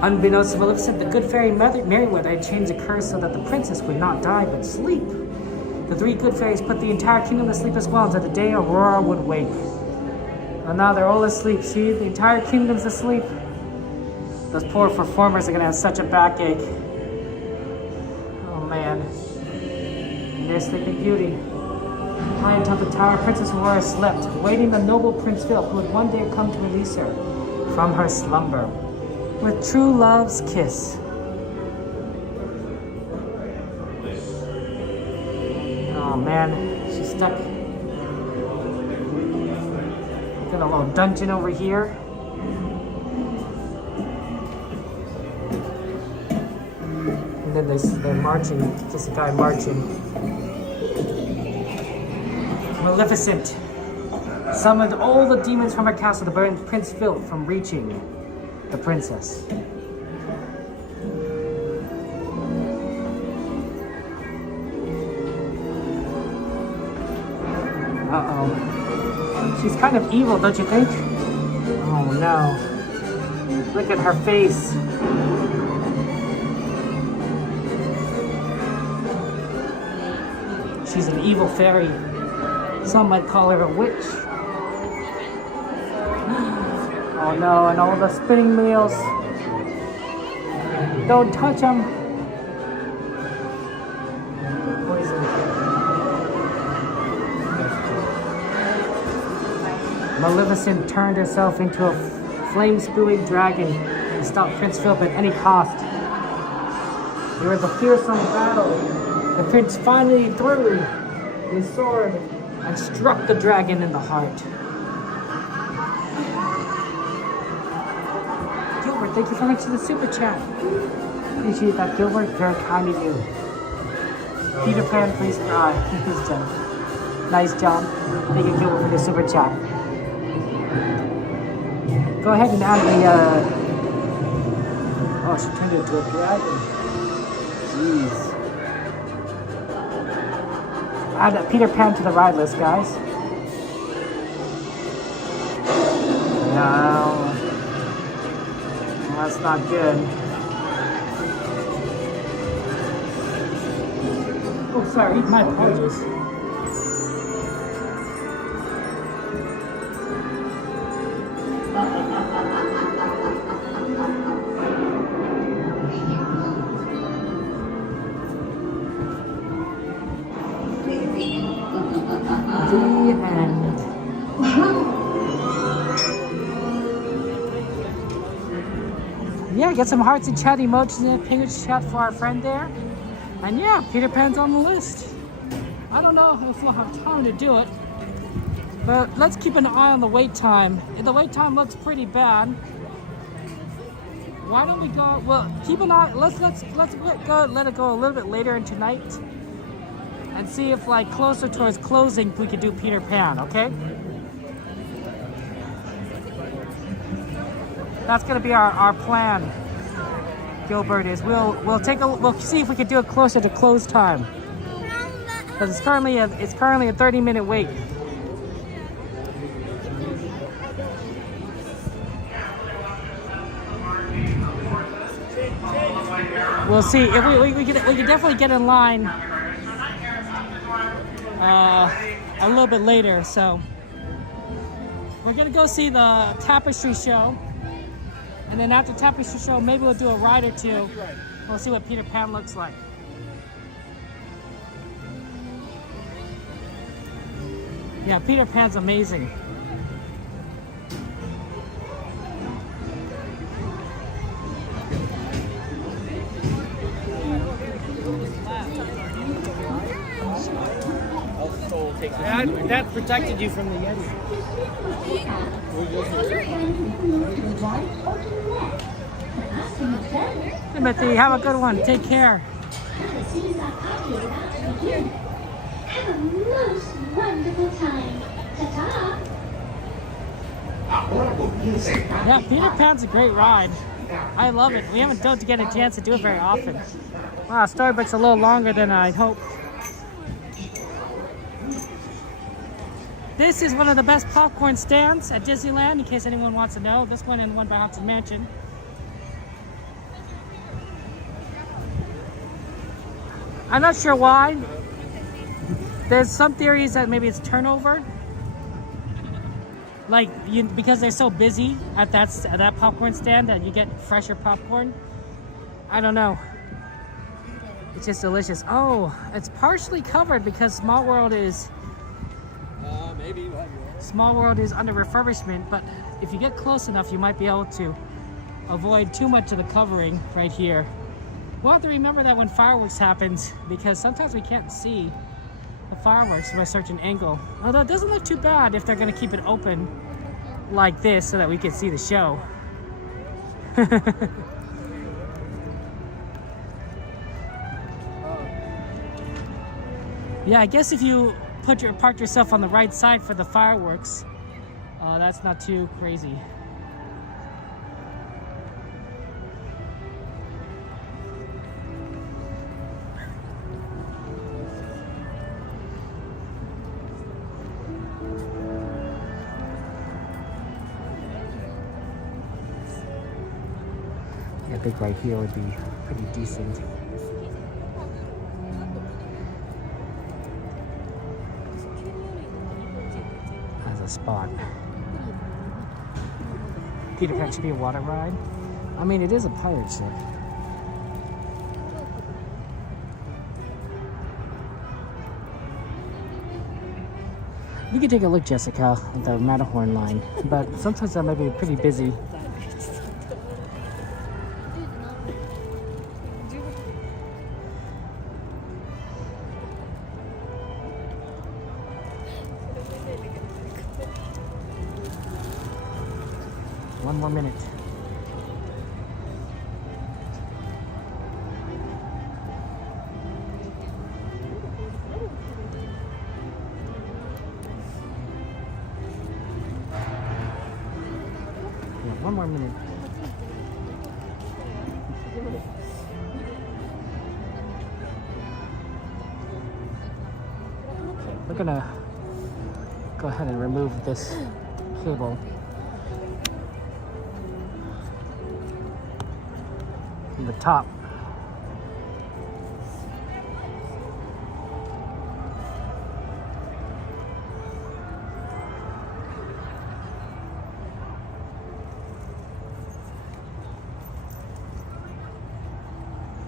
Unbeknownst to Maleficent, the good fairy Merryweather had changed the curse so that the princess would not die but sleep. The three good fairies put the entire kingdom to sleep as well until the day Aurora would wake. And now they're all asleep. See, the entire kingdom's asleep. Those poor performers are gonna have such a backache. Oh man. And there's Sleeping Beauty. High atop the tower, Princess Aurora slept, waiting the noble Prince Philip, who would one day come to release her from her slumber. With true love's kiss. Oh man, she's stuck in a little dungeon over here. And then they're marching, just a guy marching. Maleficent summoned all the demons from her castle to prevent Prince Philip from reaching the princess. Uh-oh. She's kind of evil, don't you think? Oh no. Look at her face. She's an evil fairy. Some might call her a witch. Oh no, and all the spinning wheels. Don't touch them. Poison. Maleficent turned herself into a flame-spewing dragon to stop Prince Philip at any cost. There was a fearsome battle. The prince finally threw his sword and struck the dragon in the heart. Thank you so much for the super chat. Appreciate that, Gilbert. Very kind of you. Peter Pan, please cry. Nice job. Thank you, Gilbert, for the super chat. Go ahead and add the. Oh, she turned into a dragon. Jeez. Add Peter Pan to the ride list, guys. No. That's not good. Oh, sorry, my apologies. The end. Yeah, get some hearts and chat emojis in the penguins chat for our friend there. And yeah, Peter Pan's on the list. I don't know if we'll have time to do it, but let's keep an eye on the wait time. If the wait time looks pretty bad, why don't we go? Well, keep an eye. Let's let it go a little bit later in tonight, and see if like closer towards closing we could do Peter Pan. Okay. That's gonna be our plan, Gilbert. Is we'll see if we can do it closer to close time, because it's currently a 30-minute wait. We'll see if we can definitely get in line a little bit later. So we're gonna go see the Tapestry show. And then after Tapestry show, maybe we'll do a ride or two. We'll see what Peter Pan looks like. Yeah, Peter Pan's amazing. I'll take That protected you from the Yeti. Timothy, have a good one. Take care. Have a most wonderful time. Ta-ta! Yeah, Peter Pan's a great ride. I love it. We don't get a chance to do it very often. Wow, Storybook's a little longer than I'd hoped. This is one of the best popcorn stands at Disneyland, in case anyone wants to know. This one and one by Haunted Mansion. I'm not sure why. There's some theories that maybe it's turnover. Like, because they're so busy at that popcorn stand that you get fresher popcorn. I don't know. It's just delicious. Oh, it's partially covered because Small World is under refurbishment, but if you get close enough, you might be able to avoid too much of the covering right here. We'll have to remember that when fireworks happens, because sometimes we can't see the fireworks from a certain angle. Although it doesn't look too bad if they're going to keep it open like this so that we can see the show. Yeah, I guess if you park yourself on the right side for the fireworks, that's not too crazy. I think right here would be pretty decent. As a spot. Peter Pan should be a water ride. I mean, it is a pirate ship. We could take a look, Jessica, at the Matterhorn line, but sometimes that might be pretty busy. One more minute. Yeah, one more minute. Okay, we're gonna go ahead and remove this cable. The top.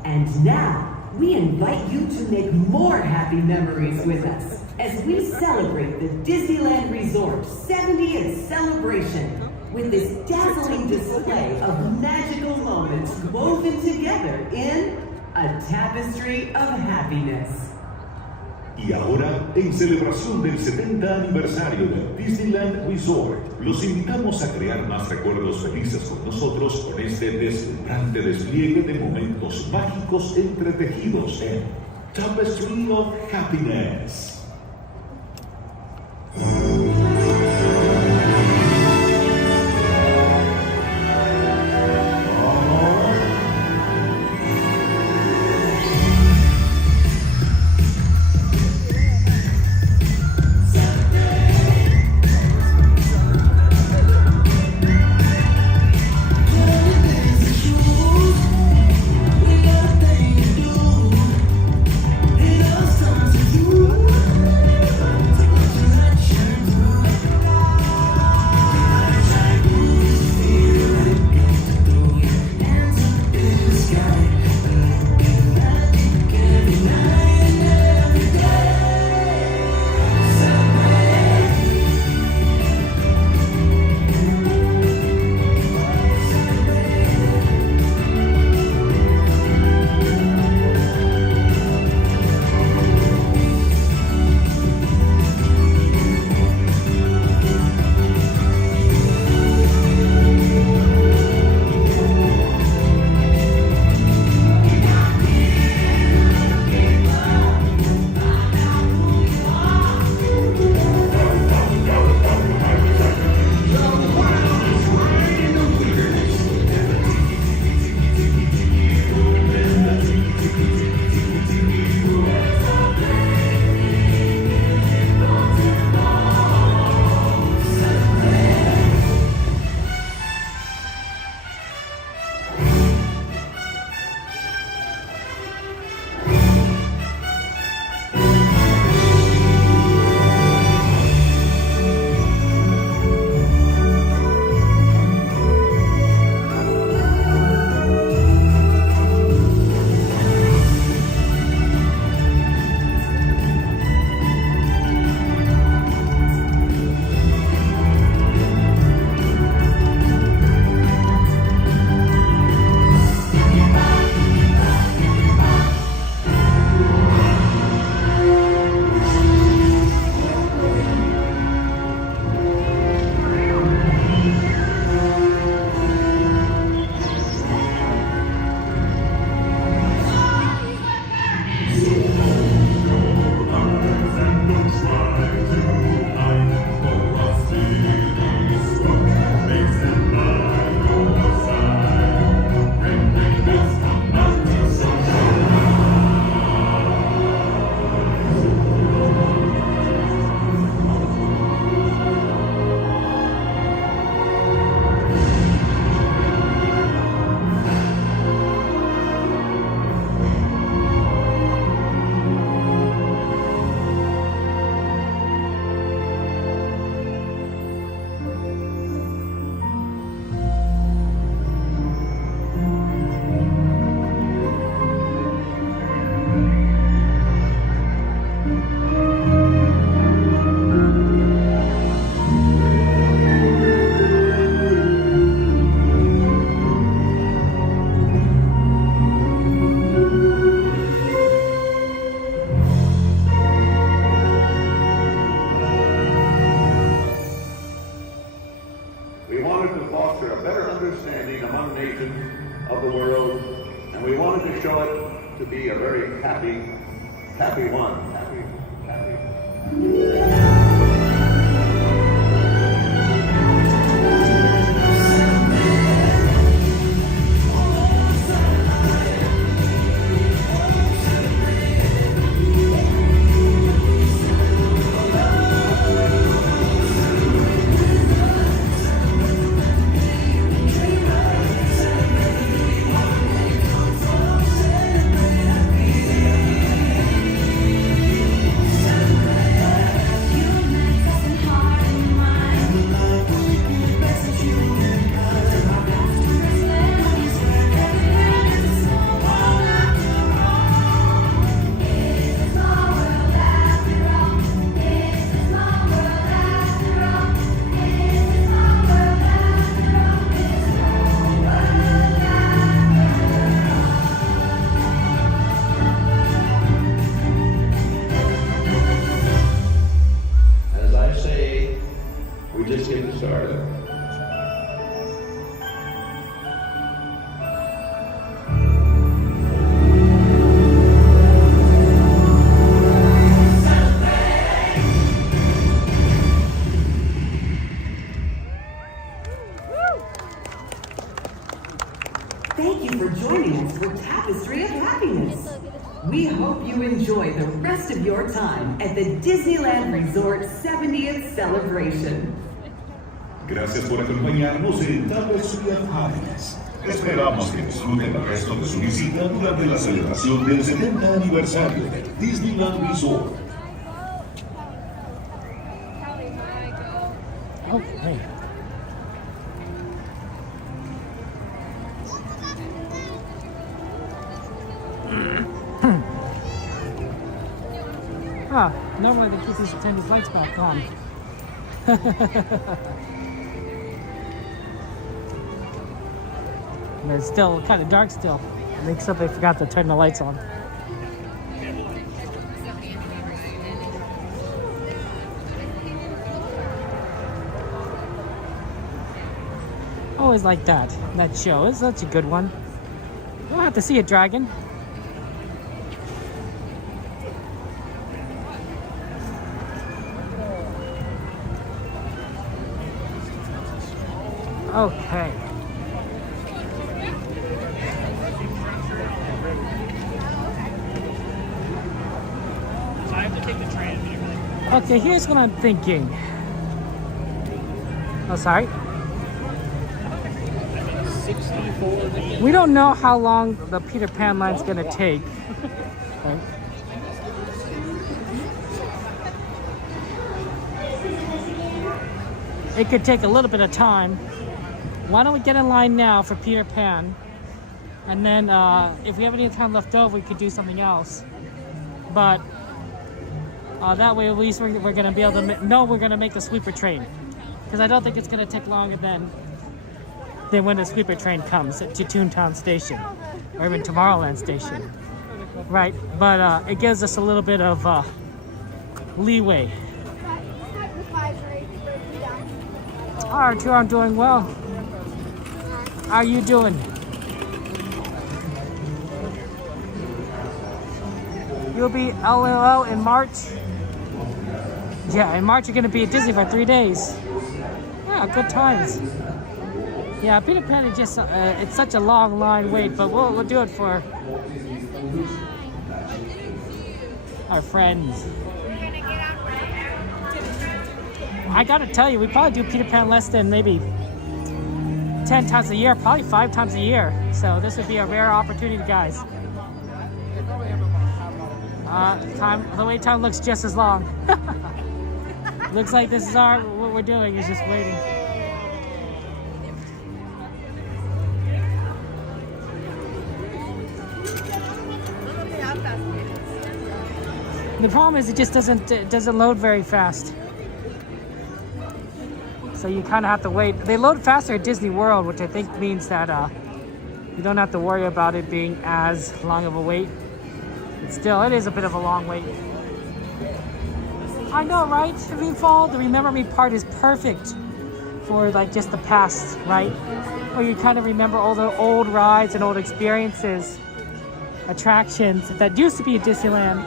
And now, we invite you to make more happy memories with us as we celebrate the Disneyland Resort 70th celebration with this dazzling display of magical moments woven together in a tapestry of happiness. Y ahora, en celebración del 70 aniversario del Disneyland Resort, los invitamos a crear más recuerdos felices con nosotros con este deslumbrante despliegue de momentos mágicos entretejidos en Tapestry of Happiness. understanding among nations of the world, and we wanted to show it to be a very happy one. Happy. Thank you for joining us for Tapestry of Happiness. We hope you enjoy the rest of your time at the Disneyland Resort 70th Celebration. Gracias por acompañarnos en Tapestry of Happiness. Esperamos que disfruten el resto de su visita durante la celebración del 70 aniversario de Disneyland Resort. Oh, hey. Ah, normally they keep these attendant lights back on. And it's still kind of dark still. I think somebody forgot to turn the lights on. Always like that show. It's such a good one. We'll have to see it, Dragon. Okay. So I have to take the train. Okay, here's what I'm thinking. Oh, sorry. We don't know how long the Peter Pan line's gonna take. Okay. It could take a little bit of time. Why don't we get in line now for Peter Pan? And then if we have any time left over, we could do something else. But that way at least we're going to be able to know we're going to make the sweeper train. Because I don't think it's going to take longer than when the sweeper train comes to Toontown Station. Or even Tomorrowland Station. Right, but it gives us a little bit of leeway. Arthur, I'm doing well. How are you doing? You'll be LOL in March? Yeah, in March you're going to be at Disney for 3 days. Yeah, good times. Yeah, Peter Pan is just, it's such a long line wait, but we'll do it for our friends. I gotta tell you, we probably do Peter Pan less than maybe 10 times a year, probably 5 times a year. So this would be a rare opportunity, guys. The wait time looks just as long. Looks like this is what we're doing is just waiting. The problem is it just doesn't load very fast. So you kind of have to wait. They load faster at Disney World, which I think means that you don't have to worry about it being as long of a wait. But still, it is a bit of a long wait. I know, right? Fall, the Remember Me part is perfect. for like just the past, right? Where you kind of remember all the old rides and old experiences, attractions that used to be at Disneyland.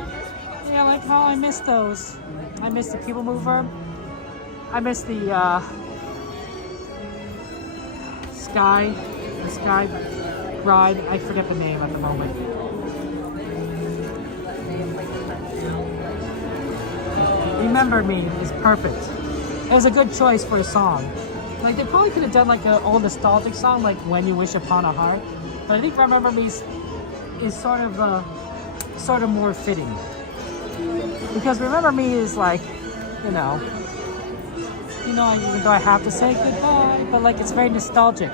Yeah, like, oh, I miss those. I miss the People Mover. I miss the Sky ride. I forget the name at the moment. Remember Me is perfect. It was a good choice for a song. Like, they probably could have done like an old nostalgic song like When You Wish Upon a Heart, but I think Remember Me is sort of more fitting. Because Remember Me is like, you know, even though I have to say goodbye, but like it's very nostalgic.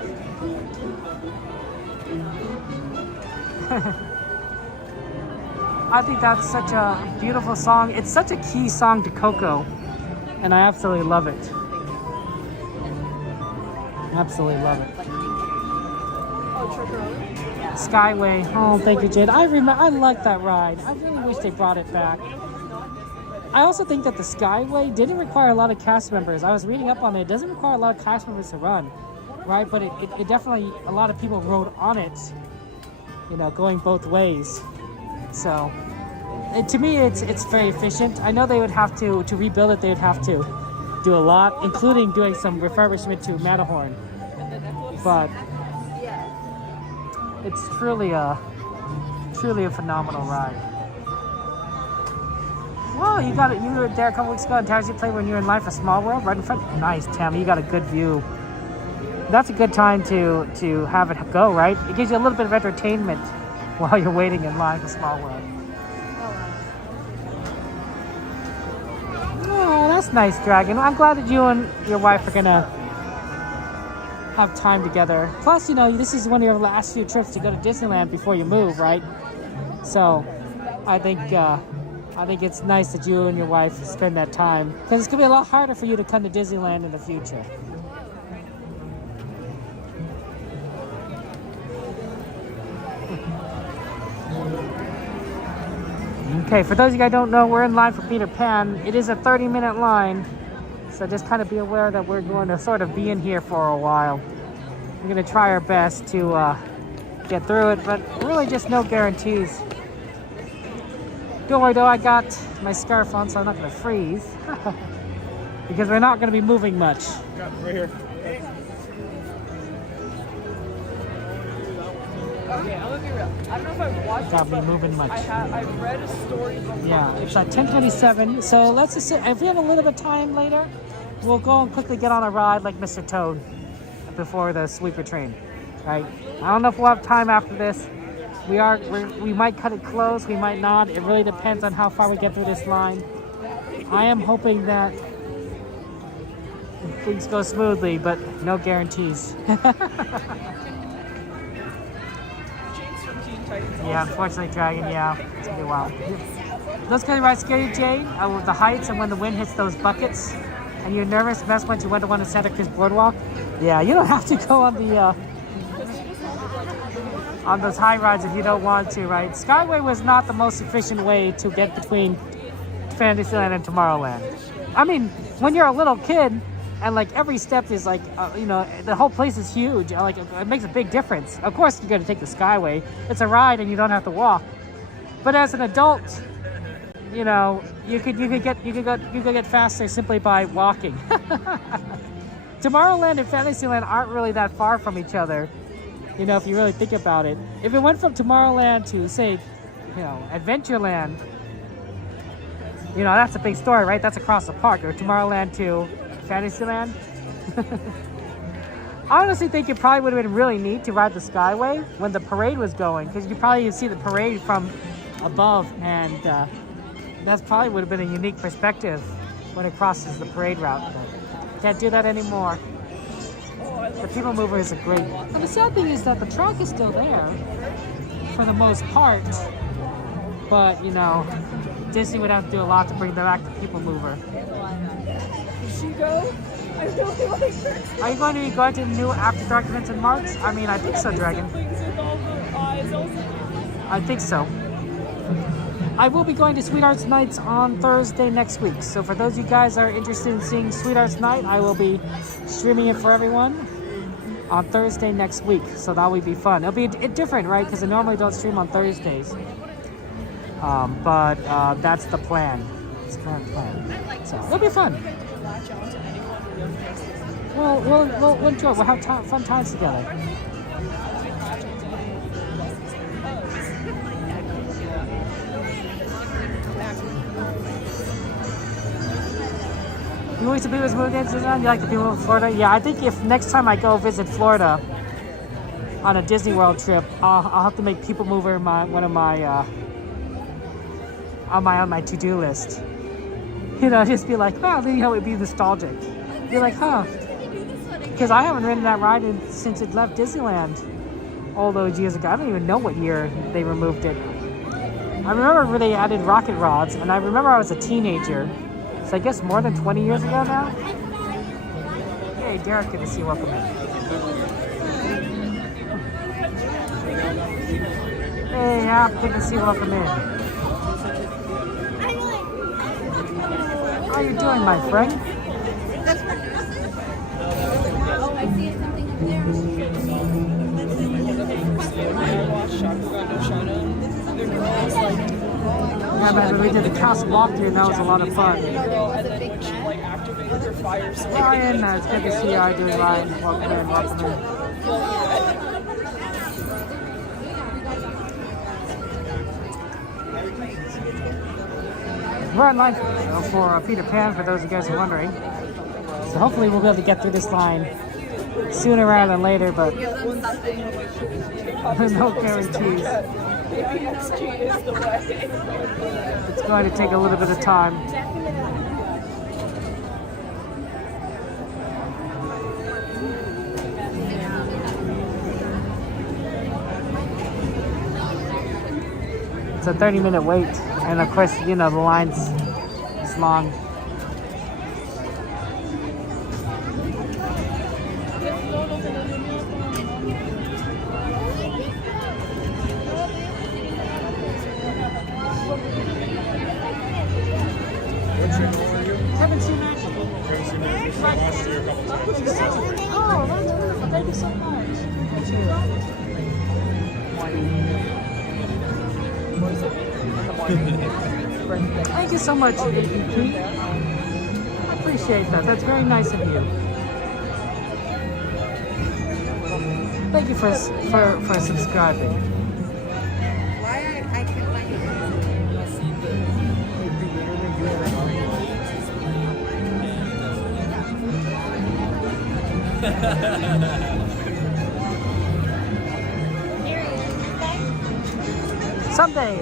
I think that's such a beautiful song. It's such a key song to Coco, and I absolutely love it. Absolutely love it. Skyway. Oh, thank you, Jade. I like that ride. I really wish they brought it back. I also think that the Skyway didn't require a lot of cast members. I was reading up on it. It doesn't require a lot of cast members to run, right? But it definitely, a lot of people rode on it, you know, going both ways. So, to me, it's very efficient. I know they would have to rebuild it, they would have to do a lot, including doing some refurbishment to Matterhorn. But it's truly a phenomenal ride. Whoa, you were there a couple weeks ago in Taxi Play when you were in line for Small World, right in front. Nice, Tammy, you got a good view. That's a good time to have it go, right? It gives you a little bit of entertainment while you're waiting in line for Small World. Oh, that's nice, Dragon. I'm glad that you and your wife are gonna have time together. Plus, you know, this is one of your last few trips to go to Disneyland before you move, right? So, I think it's nice that you and your wife spend that time, because it's gonna be a lot harder for you to come to Disneyland in the future. Okay, for those of you guys who don't know, we're in line for Peter Pan. It is a 30-minute line, so just kind of be aware that we're going to sort of be in here for a while. We're going to try our best to get through it, but really just no guarantees. Don't worry though, I got my scarf on, so I'm not going to freeze. Because we're not going to be moving much. Got it right here. Okay, I'm gonna be real. I don't know if I've watched Got it, me but moving much. I've read a story from Yeah, it's at 10:27. So let's just say, if we have a little bit of time later, we'll go and quickly get on a ride like Mr. Toad before the sweeper train. Right? I don't know if we'll have time after this. We might cut it close, we might not. It really depends on how far we get through this line. I am hoping that things go smoothly, but no guarantees. Yeah, unfortunately, Dragon, yeah, it's gonna be a while. Those kind of rides scare you, Jade? With the heights and when the wind hits those buckets, and you're nervous, mess once you went to one of Santa Cruz Boardwalk? Yeah, you don't have to go on the on those high rides if you don't want to, right? Skyway was not the most efficient way to get between Fantasyland and Tomorrowland. I mean, when you're a little kid, and like every step is like, you know, the whole place is huge. Like it makes a big difference. Of course, you're gonna take the Skyway. It's a ride, and you don't have to walk. But as an adult, you know, you could get faster simply by walking. Tomorrowland and Fantasyland aren't really that far from each other. You know, if you really think about it. If it went from Tomorrowland to, say, you know, Adventureland, you know, that's a big story, right? That's across the park. Or Tomorrowland to Fantasyland. I honestly think it probably would have been really neat to ride the Skyway when the parade was going, because you probably see the parade from above, and that's probably would have been a unique perspective when it crosses the parade route. But can't do that anymore. The People Mover is a great one. And the sad thing is that the track is still there for the most part, but you know, Disney would have to do a lot to bring back the People Mover. Did she go? I really like her. Are you going to be going to the new After Dark events in March? I mean, I think so, Dragon. I think so. I will be going to Sweethearts Nights on Thursday next week. So for those of you guys that are interested in seeing Sweethearts Night, I will be streaming it for everyone on Thursday next week. So that will be fun. It'll be different, right? Because I normally don't stream on Thursdays. But that's the plan. It's the current plan. So it'll be fun. We'll enjoy. We'll have fun times together. You always the people who's moved into Disneyland? You like the people in Florida? Yeah, I think if next time I go visit Florida on a Disney World trip, I'll have to make People Mover on my to-do list. You know, just be like, oh, you know, it'd be nostalgic. Be like, huh? Because I haven't ridden that ride since it left Disneyland all those years ago. I don't even know what year they removed it. I remember when they added rocket rods, and I remember I was a teenager. So I guess more than 20 years ago now? Hey, Derek, good to see you. Welcome in. Hey, Hap, good to see you. Welcome in. How you doing, my friend? Oh, I see something up there. Yeah, man, we did the castle walkthrough and that was a lot of fun. Ryan, it's good to see you. How you doing, Ryan? Welcome in, welcome in. We're in line for Peter Pan, for those of you guys who are wondering. So hopefully we'll be able to get through this line sooner rather than later, but there's no guarantees. It's going to take a little bit of time. It's a 30-minute wait, and of course, you know, the line's long. Haven't seen that. Last year a couple times. Oh, that's wonderful. Thank you so much. Thank you so much, APP. I appreciate that. That's very nice of you. Thank you for subscribing. Why I can't find it?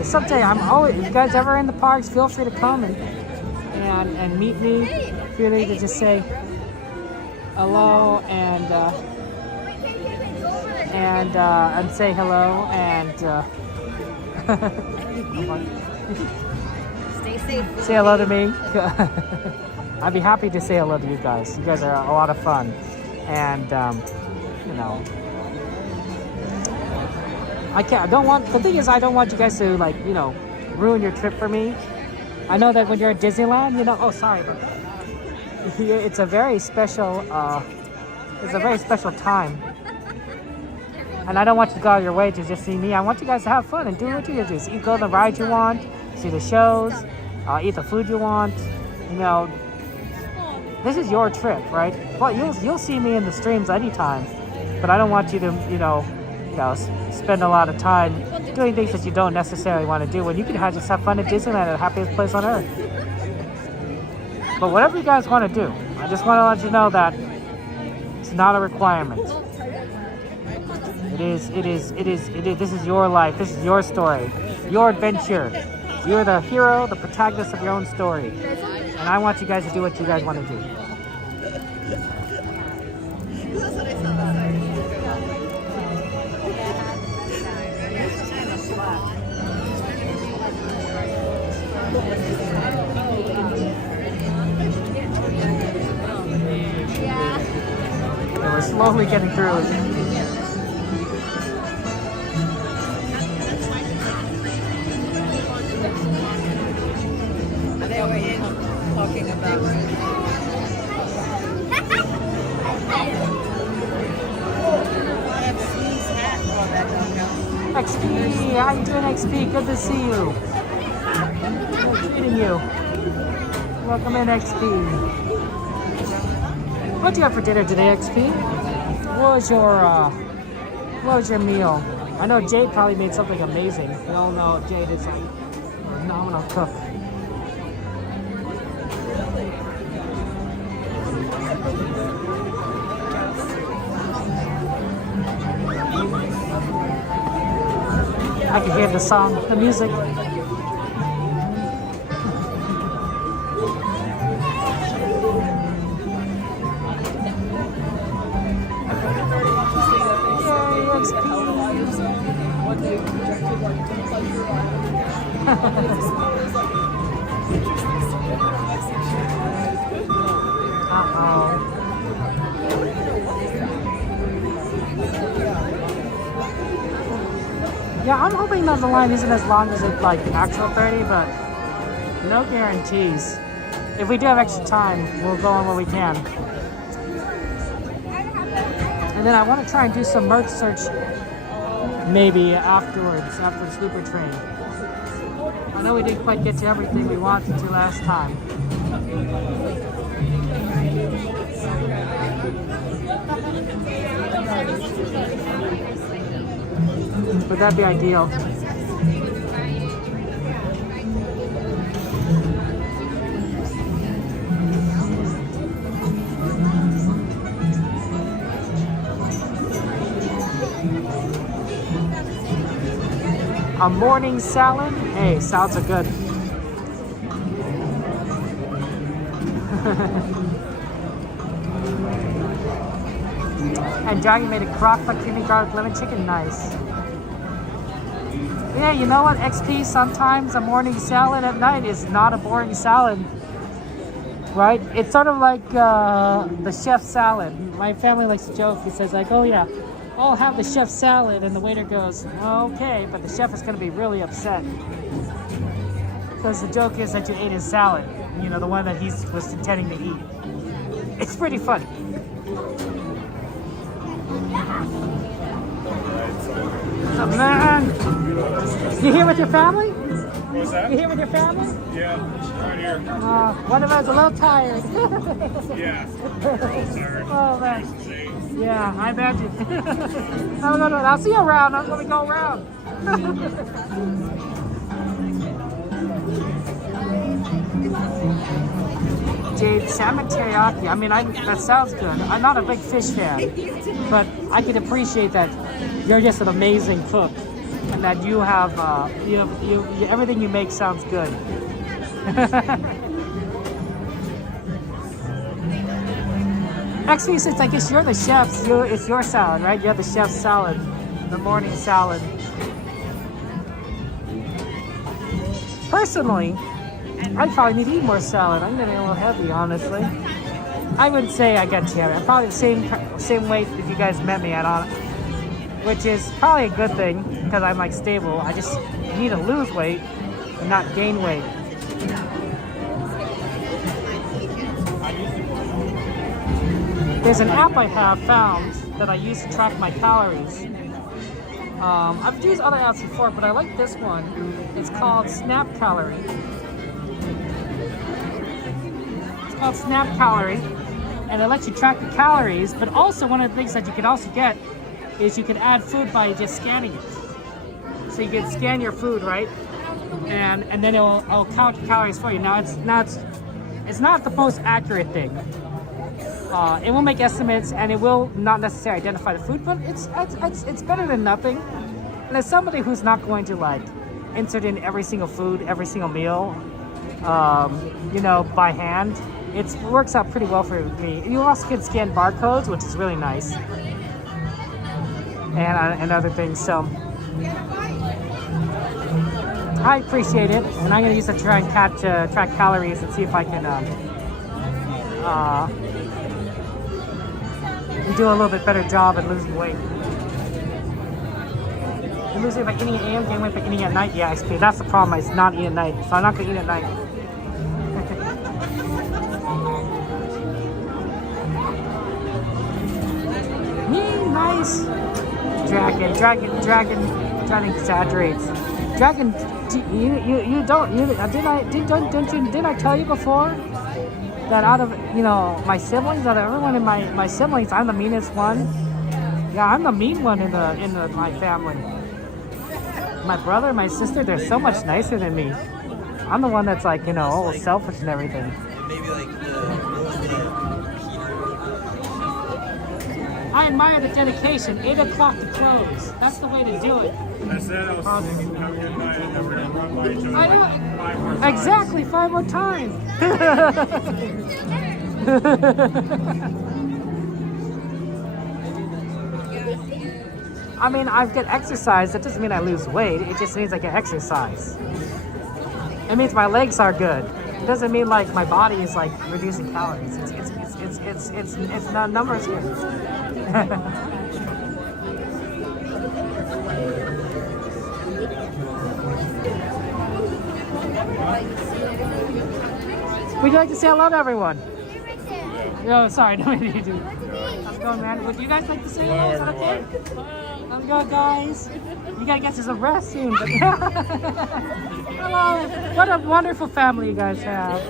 Someday, I'm always. If you guys ever in the parks, feel free to come and meet me. Feel free to just say hello and say hello and Stay safe. say hello to me. I'd be happy to say hello to you guys. You guys are a lot of fun, and you know. The thing is, I don't want you guys to, like, you know, ruin your trip for me. I know that when you're at Disneyland, you know, oh, sorry, but it's a very special, time. And I don't want you to go out of your way to just see me. I want you guys to have fun and do what you do. You go on the rides you want, see the shows, eat the food you want. You know, this is your trip, right? Well, you'll see me in the streams anytime, but I don't want you to, you know, spend a lot of time doing things that you don't necessarily want to do when you can just have fun at Disneyland, the happiest place on earth. But whatever you guys want to do, I just want to let you know that it's not a requirement. It is. This is your life. This is your story, your adventure. You're the hero, the protagonist of your own story. And I want you guys to do what you guys want to do. And we're slowly getting through it. XP, how you doing, XP? Good to see you. Good meeting you. Welcome in, XP. What do you have for dinner today, XP? What was your meal? I know Jade probably made something amazing. We all know Jade is like a phenomenal cook. I can hear the song, the music. Yeah, I'm hoping that the line isn't as long as it like the actual 30, but no guarantees. If we do have extra time, we'll go on where we can. And then I want to try and do some merch search maybe afterwards, after the sleeper train. I know we didn't quite get to everything we wanted to last time. But that'd be ideal. A morning salad? Hey, salads are good. And Dragon made a crock pot creamy garlic lemon chicken. Nice. Yeah, you know what, XP, sometimes a morning salad at night is not a boring salad, right? It's sort of like the chef salad. My family likes to joke. He says like, oh yeah, I'll have the chef salad, and the waiter goes, okay, but the chef is going to be really upset. Because the joke is that you ate his salad, you know, the one that he was intending to eat. It's pretty funny. What's up, man? You here with your family? What's that? You here with your family? Yeah, right here. One of us a little tired. Yeah. Oh, man. Yeah, I imagine. No, I'll see you around. I'm going to go around. Jade, salmon teriyaki. I mean, that sounds good. I'm not a big fish fan, but I can appreciate that you're just an amazing cook, and that you have, everything you make sounds good. Actually, since I guess you're the chef, it's your salad, right? You have the chef's salad, the morning salad. Personally, I probably need to eat more salad. I'm getting a little heavy, honestly. I wouldn't say I get heavy. I'm probably the same weight if you guys met me at on, which is probably a good thing because I'm like stable. I just need to lose weight and not gain weight. There's an app I have found that I use to track my calories. I've used other apps before, but I like this one. It's called Snap Calorie. It's called Snap Calorie, and it lets you track the calories, but also one of the things that you can also get is you can add food by just scanning it. So you can scan your food, right? And then it'll count the calories for you. Now it's not the most accurate thing. It will make estimates, and it will not necessarily identify the food, but it's better than nothing. And as somebody who's not going to like insert in every single food, every single meal, you know, by hand, it works out pretty well for me. You also can scan barcodes, which is really nice, and other things. So I appreciate it, and I'm going to use it to try and track calories and see if I can do a little bit better job at losing weight. And losing by eating at AM, gain weight by eating at night. Yeah, XP. That's the problem. It's not eating at night, so I'm not going to eat at night. Nice. Dragon. trying to exaggerate. Dragon, you don't didn't I tell you before that out of my siblings, out of everyone in my siblings, I'm the meanest one. Yeah, I'm the mean one in my family. My brother and my sister, they're so much nicer than me. I'm the one that's like, all selfish and everything. Maybe like I admire the dedication. 8 o'clock to close. That's the way to do it. I said I was thinking have a good night and then we're gonna run by each other. I know. Like 5 more times. Exactly, 5 more times. I mean, I get exercise. That doesn't mean I lose weight. It just means I get exercise. It means my legs are good. It doesn't mean like my body is like reducing calories. It's not numbers game. Would you like to say hello to everyone? Oh, sorry, no, you do. How's it going, man? Would you guys like to say hello? Is that okay? How's it going, guys? You gotta get to some rest soon. But hello. What a wonderful family you guys have.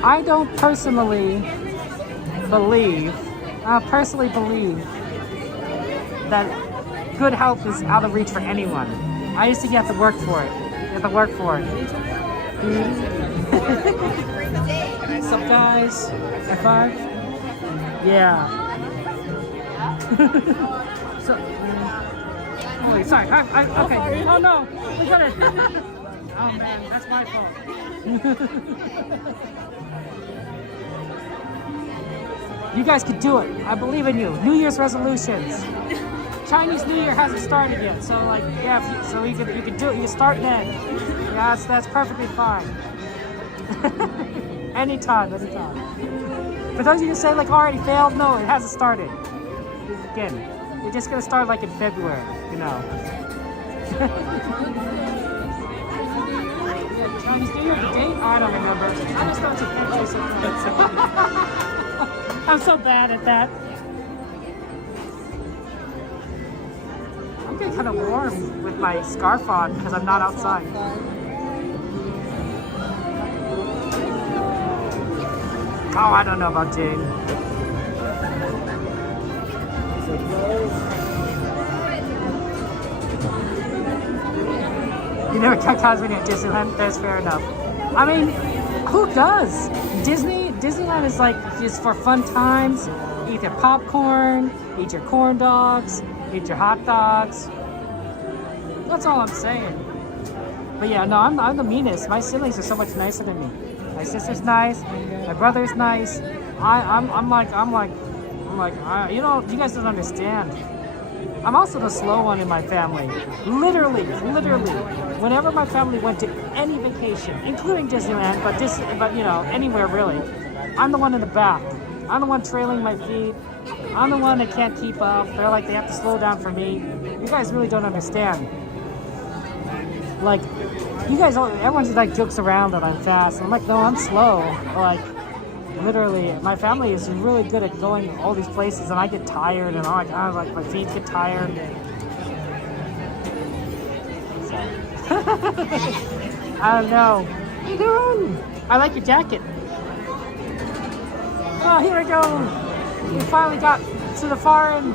I don't personally believe that good health is out of reach for anyone. I used to have to work for it. You have to work for it. What's up, guys? High five? Yeah. So, oh, sorry. Okay. Oh, no. We got it. Oh, man. That's my fault. You guys can do it. I believe in you. New Year's resolutions. Chinese New Year hasn't started yet, so like, yeah, so you can do it. You can start then. Yeah, that's perfectly fine. anytime. For those of you who say like already failed, no, it hasn't started. Again, you're just gonna start like in February, Chinese New Year, the date? I don't remember. I just know it's a I'm so bad at that. I'm getting kind of warm with my scarf on because I'm not outside. Oh, I don't know about Jane. You never cut cosplay at Disneyland? That's fair enough. I mean, who does? Disneyland is like just for fun times. Eat your popcorn, eat your corn dogs, eat your hot dogs. That's all I'm saying. But yeah, no, I'm the meanest. My siblings are so much nicer than me. My sister's nice. My brother's nice. I'm like, you guys don't understand. I'm also the slow one in my family. Literally. Whenever my family went to any vacation, including Disneyland, but anywhere really, I'm the one in the back. I'm the one trailing my feet. I'm the one that can't keep up. They're like, they have to slow down for me. You guys really don't understand. Like, everyone just like jokes around that I'm fast. I'm like, no, I'm slow. Like, literally, my family is really good at going all these places, and I get tired, and like my feet get tired. I don't know. What are you doing? I like your jacket. Oh, here we go. We finally got to the far end.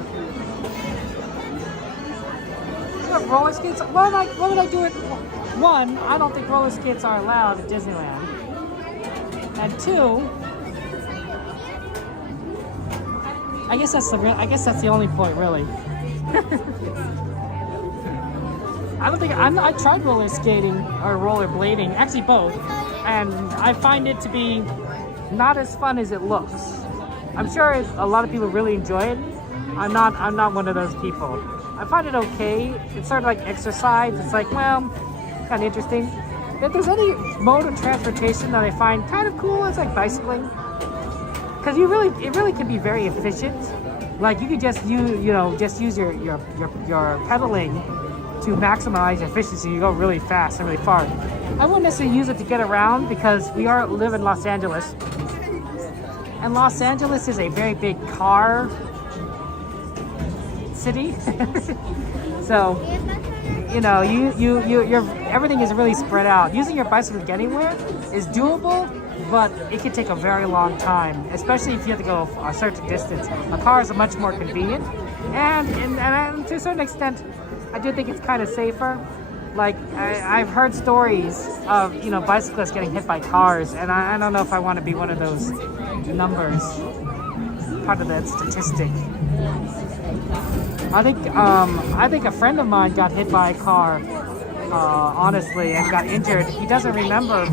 Roller skates? What would I do it? One, I don't think roller skates are allowed at Disneyland. And two, I guess that's the only point, really. I tried roller skating or roller blading, actually both, and I find it to be not as fun as it looks. I'm sure a lot of people really enjoy it. I'm not one of those people. I find it okay. It's sort of like exercise. It's like, well, kind of interesting. If there's any mode of transportation that I find kind of cool, it's like bicycling. Because it really can be very efficient. Like you could just use your pedaling to maximize efficiency, you go really fast and really far. I wouldn't necessarily use it to get around because we live in Los Angeles. And Los Angeles is a very big car city. So, you know, you're everything is really spread out. Using your bicycle to get anywhere is doable, but it can take a very long time, especially if you have to go a certain distance. A car is much more convenient, and to a certain extent, I do think it's kind of safer. Like I've heard stories of bicyclists getting hit by cars, and I don't know if I want to be one of those numbers, part of that statistic. I think a friend of mine got hit by a car, honestly, and got injured. He doesn't remember,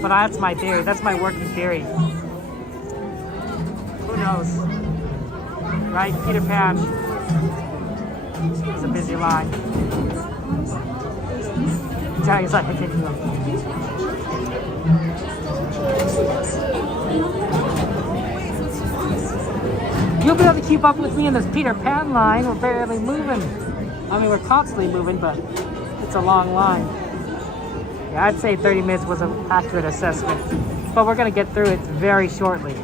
but that's my theory. That's my working theory. Who knows? Right? Peter Pan. It's a busy line. Johnny's like, okay, you'll be able to keep up with me in this Peter Pan line. We're barely moving. I mean, we're constantly moving, but it's a long line. Yeah, I'd say 30 minutes was an accurate assessment, but we're going to get through it very shortly.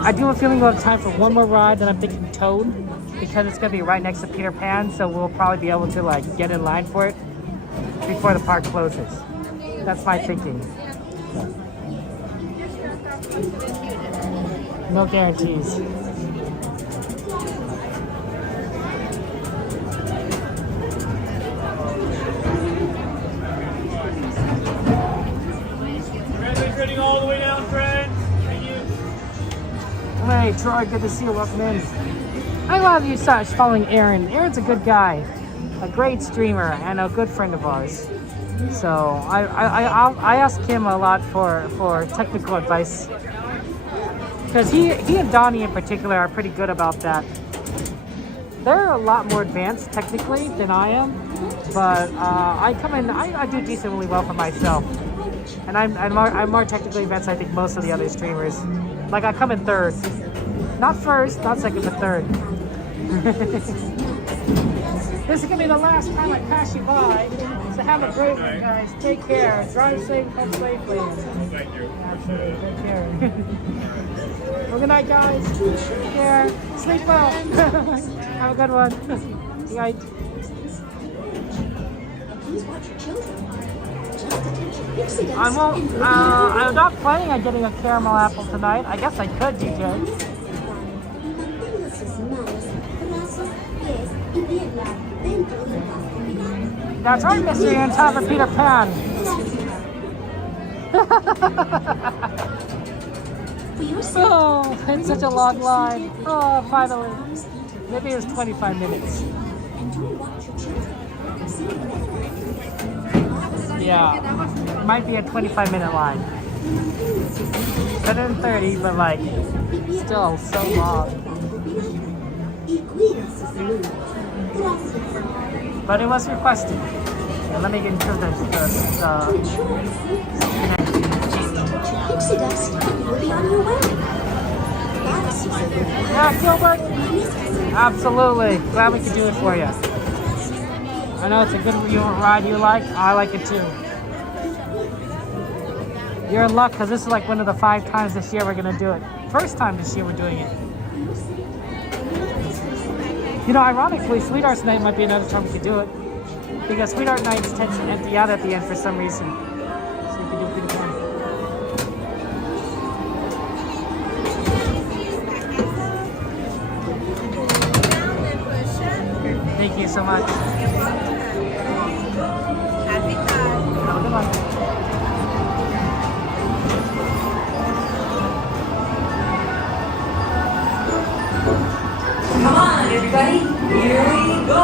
I do have a feeling we'll have time for one more ride, then I'm thinking Toad, because it's going to be right next to Peter Pan, so we'll probably be able to get in line for it before the park closes. That's my thinking. No guarantees. Ready all the way down, friends. Thank you. Hey, Troy, good to see you. Welcome in. I love you such following Aaron. Aaron's a good guy, a great streamer, and a good friend of ours. So I ask him a lot for technical advice, because he and Donnie in particular are pretty good about that. They're a lot more advanced technically than I am, but I come in. I do decently well for myself, and I'm more technically advanced. I think most of the other streamers. Like I come in third, not first, not second, but third. This is gonna be the last time I pass you by. So have a great one, guys. Take care. Drive safe, come safely. Thank you. Take care. Well, good night, guys. Take care. Sleep well. Have a good one. Good night. I'm not planning on getting a caramel apple tonight. I guess I could, DJ. That's right, Mystery on top of Peter Pan. Oh, it's such a long line. Oh, finally. Maybe it was 25 minutes. Yeah, it might be a 25-minute line. Better than 30, but still so long. But it was requested. Yeah, let me get into Pixie dust will be on your way. Yeah, Gilbert. Absolutely. Glad we could do it for you. I know it's a good ride you like. I like it too. You're in luck because this is one of the 5 times this year we're going to do it. First time this year we're doing it. Ironically, Sweetheart's Night might be another time we could do it. Because Sweetheart Nights tends to empty out at the end for some reason. So we can do Peter Pan. Thank you so much. Have a good one. Come on, everybody, here we go!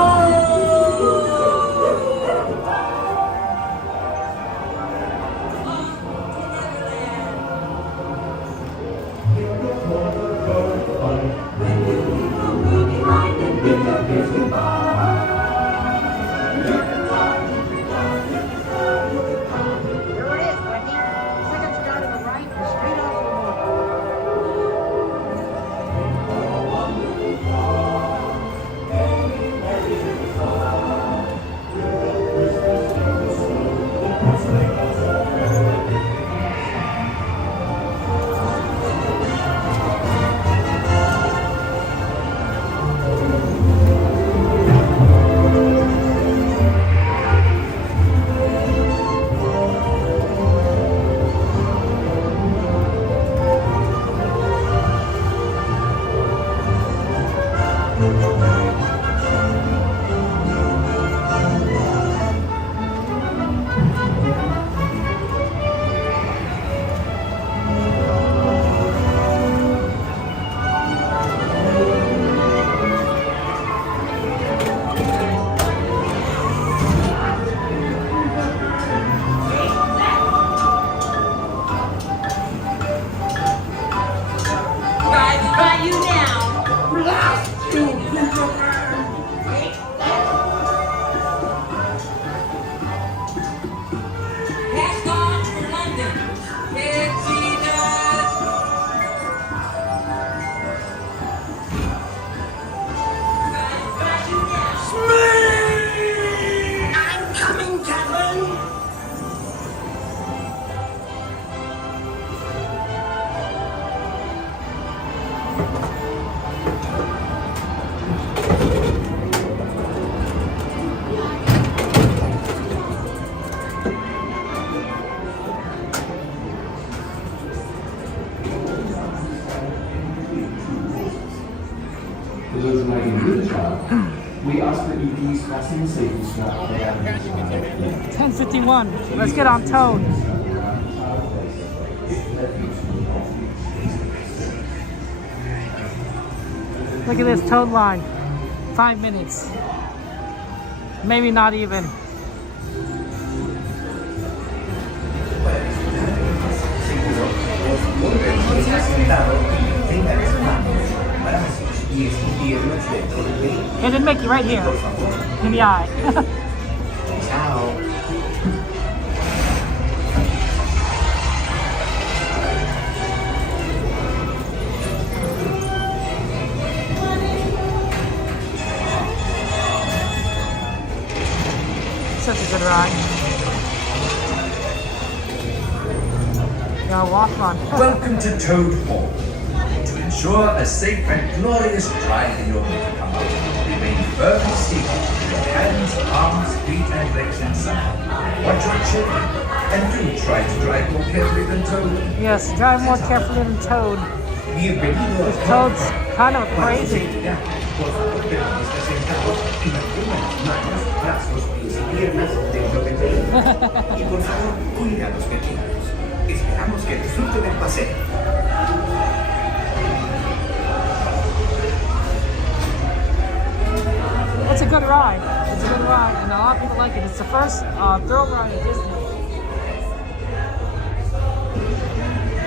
For those riding with a child, we ask that you please fasten the safety strap. 10:51. Let's get on Toad. Look at this Toad line. 5 minutes. Maybe not even. And then make it right here in the eye. Such a good ride. Yeah, walk on. Welcome to Toad Hall. To ensure a safe and glorious drive in your motorcar, remain firmly seated with your hands, arms, feet, and legs inside. Watch your children, and do try to drive more carefully than Toad. Yes, drive more carefully than Toad. Because Toad's kind of crazy. Por favor, permanezca sentado y mantenga las manos, brazos, pies y piernas dentro del vehículo. Y por favor, cuide a los pequeños. Esperamos que disfruten del paseo. It's a good ride. It's a good ride, and a lot of people like it. It's the first thrill ride at Disney.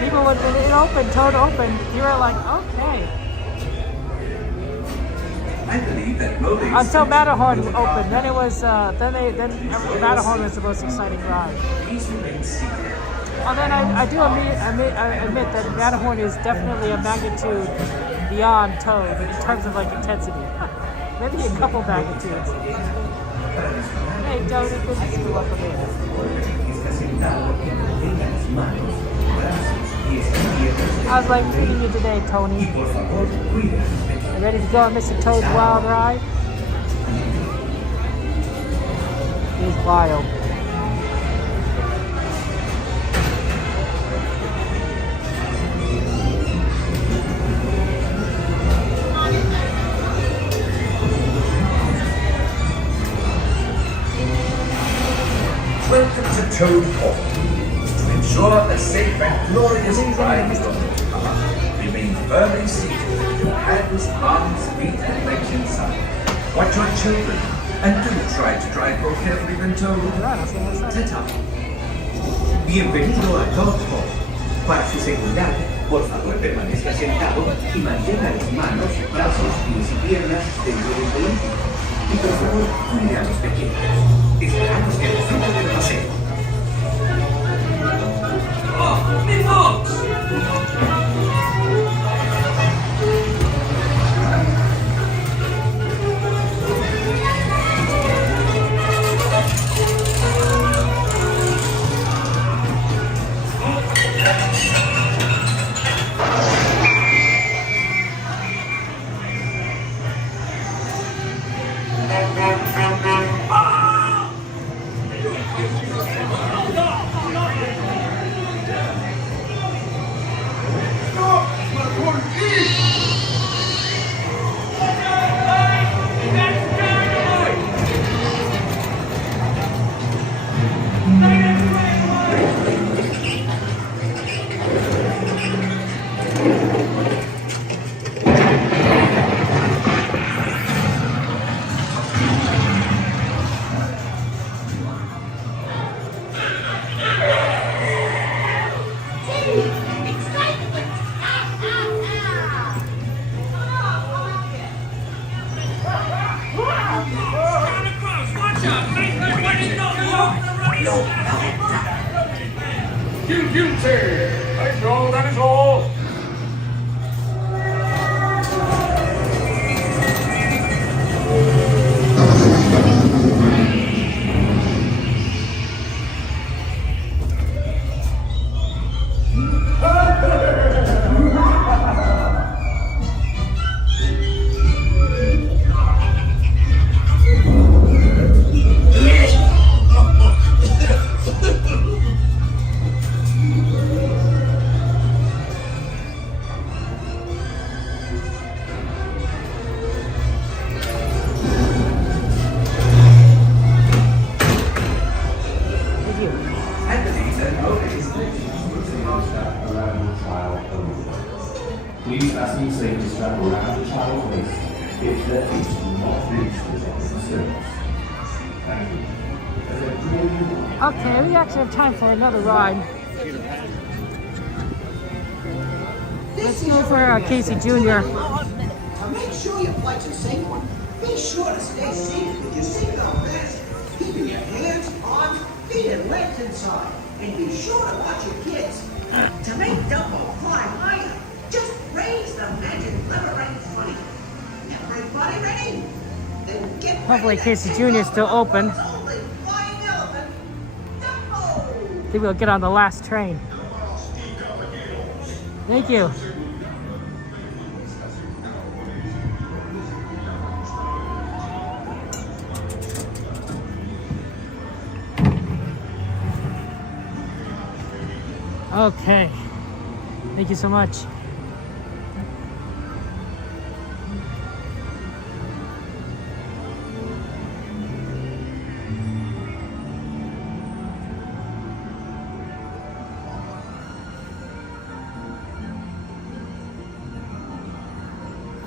People, when it opened, Toad opened, you were like, okay. I believe that loading Until Matterhorn opened, then it was then Matterhorn was the most exciting ride. And then I admit that Matterhorn is definitely a magnitude beyond Toad in terms of like intensity. Maybe a couple magnitudes. Hey Toad, it's good to see you up there. I was like treating you today, Tony. You ready to go on Mr. Toad's Wild Ride? He's wild. Welcome to Toad Hall. To ensure a safe and glorious ride in your motorcar, remain firmly seated with your hands, arms, feet, and legs inside. Watch your children, and do try to drive more carefully than Toad. Ta-ta. Bienvenido a Toad Hall. Para su seguridad, por favor permanezca sentado y mantenga las manos, brazos, pies y piernas dentro del vehículo. Y por favor, cuide a los pequeños. Esperamos que disfruten del paseo. Oh, mi Fox! Watch out! Make that way! No! That is all. Please fasten the safety strap around the child's waist if their feet do not reach the top of the surface. Thank you. Okay, we actually have time for another ride. Let's go for Casey Jr. Make sure your flight's a safe one. Be sure to stay seated with your seatbelt fastened, keeping your hands, arms, feet, and legs inside. And be sure to watch your kids. To make Dumbo fly higher, just raise the magic lever right in front of you. Everybody ready? Then get Hopefully Casey Jr. is still open. I think we'll get on the last train. Thank you. Okay. Thank you so much.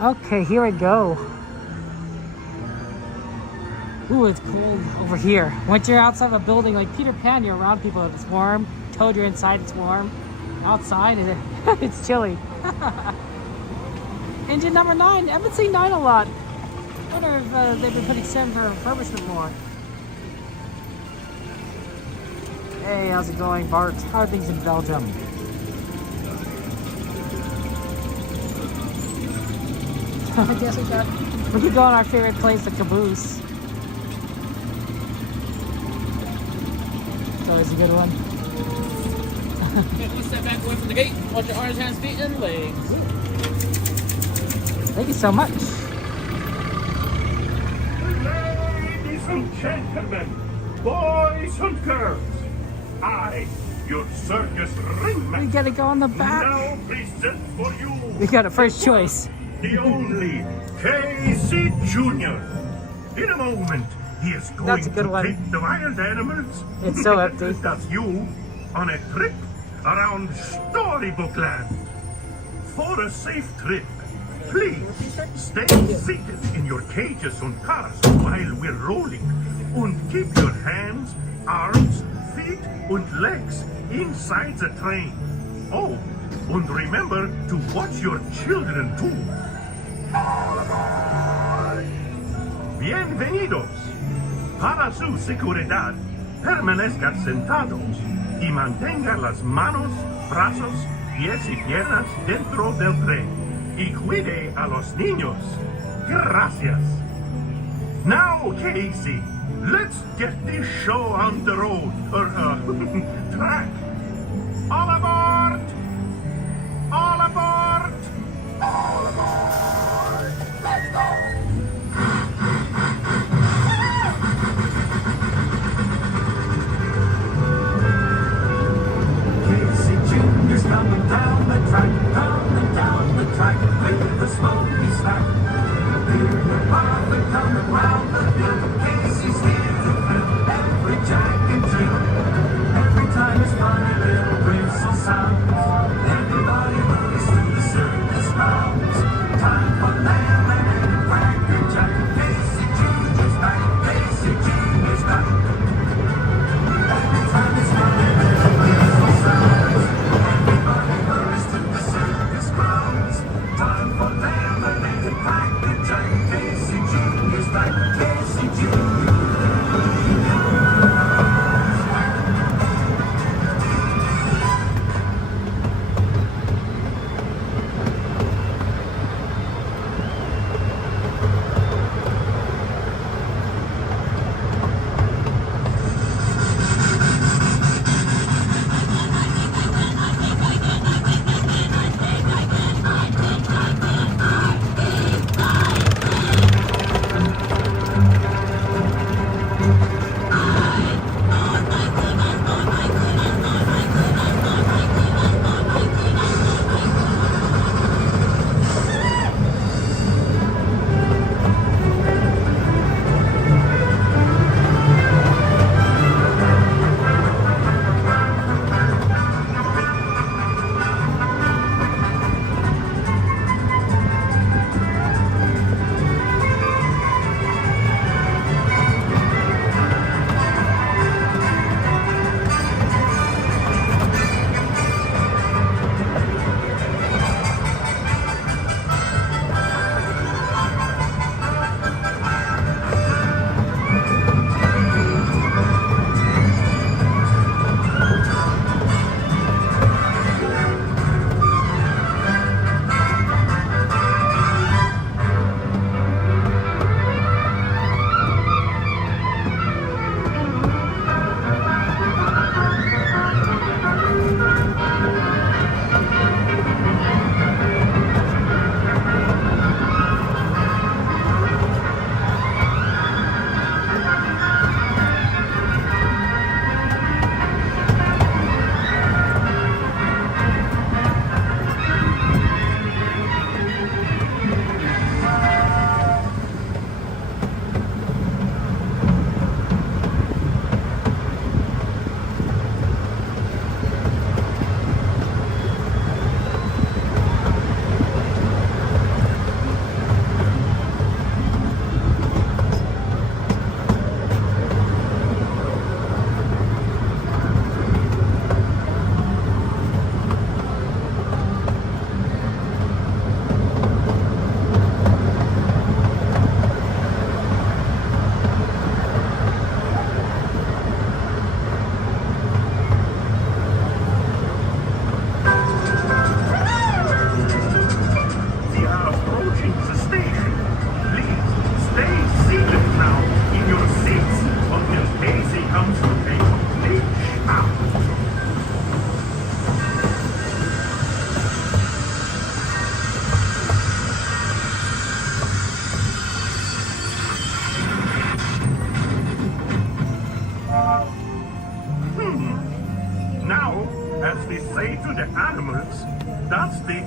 Okay, here we go. Ooh, it's cold over here. Once you're outside of a building like Peter Pan, you're around people, it's warm. Toad, you're inside, it's warm. Outside, it's chilly. Engine number 9. I haven't seen 9 a lot. I wonder if they've been putting Sim for refurbishment more. Hey, how's it going, Bart? How are things in Belgium? I guess we could go on our favorite place, the Caboose. It's always a good one. Okay, one step back away from the gate. Watch your arms, hands, feet, and legs. Thank you so much. Ladies and gentlemen, boys and girls, I, your circus ringmaster, We gotta go on the back. now present for you We got a first choice. the only Casey Jr. In a moment, he is going That's a good to one. take the wild animals. It's so empty. That's you on a trip around Storybook Land. For a safe trip, please stay seated in your cages on cars while we're rolling, and keep your hands, arms, feet, and legs inside the train. Oh, and remember to watch your children too. Bienvenidos. Para su seguridad, permanezcan sentados y mantenga las manos, brazos, pies y piernas dentro del tren. Y cuide a los niños. Gracias. Now, Casey, let's get this show on the road, or track. All aboard! All aboard! All aboard! Let's go! Casey Jr.'s coming down the track with the smoky stack. Hear the Martha coming round the hill. Casey's here to fill every jack and jill. Every time his funny little whistle sounds, everybody hurries to the circus grounds. Time for lemon and cracker jack. Casey Jr.'s back. Casey Jr.'s back. Every time his funny little whistle sounds, everybody hurries to the circus grounds. Time for lemon and cracker jack. Casey Jr.'s back.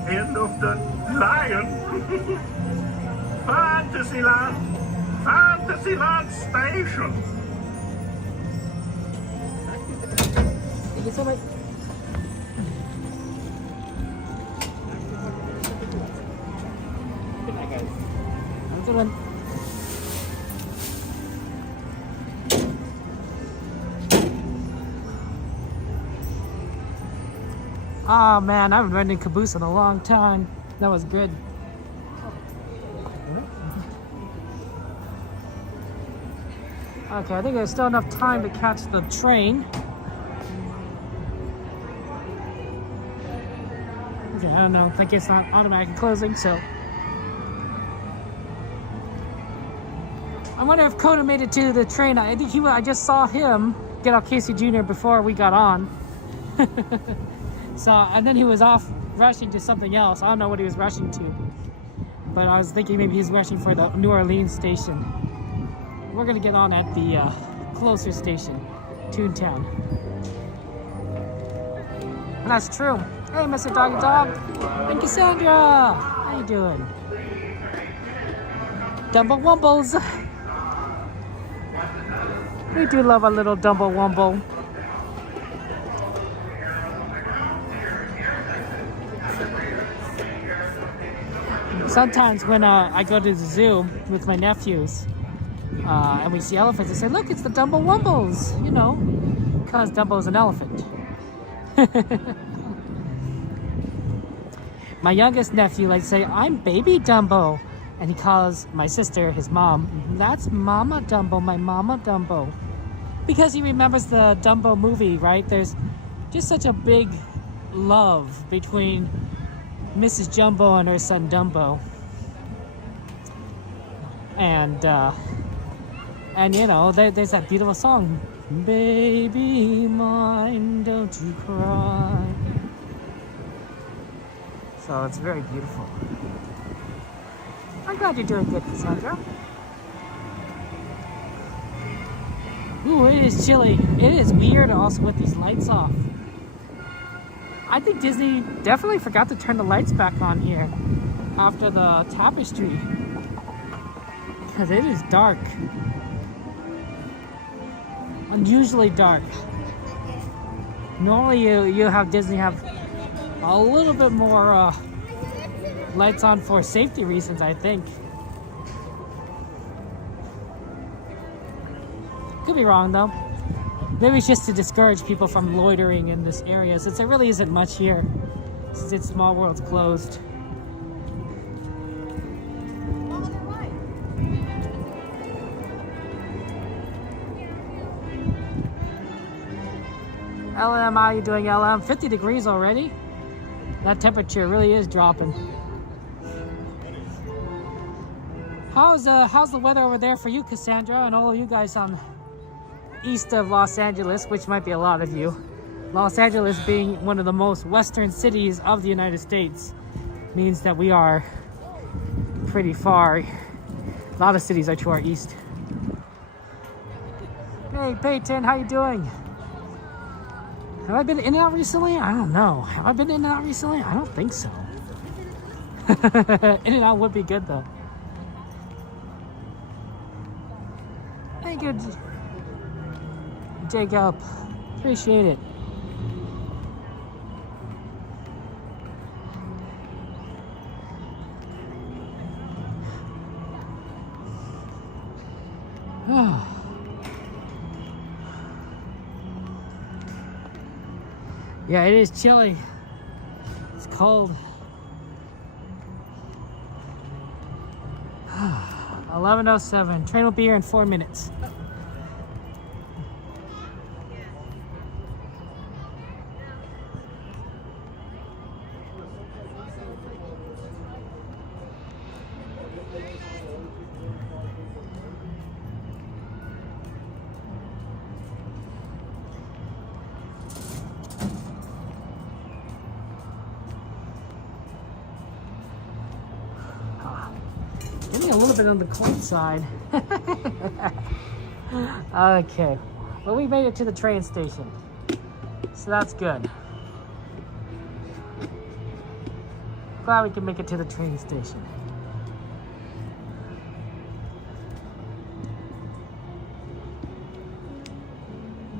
end of the line. Fantasyland! Fantasyland Station! Thank you so much. Good night, guys. Have a good one. Oh man, I haven't ridden in caboose in a long time. That was good. Okay, I think there's still enough time to catch the train. Okay, I don't know. I think it's not automatically closing, so. I wonder if Coda made it to the train. I think I just saw him get off Casey Jr. before we got on. So, and then he was off rushing to something else. I don't know what he was rushing to. But I was thinking maybe he's rushing for the New Orleans station. We're gonna get on at the closer station, Toontown. And that's true. Hey, Mr. Doggy Dog. And Cassandra. How you doing? Dumble Wumbles. We do love a little Dumble Wumble. Sometimes when I go to the zoo with my nephews, and we see elephants, they say, look, it's the Dumbo Wumbles, you know, because Dumbo's an elephant. My youngest nephew likes to say, I'm baby Dumbo. And he calls my sister, his mom, that's Mama Dumbo, my Mama Dumbo. Because he remembers the Dumbo movie, right? There's just such a big love between Mrs. Jumbo and her son Dumbo. And you know, there's that beautiful song, Baby mine, don't you cry. So it's very beautiful. I'm glad you're doing good, Cassandra. Ooh, it is chilly. It is weird also with these lights off. I think Disney definitely forgot to turn the lights back on here after the Tapestry. Because it is dark. Unusually dark. Normally you have Disney have a little bit more lights on for safety reasons, I think. Could be wrong though. Maybe it's just to discourage people from loitering in this area, since there really isn't much here, since it's Small World's closed. LM, how you doing, LM? 50 degrees already? That temperature really is dropping. How's the weather over there for you, Cassandra, and all of you guys on east of Los Angeles, which might be a lot of you. Los Angeles being one of the most western cities of the United States means that we are pretty far. A lot of cities are to our east. Hey, Peyton, how you doing? Have I been in and out recently? I don't know. Have I been in and out recently? I don't think so. In and out would be good though. Thank you, Jacob. Appreciate it. Yeah, it is chilly. It's cold. 11:07. Train will be here in 4 minutes. Getting a little bit on the cold side. Okay, well, we made it to the train station, so that's good. glad we can make it to the train station.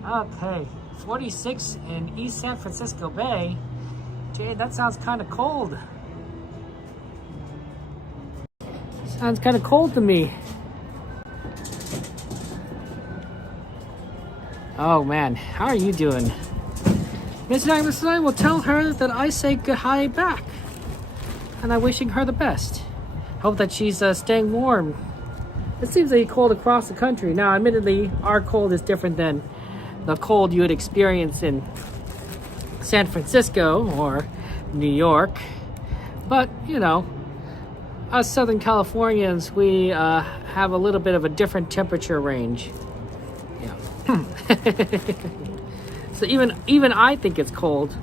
Okay, 46 in East San Francisco Bay. Jade, that sounds kind of cold. Sounds kind of cold to me. Oh man, how are you doing? Miss Agnes and I will tell her that I say hi back. And I'm wishing her the best. Hope that she's staying warm. It seems like cold across the country. Now, admittedly, our cold is different than the cold you would experience in San Francisco or New York. But, you know, us Southern Californians, we have a little bit of a different temperature range. Yeah. So even I think it's cold,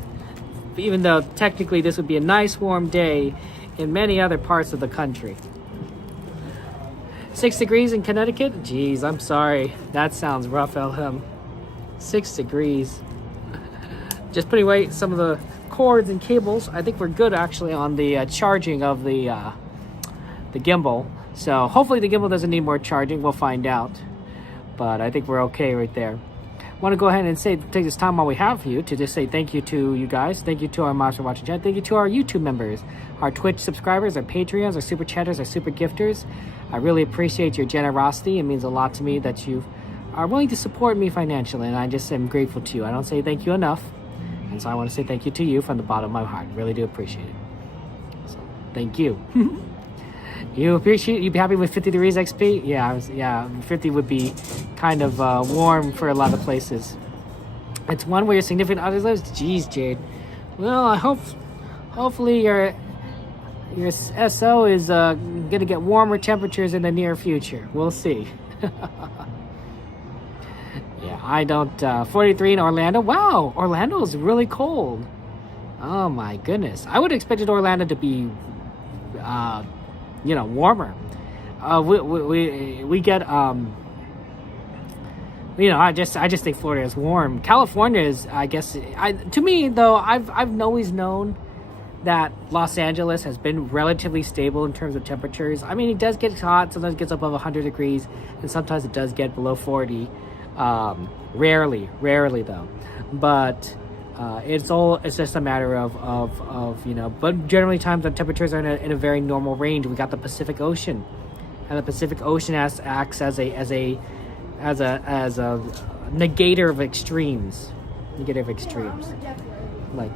even though technically this would be a nice warm day in many other parts of the country. 6 degrees in Connecticut? Jeez, I'm sorry. That sounds rough, Elham. 6 degrees. Just putting away some of the cords and cables. I think we're good actually on the charging of the gimbal. So hopefully the gimbal doesn't need more charging. We'll find out. But I think we're okay right there. Want to go ahead and take this time while we have you to just say thank you to you guys. Thank you to our Monster Watching chat. Thank you to our YouTube members, our Twitch subscribers, our Patreons, our Super Chatters, our Super Gifters. I really appreciate your generosity. It means a lot to me that you are willing to support me financially, and I just am grateful to you. I don't say thank you enough, and so I want to say thank you to you from the bottom of my heart. Really do appreciate it. So, thank you. You be happy with 50 degrees XP? Yeah, 50 would be kind of warm for a lot of places. It's one where your significant other lives? Jeez, Jade. Well, I hopefully your SO is gonna get warmer temperatures in the near future. We'll see. Yeah, I don't. 43 in Orlando. Wow, Orlando is really cold. Oh my goodness. I would have expected Orlando to be, warmer. We get, I just think Florida is warm. California is, I guess, to me though, I've always known that Los Angeles has been relatively stable in terms of temperatures. I mean, it does get hot. Sometimes it gets above 100 degrees, and sometimes it does get below 40. Rarely though, but it's just a matter of but generally times the temperatures are in a very normal range. We got the Pacific Ocean, and the Pacific Ocean acts as a negator of extremes. Like,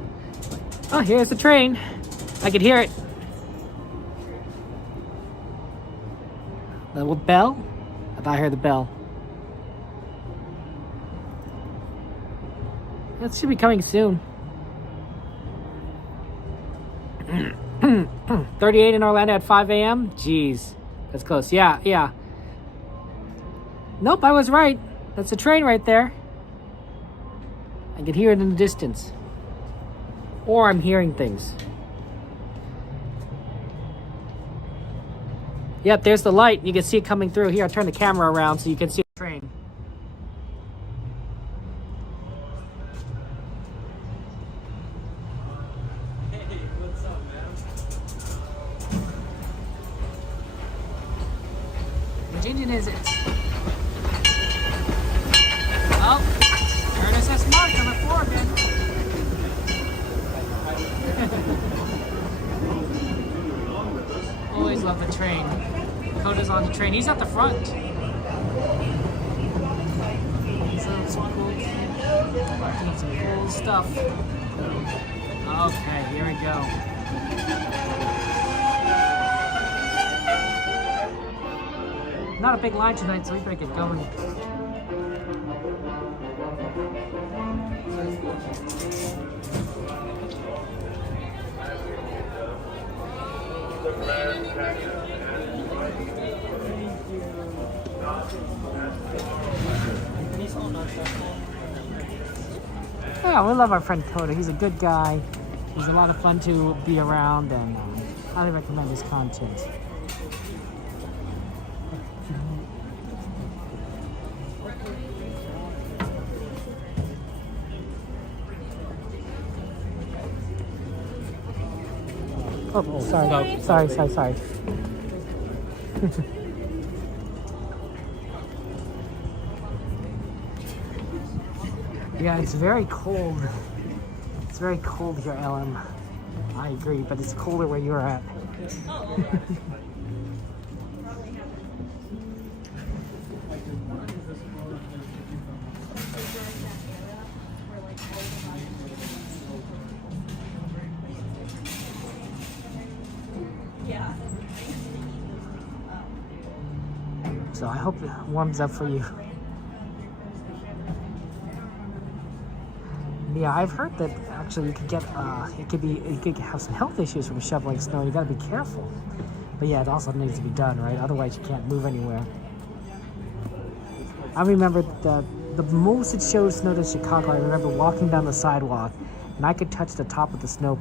oh, here's the train. I could hear it. The bell? I thought I heard the bell. That should be coming soon. 38 in Orlando at 5 a.m. Jeez, that's close. Yeah. Nope, I was right. That's a train right there. I can hear it in the distance. Or I'm hearing things. Yep, there's the light. You can see it coming through. Here, I'll turn the camera around so you can see the train. Which engine is it? Oh, Ernest S. Mark, number 4 again. Always love the train. Coda's on the train. He's at the front. He's some cool doing some cool stuff. Okay, here we go. Not a big line tonight, so we better get going. Yeah, we love our friend Coda. He's a good guy. He's a lot of fun to be around, and highly recommend his content. Oh, sorry. Yeah, it's very cold. It's very cold here, Ellen. I agree, but it's colder where you're at. So I hope it warms up for you. Yeah, I've heard that actually you could get you could have some health issues from shoveling snow. You got to be careful. But yeah, it also needs to be done, right? Otherwise, you can't move anywhere. I remember the most it showed snowed in Chicago. I remember walking down the sidewalk, and I could touch the top of the snow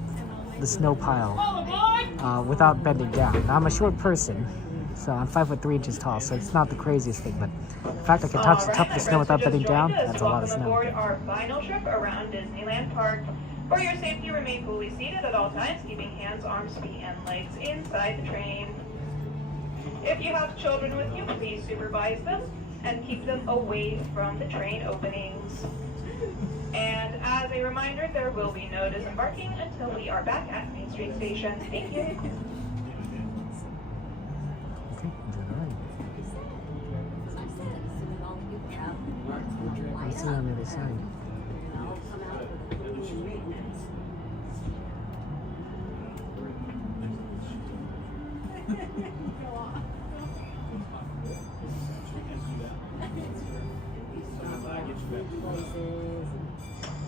pile without bending down. Now I'm a short person, so I'm 5'3" tall, so it's not the craziest thing. But the fact I could touch the top of the snow without bending down, that's a lot of snow. Welcome aboard our final trip around Disneyland Park. For your safety, remain fully seated at all times, keeping hands, arms, feet, and legs inside the train. If you have children with you, please supervise them and keep them away from the train openings. And as a reminder, there will be no disembarking until we are back at Main Street Station. Thank you. Let's see on the other side.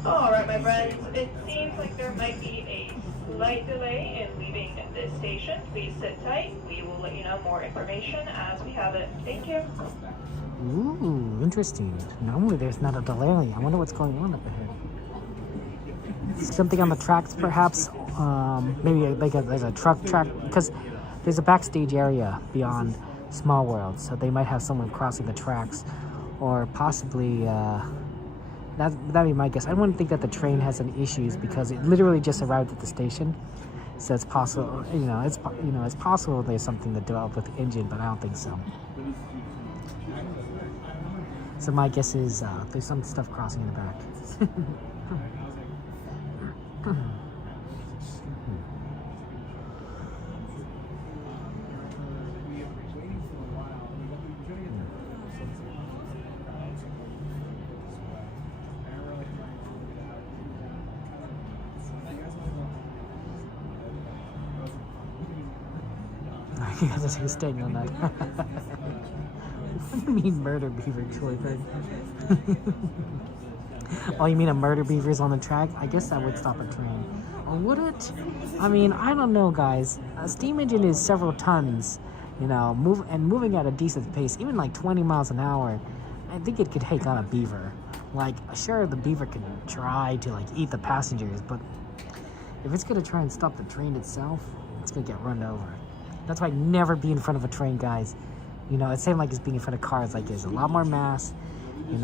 All right, my friends, it seems like there might be a slight delay in leaving this station. Please sit tight. We will let you know more information as we have it. Thank you. Ooh, interesting. Normally there's not a delay. I wonder what's going on up ahead. Something on the tracks, perhaps. Maybe like there's a truck track, because there's a backstage area beyond Small World, so they might have someone crossing the tracks, or possibly that'd be my guess. I wouldn't think that the train has any issues because it literally just arrived at the station, so it's possible. It's possible there's something to develop with the engine, but I don't think so. So my guess is there's some stuff crossing in the back. You guys are staying on that. What do you mean murder beaver, Troyford? Oh, you mean a murder beaver's on the track? I guess that would stop a train. Or would it? I mean, I don't know, guys. A steam engine is several tons, moving at a decent pace, even like 20 miles an hour. I think it could take on a beaver. Like, sure, the beaver can try to like eat the passengers, but if it's gonna try and stop the train itself, it's gonna get run over. That's why never be in front of a train, guys. It's same like it's being in front of cars. Like, there's a lot more mass, in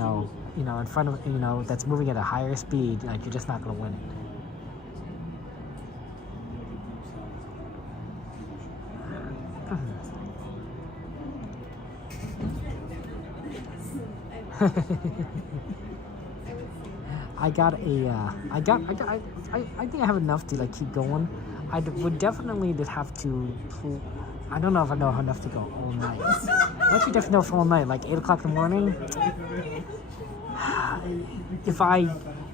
front of, that's moving at a higher speed. Like, you're just not gonna win it. I think I have enough to like keep going. I would definitely have to pull. I don't know if I know enough to go all night. Once you definitely know for all night, like 8 o'clock in the morning. If I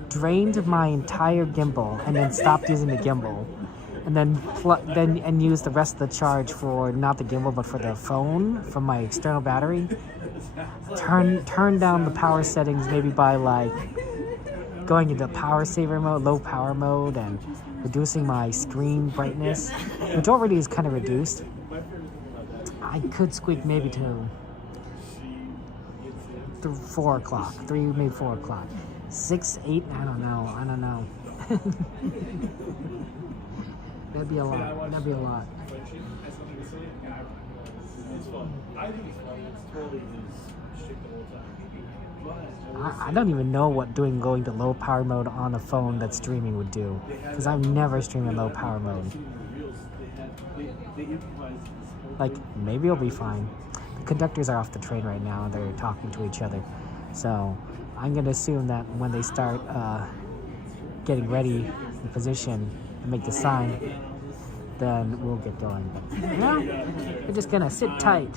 drained my entire gimbal and then stopped using the gimbal, and then use the rest of the charge for not the gimbal but for the phone from my external battery, turn down the power settings maybe by like going into power saver mode, low power mode, and reducing my screen brightness, which already is kind of reduced. I could squeak maybe to 4 o'clock, 3, maybe 4 o'clock. 6, 8, I don't know. That'd be a lot. I don't even know what going to low power mode on a phone that's streaming would do, because I've never streamed in low power mode. Like, maybe it'll be fine. The conductors are off the train right now and they're talking to each other. So I'm going to assume that when they start getting ready in position to make the sign, then we'll get going. No, we're just going to sit tight.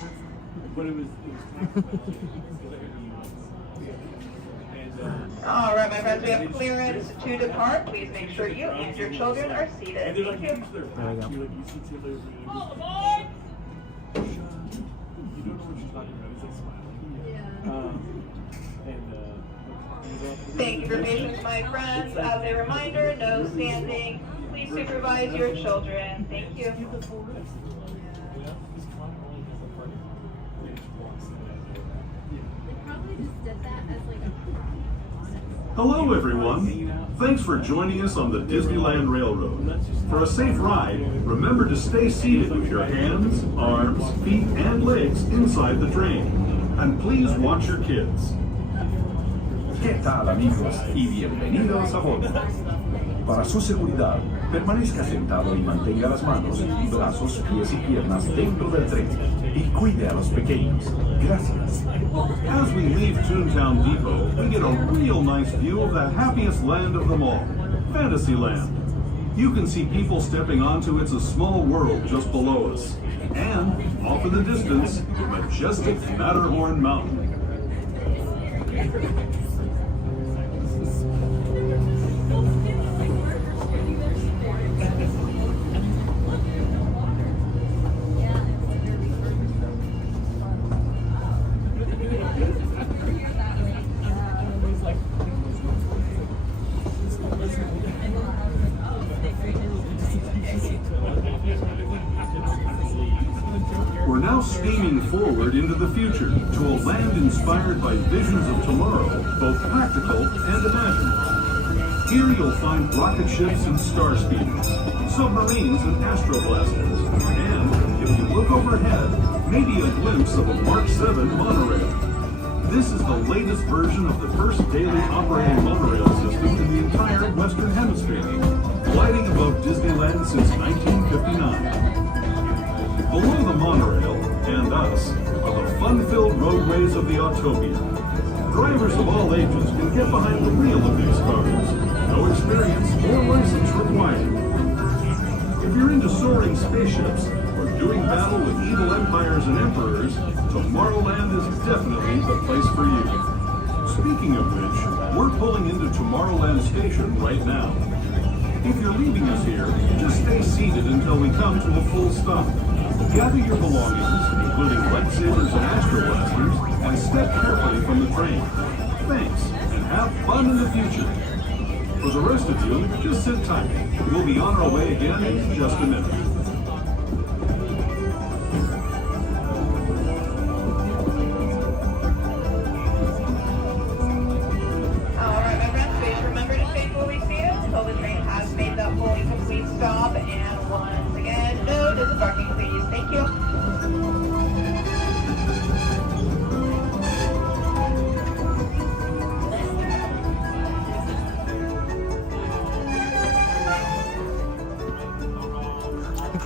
All right, my friends, we have clearance to depart. Please make sure you and your children are seated. Thank you. There we go. Thank you for patience, my friends. As a reminder, no standing. Please supervise your children. Thank you. Hello, everyone. Thanks for joining us on the Disneyland Railroad. For a safe ride, remember to stay seated with your hands, arms, feet, and legs inside the train. And please watch your kids. ¿Qué tal, amigos? Y bienvenidos a bordo. Para su seguridad, permanezca sentado y mantenga las manos, brazos, pies y piernas dentro del tren. Y cuide a los pequeños. Gracias. As we leave Toontown Depot, we get a real nice view of the happiest land of them all, Fantasyland. You can see people stepping onto It's a Small World just below us. And, off in the distance, majestic Matterhorn Mountain. We're now steaming forward into the future to a land inspired by visions of tomorrow, both practical and imagined. Here you'll find rocket ships and star speeders, submarines and astroblasters, and, if you look overhead, maybe a glimpse of a Mark 7 monorail. This is the latest version of the first daily operating monorail system in the entire Western Hemisphere, gliding above Disneyland since 1959. Below the monorail, and us, are the fun-filled roadways of the Autopia. Drivers of all ages can get behind the wheel of these cars. No experience or license required. If you're into soaring spaceships or doing battle with evil empires and emperors, Tomorrowland is definitely the place for you. Speaking of which, we're pulling into Tomorrowland Station right now. If you're leaving us here, just stay seated until we come to a full stop. Gather your belongings, including lightsabers and astroblasters, and step carefully from the train. Thanks, and have fun in the future. For the rest of you, just sit tight. We'll be on our way again in just a minute. Alright, my friends, please remember to stay fully seated until the train has made that fully complete stop. And once again, no disembarking, please. Thank you.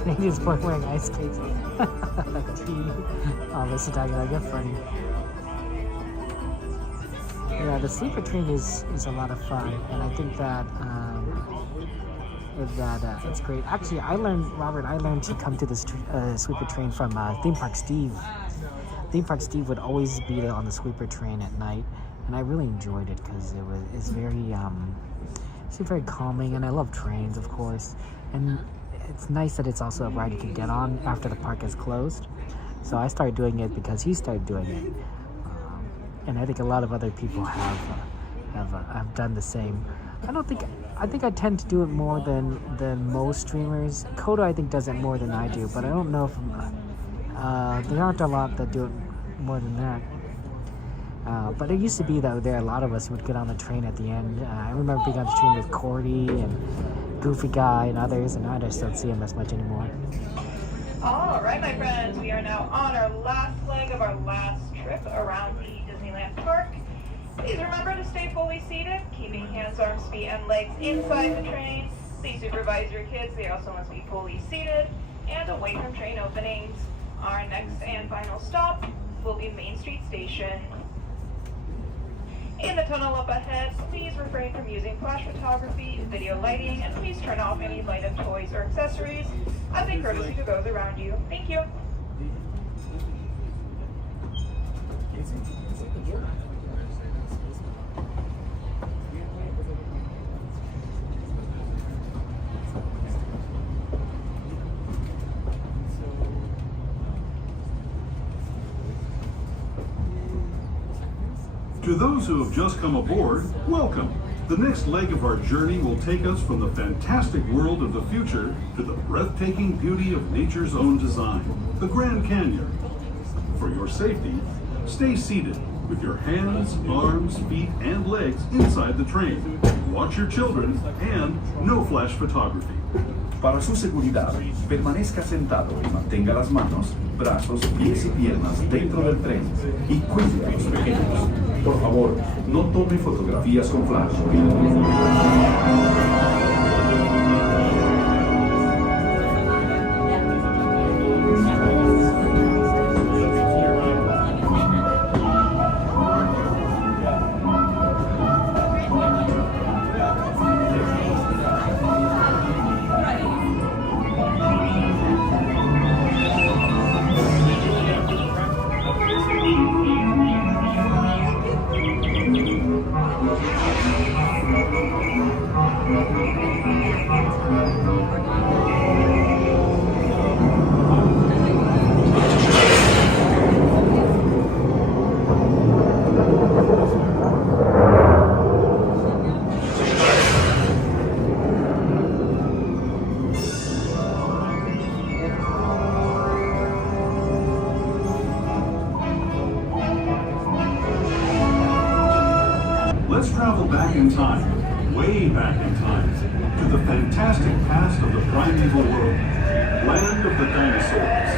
Canadians boy wearing ice skates. Oh, this is talking like that funny. Yeah, the sleeper train is a lot of fun, and I think that it's great. Actually, I learned to come to this sweeper train from Theme Park Steve. Theme Park Steve would always be on the sweeper train at night, and I really enjoyed it because it's very calming, and I love trains, of course, and it's nice that it's also a ride you can get on after the park is closed. So I started doing it because he started doing it, and I think a lot of other people have done the same. I think I tend to do it more than most streamers. Kodo, I think, does it more than I do, but I don't know if there aren't a lot that do it more than that. But it used to be that there are a lot of us who would get on the train at the end. I remember being on the train with Cordy and Goofy Guy and others, and I just don't see them as much anymore. All right, my friends, we are now on our last leg of our last trip around the Disneyland park. Please remember to stay fully seated, keeping hands, arms, feet, and legs inside the train. Please supervise your kids. They also must be fully seated. and away from train openings. Our next and final stop will be Main Street Station. In the tunnel up ahead, please refrain from using flash photography, video lighting, and please turn off any lighted toys or accessories as a courtesy to those around you. Thank you. To those who have just come aboard, welcome. The next leg of our journey will take us from the fantastic world of the future to the breathtaking beauty of nature's own design, the Grand Canyon. For your safety, stay seated with your hands, arms, feet, and legs inside the train. Watch your children and no flash photography. Para su seguridad, permanezca sentado y mantenga las manos, brazos, pies y piernas dentro del tren y cuide a los pequeños. Por favor, no tome fotografías con flash. Let's travel back in time, way back in time, to the fantastic past of the primeval world, land of the dinosaurs.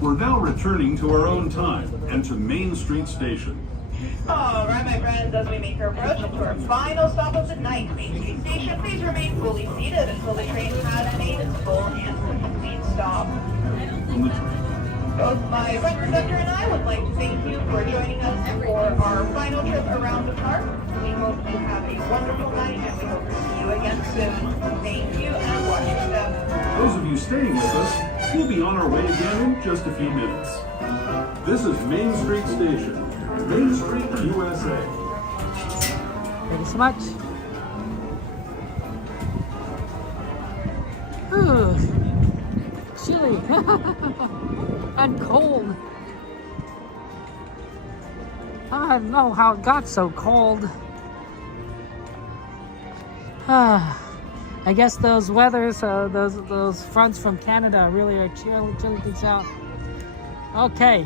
We're now returning to our own time and to Main Street Station. All right, my friends, as we make our approach into our final stop of the night, Main Street Station, please remain fully seated until the train has made its full and complete stop. Both my friend conductor and I would like to thank you for joining us for our final trip around the park. We hope you have a wonderful night, and we hope to see you again soon. Thank you, and watch your step. Those of you staying with us, we'll be on our way again in just a few minutes. This is Main Street Station, Main Street, USA. Thank you so much. Ooh, chilly and cold. I don't know how it got so cold. I guess those weathers, those fronts from Canada really are chilling things out. Okay,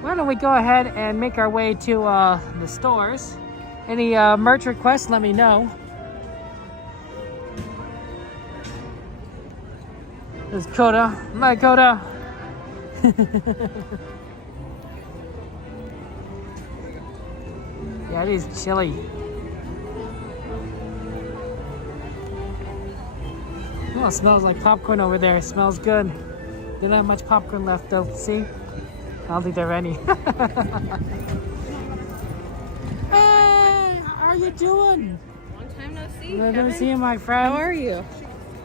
why don't we go ahead and make our way to the stores. Any merch requests, let me know. There's Coda. My Coda. Yeah, it is chilly. Oh, it smells like popcorn over there. It smells good. Didn't have much popcorn left though. See? I don't think there are any. Hey, how are you doing? Long time no see. Good to Kevin. see you, my friend. How are you?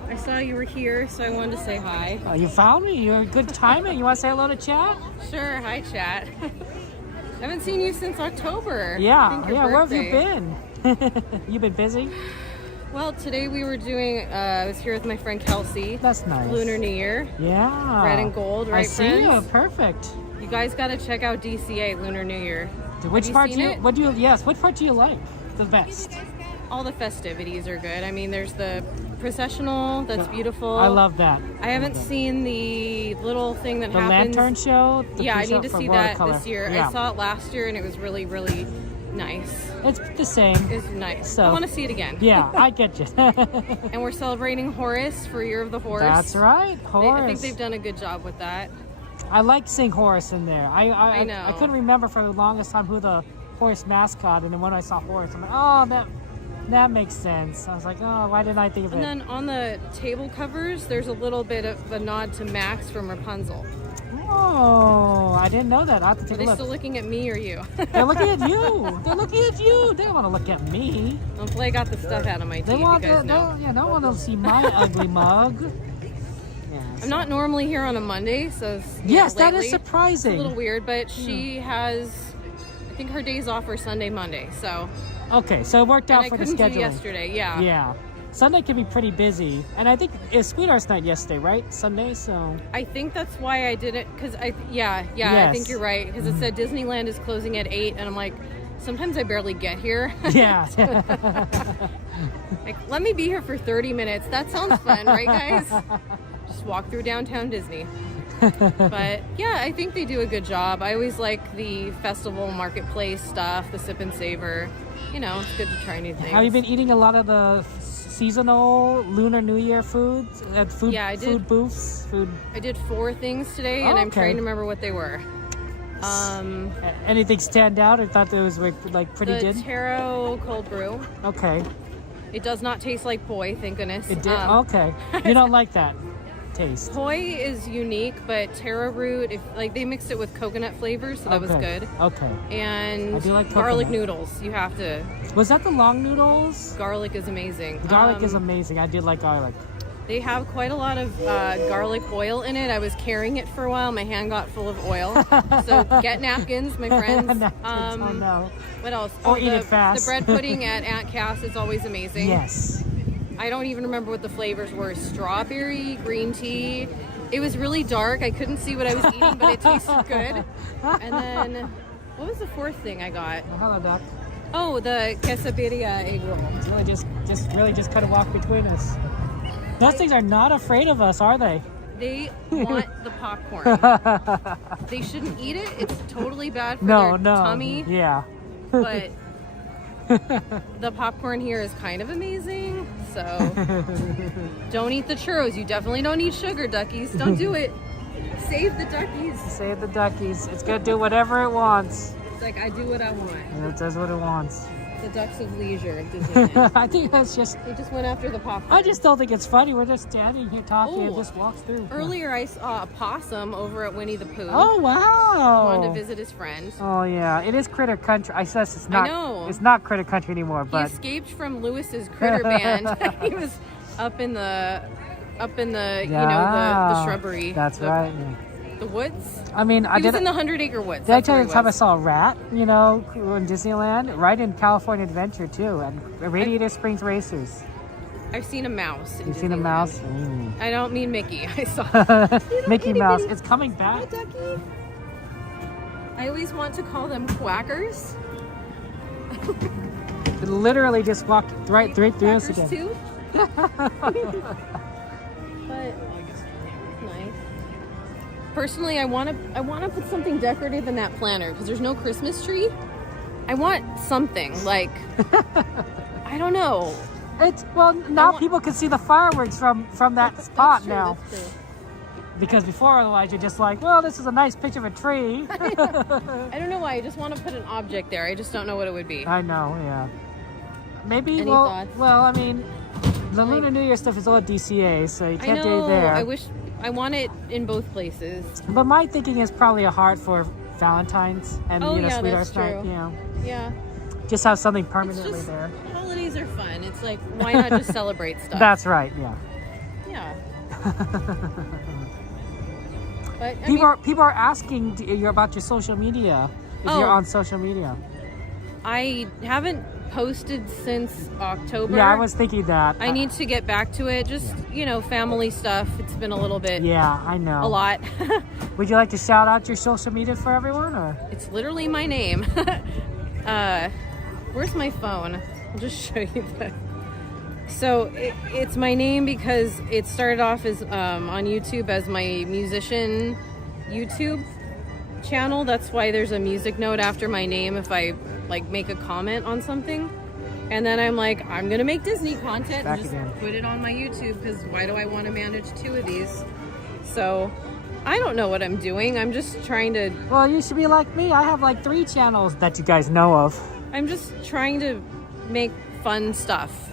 I saw you were here, so I wanted to say hi. Oh, you found me. You're good timing. You want to say hello to chat? Sure. Hi, chat. I haven't seen you since October. Yeah. Yeah. Where have you been? You been busy? Well, today we were doing, I was here with my friend Kelsey. That's nice. Lunar New Year. Yeah. Red and gold, right, I see friends? you. Perfect. You guys got to check out DCA, Lunar New Year. Which part do you, it? what do you, yes, what part do you like the best? All the festivities are good. I mean, there's the processional, that's beautiful. I love that. I haven't seen the little thing that The happens. lantern show? The Yeah, I pre-show need to for see that watercolor. this year. Yeah. I saw it last year and it was really, really nice. It's the same. It's nice. So, I want to see it again. Yeah, I get you. And we're celebrating Horace for Year of the Horse. That's right, Horace. I think they've done a good job with that. I like seeing Horace in there. I know. I couldn't remember for the longest time who the Horace mascot, and then when I saw Horace, I'm like, oh, that makes sense. I was like, oh, why didn't I think of it? And then on the table covers, there's a little bit of a nod to Max from Rapunzel. Oh, I didn't know that. I have to Are take they a look. still looking at me or you? They're looking at you. They're looking at you. They don't want to look at me. Hopefully I got the stuff out of my teeth, They want you guys know. they don't want to see my ugly mug. I'm not normally here on a Monday, so Yes, that is lately, surprising. It's a little weird, but she has, I think her days off are Sunday, Monday, so. Okay, so it worked out And for I the couldn't scheduling. do yesterday, yeah. Yeah. Sunday can be pretty busy, and I think it's Sweetheart's night yesterday, right? Sunday, so. I think that's why I did it, because I think you're right, because it said Disneyland is closing at 8, and I'm like, sometimes I barely get here. Yeah. Like, let me be here for 30 minutes. That sounds fun, right, guys? Just walk through downtown Disney. But yeah, I think they do a good job. I always like the festival marketplace stuff, the sip and savor. You know, it's good to try new things. Have you been eating a lot of the seasonal Lunar New Year foods at food food booths? I did 4 things today, and I'm okay. trying to remember what they were. Anything stand out? I thought it was like pretty The good. taro cold brew. Okay. It does not taste like poi, thank goodness. It did. Okay. You don't like that taste. Poi is unique, but taro root, they mixed it with coconut flavors, so that was good. Okay. And I do like garlic coconut. noodles. You have to. Was that the long noodles? Garlic is amazing. Garlic is amazing. I did like garlic. They have quite a lot of garlic oil in it. I was carrying it for a while. My hand got full of oil. So get napkins, my friends. Oh, no. What else? Or eat it fast. The bread pudding at Aunt Cass is always amazing. Yes. I don't even remember what the flavors were. Strawberry, green tea. It was really dark. I couldn't see what I was eating, but it tasted good. And then, what was the 4th thing I got? Hello, Doc. Oh, the quesadilla egg roll. It's really just kind of walk between us. Those things are not afraid of us, are they? They want the popcorn. They shouldn't eat it. It's totally bad for their tummy. Yeah. But the popcorn here is kind of amazing. So don't eat the churros. You definitely don't eat sugar, duckies. Don't do it. Save the duckies. Save the duckies. It's gonna do whatever it wants. It's like, I do what I want. And it does what it wants. The ducks of leisure at Disneyland. I think that's just... They just went after the popcorn. I just don't think it's funny. We're just standing here talking and just walks through. Earlier I saw a possum over at Winnie the Pooh. Oh, wow. He wanted to visit his friend. Oh, yeah. It is Critter Country. I guess it's not... I know. It's not Critter Country anymore, but... He escaped from Lewis's critter band. He was up in the you know, the shrubbery. That's right. Yeah. The woods? I mean, He was in the 100-acre woods. Did I That's tell where you he the time I was. saw a rat, you know, in Disneyland? Right in California Adventure, too. And Radiator Springs Racers. I've seen a mouse. You've seen a mouse? Mm. I don't mean Mickey. I saw Mickey Mouse. It's coming back. Hi, ducky. I always want to call them quackers. It literally just walked right through us Quackers again. too? But nice. Personally, I want to put something decorative in that planter because there's no Christmas tree. I want something like I don't know. It's now people can see the fireworks from that spot now. Because before, otherwise, you're just like, well, this is a nice picture of a tree. I don't know why. I just want to put an object there. I just don't know what it would be. I know, yeah. Maybe, Any well, thoughts? well, I mean, the Lunar New Year stuff is all DCA, so you can't do it there. I wish I want it in both places. But my thinking is probably a heart for Valentine's and Sweetheart's Night. You know, Yeah. just have something permanently there. Holidays are fun. It's like, why not just celebrate stuff? That's right. Yeah. Yeah. But I People are asking you about your social media. If you're on social media. I haven't posted since October. Yeah, I was thinking that. I need to get back to it. Just, family stuff. It's been a little bit. Yeah, I know. A lot. Would you like to shout out your social media for everyone? Or? It's literally my name. Where's my phone? I'll just show you that. So it's my name because it started off as on YouTube as my musician YouTube channel. That's why there's a music note after my name if I make a comment on something. And then I'm like, I'm gonna make Disney content and just put it on my YouTube because why do I want to manage 2 of these? So I don't know what I'm doing. I'm just trying to. Well, you should be like me. I have 3 channels that you guys know of. I'm just trying to make fun stuff.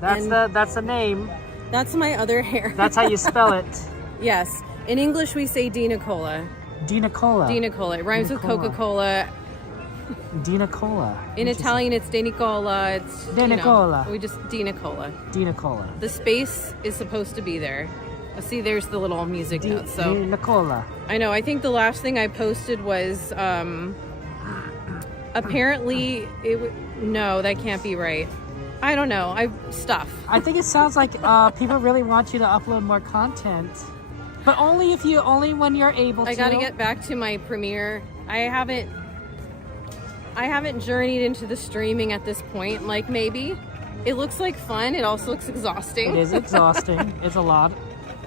That's the name. That's my other hair. That's how you spell it. Yes. In English, we say Dina Cola. Dina Cola. Dina Cola. It rhymes with Coca-Cola. Dina Cola. In Italian, it's Dina Cola. It's Dina Cola. We just Dina Cola. Dina Cola. The space is supposed to be there. See, there's the little music notes. So Dina Cola. I know. I think the last thing I posted was apparently no, that can't be right. I don't know. Stuff. I think it sounds like people really want you to upload more content, but only when you're able to. I got to get back to my premiere. I haven't journeyed into the streaming at this point. Maybe it looks like fun. It also looks exhausting. It is exhausting. It's a lot.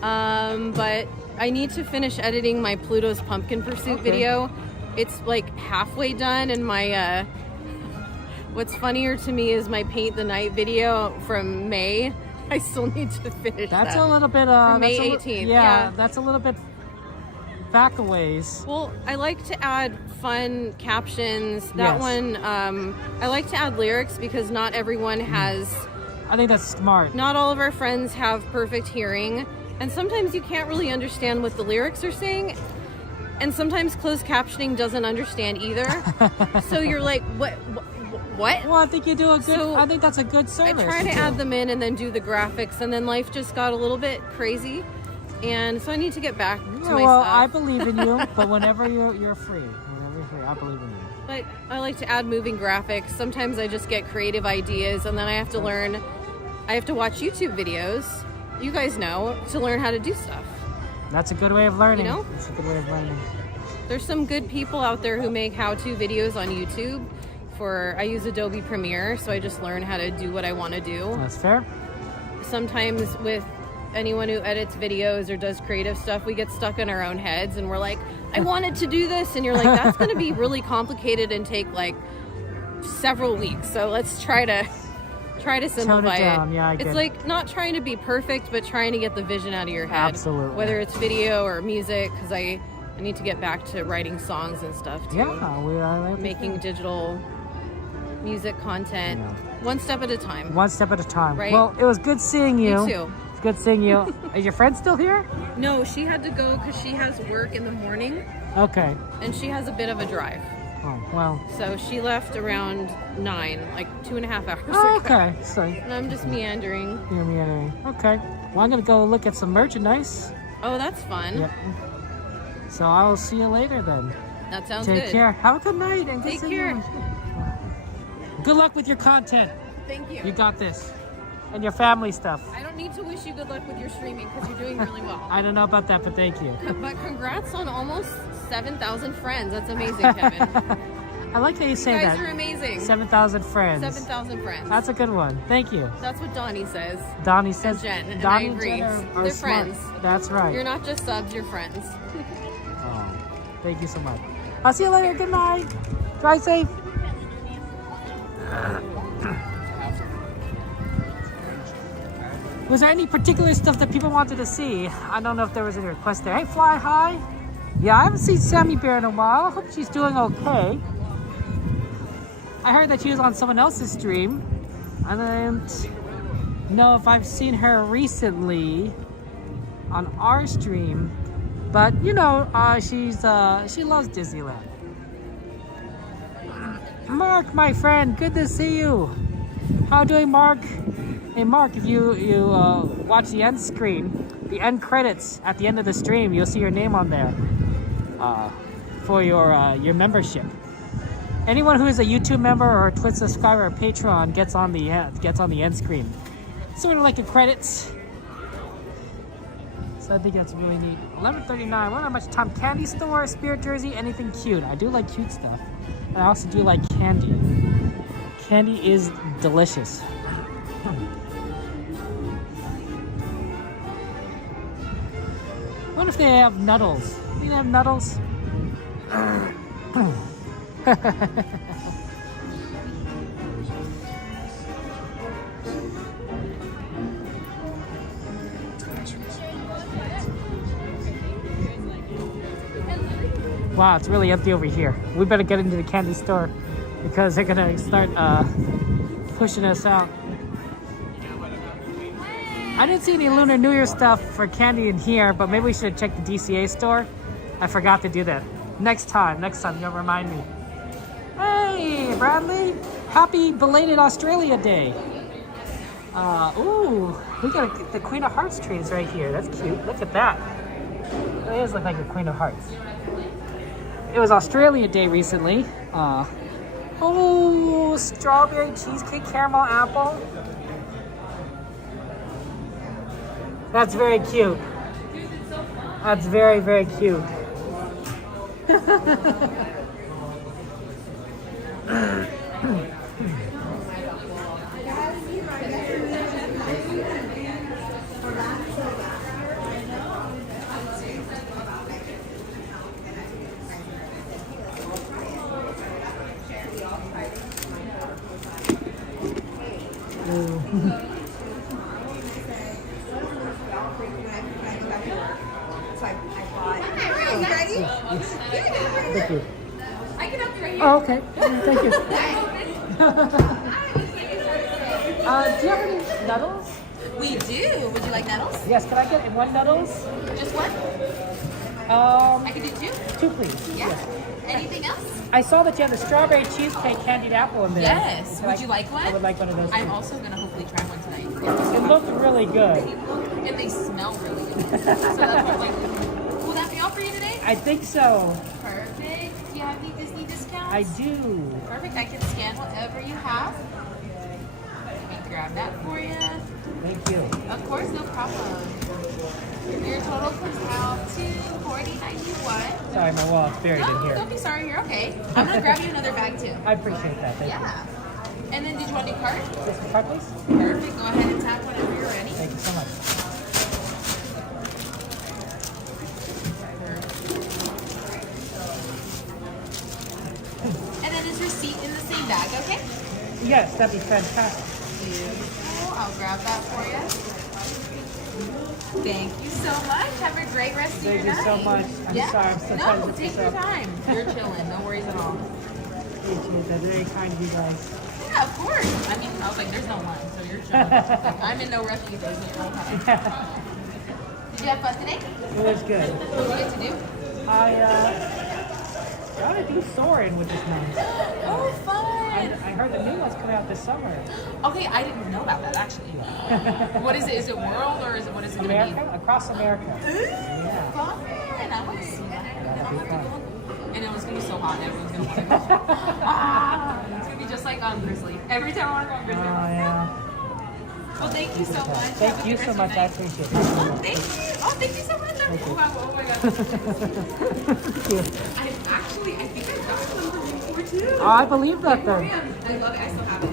But I need to finish editing my Pluto's Pumpkin Pursuit video. It's halfway done, and my what's funnier to me is my Paint the Night video from May. I still need to finish that. That's a little bit from May 18th. Yeah, that's a little bit back a ways. Well, I like to add fun captions. That one, I like to add lyrics because not everyone has. I think that's smart. Not all of our friends have perfect hearing, and sometimes you can't really understand what the lyrics are saying. And sometimes closed captioning doesn't understand either. So you're like, what? Well, I think you do I think that's a good service. I try to add them in and then do the graphics, and then life just got a little bit crazy. And so I need to get back to my stuff. I believe in you, but whenever you're free, I believe in you. But I like to add moving graphics. Sometimes I just get creative ideas, and then I have to learn. I have to watch YouTube videos. You guys know, to learn how to do stuff. That's a good way of learning. That's a good way of learning. There's some good people out there who make how-to videos on YouTube. I use Adobe Premiere, so I just learn how to do what I want to do. That's fair. Sometimes with anyone who edits videos or does creative stuff, we get stuck in our own heads and we're like, I wanted to do this, and you're like, that's going to be really complicated and take several weeks. So let's try to simplify it. Yeah, it's not trying to be perfect, but trying to get the vision out of your head. Absolutely. Whether it's video or music, because I need to get back to writing songs and stuff too. Yeah, making digital music content, one step at a time. One step at a time. Right? Well, it was good seeing you. You too. It's good seeing you. Is your friend still here? No, she had to go because she has work in the morning. Okay. And she has a bit of a drive. Oh, well. So she left around 9, 2.5 hours Oh, ago. okay. So, and I'm just meandering. You're meandering. Okay. Well, I'm going to go look at some merchandise. Oh, that's fun. Yep. So I will see you later then. That sounds good. Take care. Have a good night. And Take care. Good luck with your content. Thank you. You got this. And your family stuff. I don't need to wish you good luck with your streaming because you're doing really well. I don't know about that, but thank you. But congrats on almost 7,000 friends. That's amazing, Kevin. I like how you say that. You guys are amazing. 7,000 friends. 7,000 friends. That's a good one. Thank you. That's what Donnie says. Donnie says. And Jen. And Donnie I agree. and Jen are They're smart. friends. That's right. You're not just subs, you're friends. Oh, thank you so much. I'll see you later. Good night. Drive safe. Was there any particular stuff that people wanted to see? I don't know if there was any request there. Hey, Fly High. Yeah, I haven't seen Sammy Bear in a while. I hope she's doing okay. I heard that she was on someone else's stream. I don't know if I've seen her recently on our stream, but you know, she loves Disneyland. Mark, my friend, good to see you. How you doing, Mark? Hey, Mark, if you watch the end screen, the end credits at the end of the stream, you'll see your name on there for your membership. Anyone who is a YouTube member or a Twitch subscriber or Patreon gets on the end screen. Sort of like the credits. So I think that's really neat. 11:39. Well, not much time. Candy store, Spirit Jersey, anything cute. I do like cute stuff, and I also do like candy. Candy is delicious. What if they have Nuddles? Do they have Nuddles? Wow, it's really empty over here. We better get into the candy store because they're gonna start pushing us out. I didn't see any Lunar New Year stuff for candy in here, but maybe we should check the DCA store. I forgot to do that. Next time, you'll remind me. Hey, Bradley! Happy belated Australia Day! Ooh, we got the Queen of Hearts trees right here. That's cute. Look at that. It does look like a Queen of Hearts. It was Australia Day recently. Oh, strawberry cheesecake, caramel apple. That's very cute. That's very, very cute. Thank you. I can help you right here. Oh, okay. Thank you. Do you have any Nuddles? We do. Would you like Nuddles? Yes. Can I get one Nuddles? Just one? I can do two. Two, please. Yeah. Yes. Anything else? I saw that you have the strawberry cheesecake candied apple in there. Yes. Would you like one? I would like one of those. I'm too. also gonna hopefully try one tonight. It looked really good. They look and they smell really good. So that's what I'm like. Will that be all for you today? I think so. Perfect. Do you have any Disney discounts? I do. Perfect. I can scan whatever you have. Let me grab that for you. Thank you. Of course, no problem. Your total comes out to $40.91. Sorry, my wallet's buried in here. Don't be sorry. You're okay. I'm gonna grab you another bag too. I appreciate that. Thank you. Yeah. And then, did you want a new card? Yes, card, please. Perfect. Go ahead and tap whenever you're ready. Thank you so much. And then is your seat in the same bag, okay? Yes, that'd be fantastic. Beautiful. I'll grab that for you. Thank you so much. Have a great rest of your night. Thank you so much. I'm sorry, I'm so tired No, of take your time. You're chilling. No worries at all. Appreciate that. Very kind of you guys. Yeah, of course. I mean, I was like, there's no line, so you're chilling. Like, I'm in no rush either. So you're okay. Did you have fun today? It was good. What did you get to do? I got to do Soarin, which is nice. Oh, fun. I heard the new one's coming out this summer. Okay, I didn't know about that actually. What is it? Is it world or is it what is it going to America? be? Across America. Yeah. Fun. I want to see that. That'll be fun. And it was going to be so hot. Everyone's going to be like, it's going to be just like on Grizzly. Every time I want to go on Grizzly. Oh, yeah. Well, thank you so much. Thank you so much. I appreciate it. Oh, thank you. Oh, thank you so much. Oh my God. I think I got some from you before too. Oh, I believe that then. I love it. I still have it.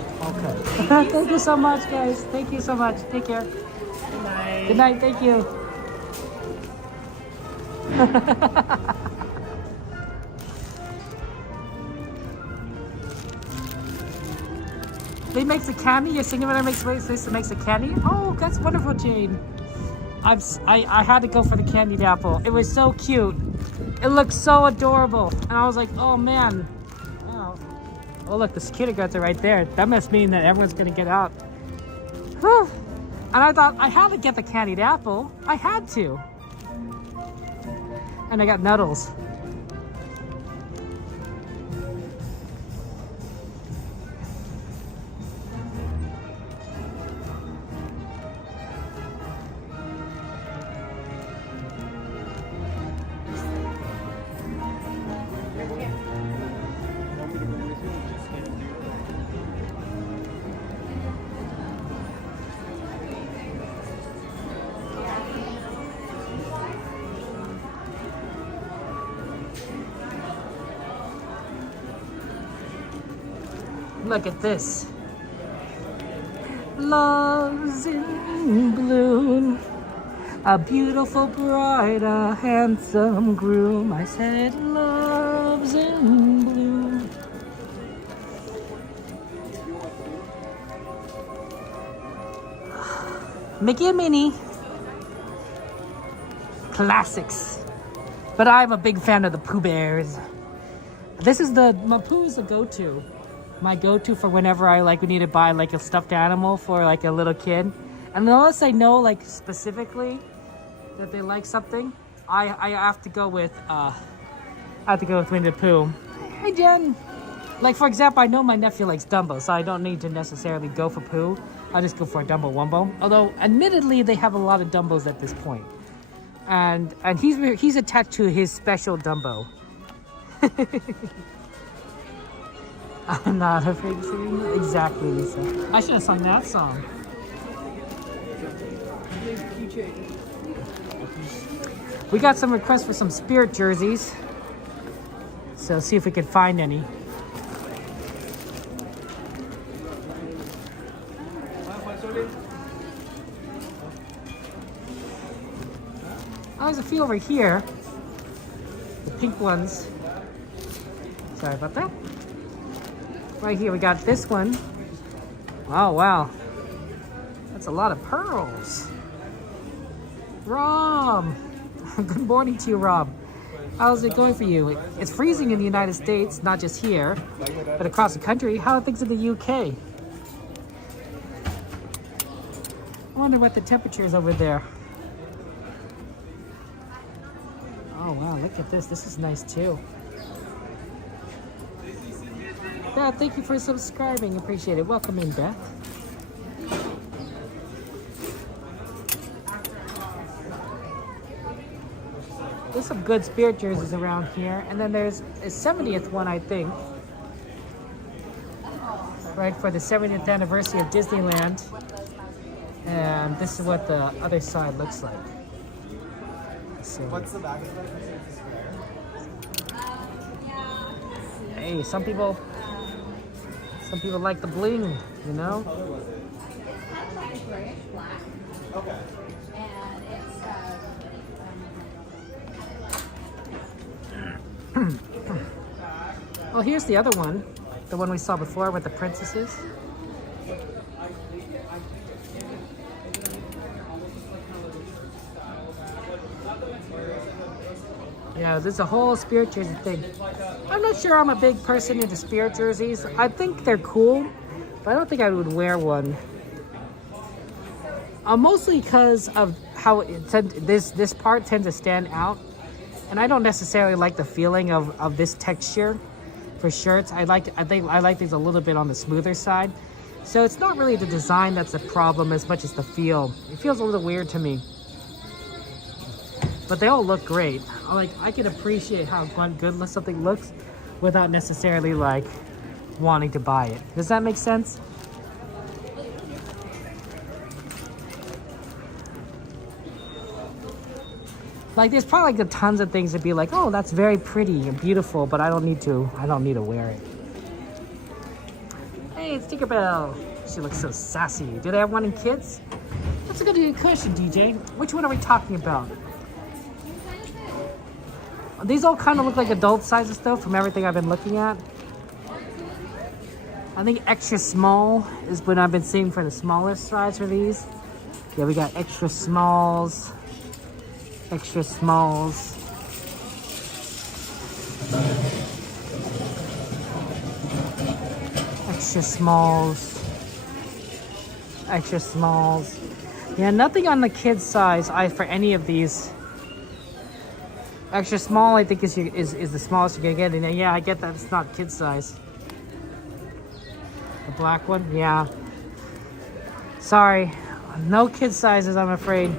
Okay. Thank you so much, guys. Thank you so much. Take care. Good night. Good night. Thank you. They make the candy. Your significant makes the candy. Oh, that's wonderful, Jane. I had to go for the candied apple. It was so cute. It looked so adorable, and I was like, oh man. Oh, oh look, the security guards are right there. That must mean that everyone's gonna get out. Whew. And I thought I had to get the candied apple. I had to. And I got Nuddles. Look at this. Love's in bloom. A beautiful bride, a handsome groom. I said love's in bloom. Mickey and Minnie. Classics. But I'm a big fan of the Pooh Bears. This is my Pooh is a go-to. My go-to for whenever I need to buy like a stuffed animal for like a little kid. And unless I know like specifically that they like something, I have to go with Winnie the Pooh. Hey Jen! Like for example, I know my nephew likes Dumbo, so I don't need to necessarily go for Pooh. I'll just go for a Dumbo Wumbo. Although admittedly they have a lot of Dumbos at this point. And he's attached to his special Dumbo. I'm not afraid to sing. Exactly, Lisa. I should have sung that song. We got some requests for some Spirit jerseys. So see if we can find any. Oh, there's a few over here. The pink ones. Sorry about that. Right here, we got this one. Oh, wow. That's a lot of pearls. Rob! Good morning to you, Rob. How's it going for you? It's freezing in the United States, not just here, but across the country. How are things in the UK? I wonder what the temperature is over there. Oh, wow, look at this. This is nice, too. Beth, thank you for subscribing. Appreciate it. Welcome in, Beth. There's some good Spirit jerseys around here. And then there's a 70th one, I think. Right, for the 70th anniversary of Disneyland. And this is what the other side looks like. So, what's the back of it? Hey, some people like the bling, you know? It's grayish black. Okay. And it's Oh, here's the other one. The one we saw before with the princesses. Yeah, there's a whole Spirit jersey thing. I'm not sure I'm a big person into Spirit jerseys. I think they're cool, but I don't think I would wear one. Mostly because of how this part tends to stand out. And I don't necessarily like the feeling of this texture for shirts. I think I like things a little bit on the smoother side. So it's not really the design that's the problem as much as the feel. It feels a little weird to me. But they all look great. I can appreciate how good something looks without necessarily wanting to buy it. Does that make sense? There's probably tons of things to be like, oh, that's very pretty and beautiful, but I don't need to wear it. Hey, it's Tinkerbell. She looks so sassy. Do they have one in kids? That's a good question, DJ. Which one are we talking about? These all kind of look like adult sizes though, from everything I've been looking at. I think extra small is what I've been seeing for the smallest rides for these. Yeah, we got extra smalls. Extra smalls. Extra smalls. Extra smalls. Yeah, nothing on the kids size for any of these. Extra small, I think, is the smallest you're gonna get. And yeah, I get that it's not kid size. The black one, yeah. Sorry, no kid sizes, I'm afraid.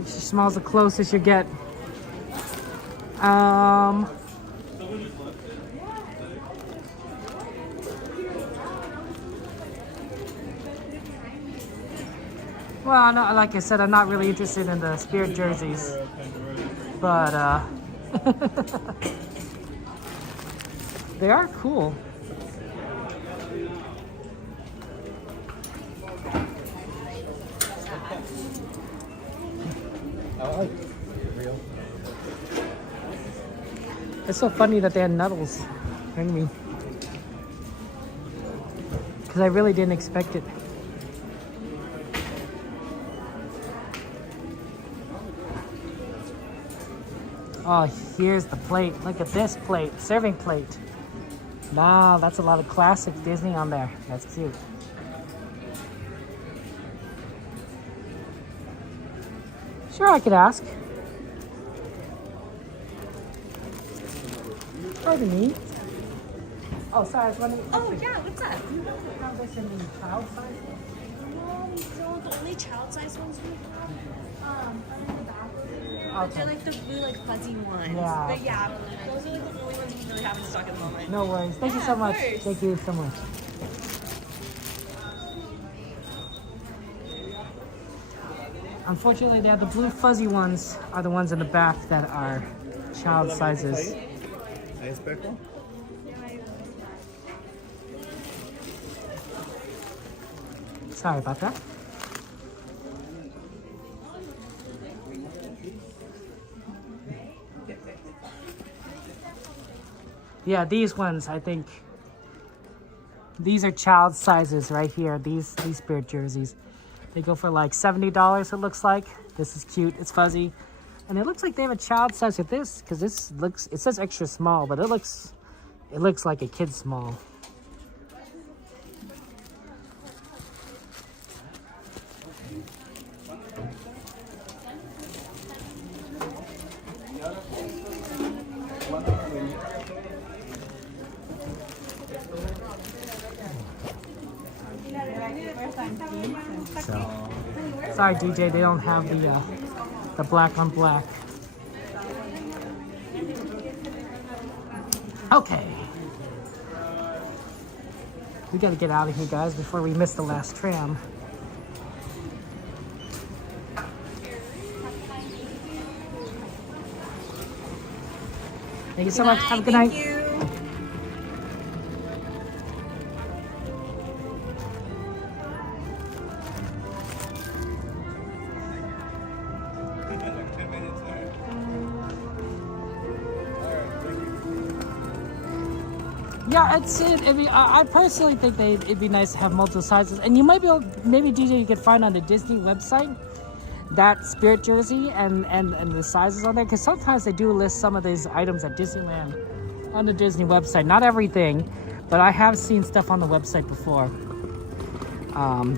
Extra small's the closest you get. Well, no, like I said, I'm not really interested in the Spirit jerseys, but they are cool. It's so funny that they had Nuddles. I mean, because I really didn't expect it. Oh, here's the plate. Look at this plate, serving plate. Wow, that's a lot of classic Disney on there. That's cute. Sure, I could ask. Pardon me. Oh, sorry, I was wondering. Oh, yeah, what's that? Do you have this in the child size? No, we don't. The only child size ones we have are in the back over there. Okay. They're like the blue, like fuzzy ones. Yeah. But yeah, those are like the only ones we really have in stock at the moment. No worries. Thank you Yeah, so of much. course. Thank you so much. Unfortunately, the blue fuzzy ones are the ones in the back that are child sizes. Sorry about that. Yeah, these ones, I think, these are child sizes right here. These Spirit jerseys. They go for like $70, it looks like. This is cute, it's fuzzy. And it looks like they have a child size with this, because this looks, it says extra small, but it looks like a kid small. So, sorry DJ, they don't have the black on black. Okay. We gotta get out of here, guys, before we miss the last tram. Thank you so much. Have a good night. Yeah, it's it. I mean, I personally think it'd be nice to have multiple sizes, and you might be able, maybe DJ, you could find on the Disney website that Spirit jersey and the sizes on there, because sometimes they do list some of these items at Disneyland on the Disney website. Not everything, but I have seen stuff on the website before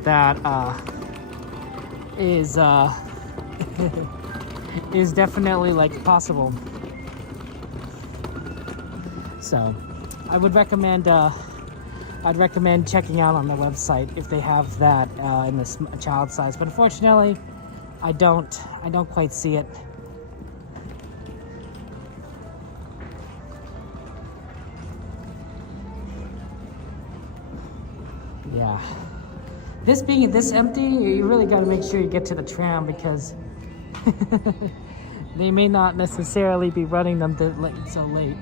that is is definitely like possible. So I would recommend I'd recommend checking out on the website if they have that in the child size, but unfortunately I don't quite see it. Yeah, this being this empty, you really got to make sure you get to the tram, because they may not necessarily be running them so late.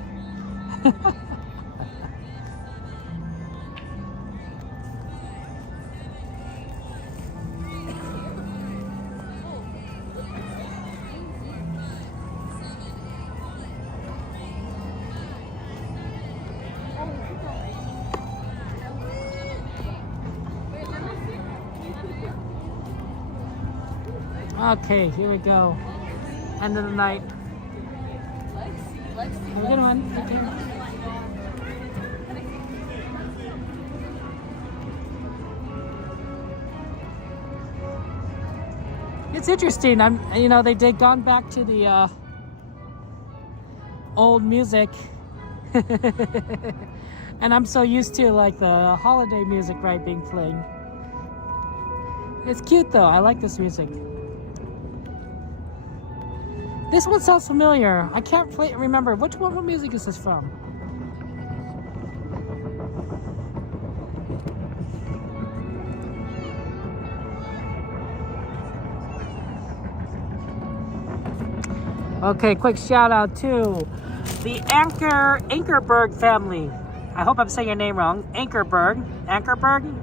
Okay, here we go. End of the night. Have a good one. Take care. It's interesting. They've gone back to the old music, and I'm so used to like the holiday music, right, being playing. It's cute though. I like this music. This one sounds familiar. I can't remember what music is this from. Okay, quick shout out to the Ankerberg family. I hope I'm saying your name wrong. Ankerberg?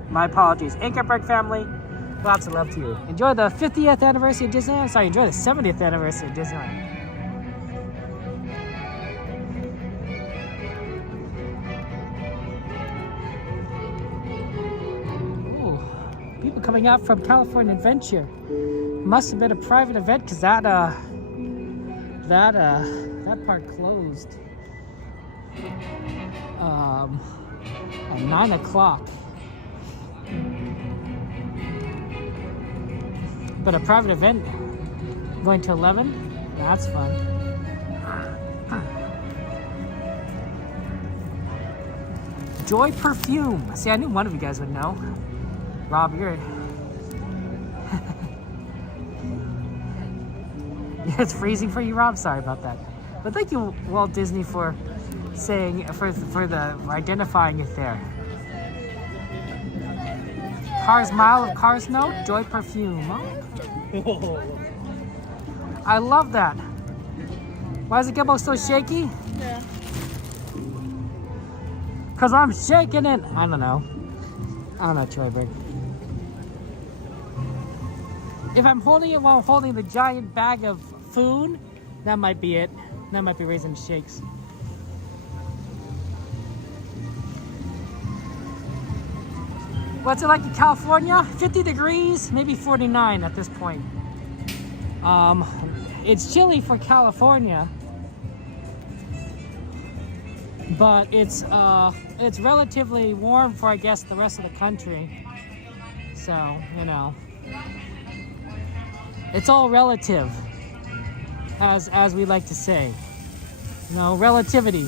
My apologies. Ankerberg family. Lots of love to you. Enjoy the 50th anniversary of Disneyland. Sorry, enjoy the 70th anniversary of Disneyland. Ooh, people coming out from California Adventure. Must have been a private event because that part closed at 9 o'clock. But a private event going to 11? That's fun. Joy Perfume. See, I knew one of you guys would know. Rob, you're... It's freezing for you, Rob? Sorry about that. But thank you, Walt Disney, for identifying it there. Cars Mile of Cars Note, Joy Perfume. Oh. I love that. Why is the gimbal so shaky? Yeah. Cause I'm shaking it. I don't know, Troyberg. If I'm holding it while holding the giant bag of food, that might be it. That might be raising the shakes. What's it like in California? 50 degrees, maybe 49 at this point. It's chilly for California, but it's relatively warm for, I guess, the rest of the country. So, it's all relative, as we like to say. Relativity.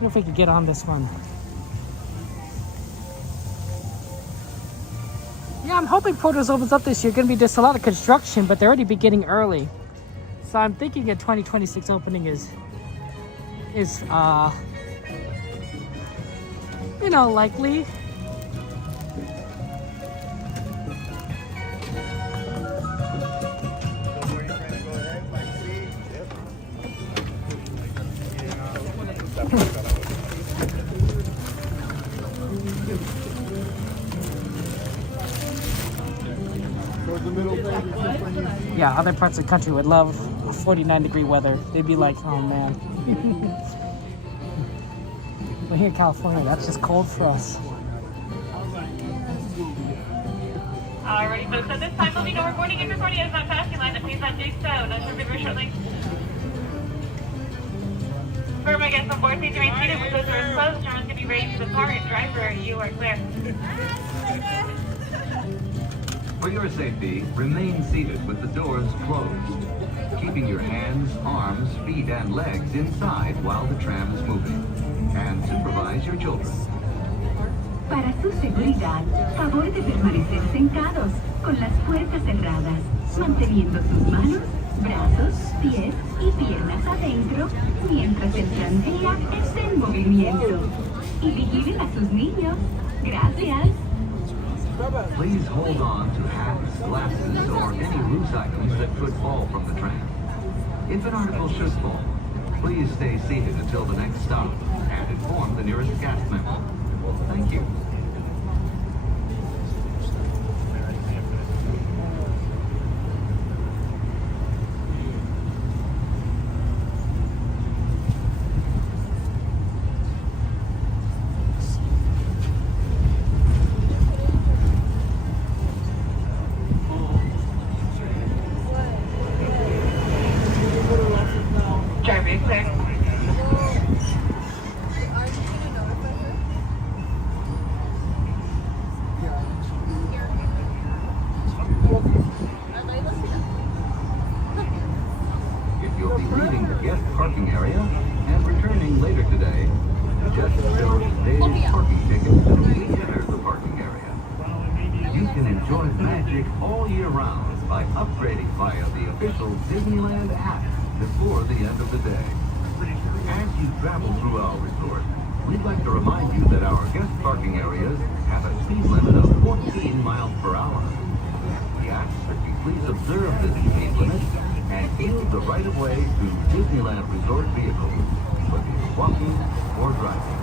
I wonder if we could get on this one. Yeah, I'm hoping Portals opens up this year. Going to be just a lot of construction, but they're already beginning early. So I'm thinking a 2026 opening is likely. Yeah, other parts of the country would love 49-degree weather. They'd be like, oh man. But here in California, that's just cold for us. Alrighty, folks, at this time we'll be no recording and recording is on Fantasyland. Please not do so. No further very shortly. For my guests on board, please remain seated with those doors closed. Cameras can be raised to the car and driver. You are clear. For your safety, remain seated with the doors closed, keeping your hands, arms, feet, and legs inside while the tram is moving, and supervise your children. Para su seguridad, favor de permanecer sentados, con las puertas cerradas, manteniendo sus manos, brazos, pies y piernas adentro, mientras el tranvía esté en movimiento. Y vigilen a sus niños. Gracias. Please hold on to hats, glasses, or any loose items that could fall from the tram. If an article should fall, please stay seated until the next stop and inform the nearest cast member. Thank you. parking area and returning later today, just show today's parking ticket to re-enter the parking area. You can enjoy magic all year round by upgrading via the official Disneyland app before the end of the day. As you travel through our resort, we'd like to remind you that our guest parking areas have a speed limit of 14 miles per hour. We ask that you please observe this speed limit and use the right-of-way to Disneyland Resort vehicles, whether you're walking or driving.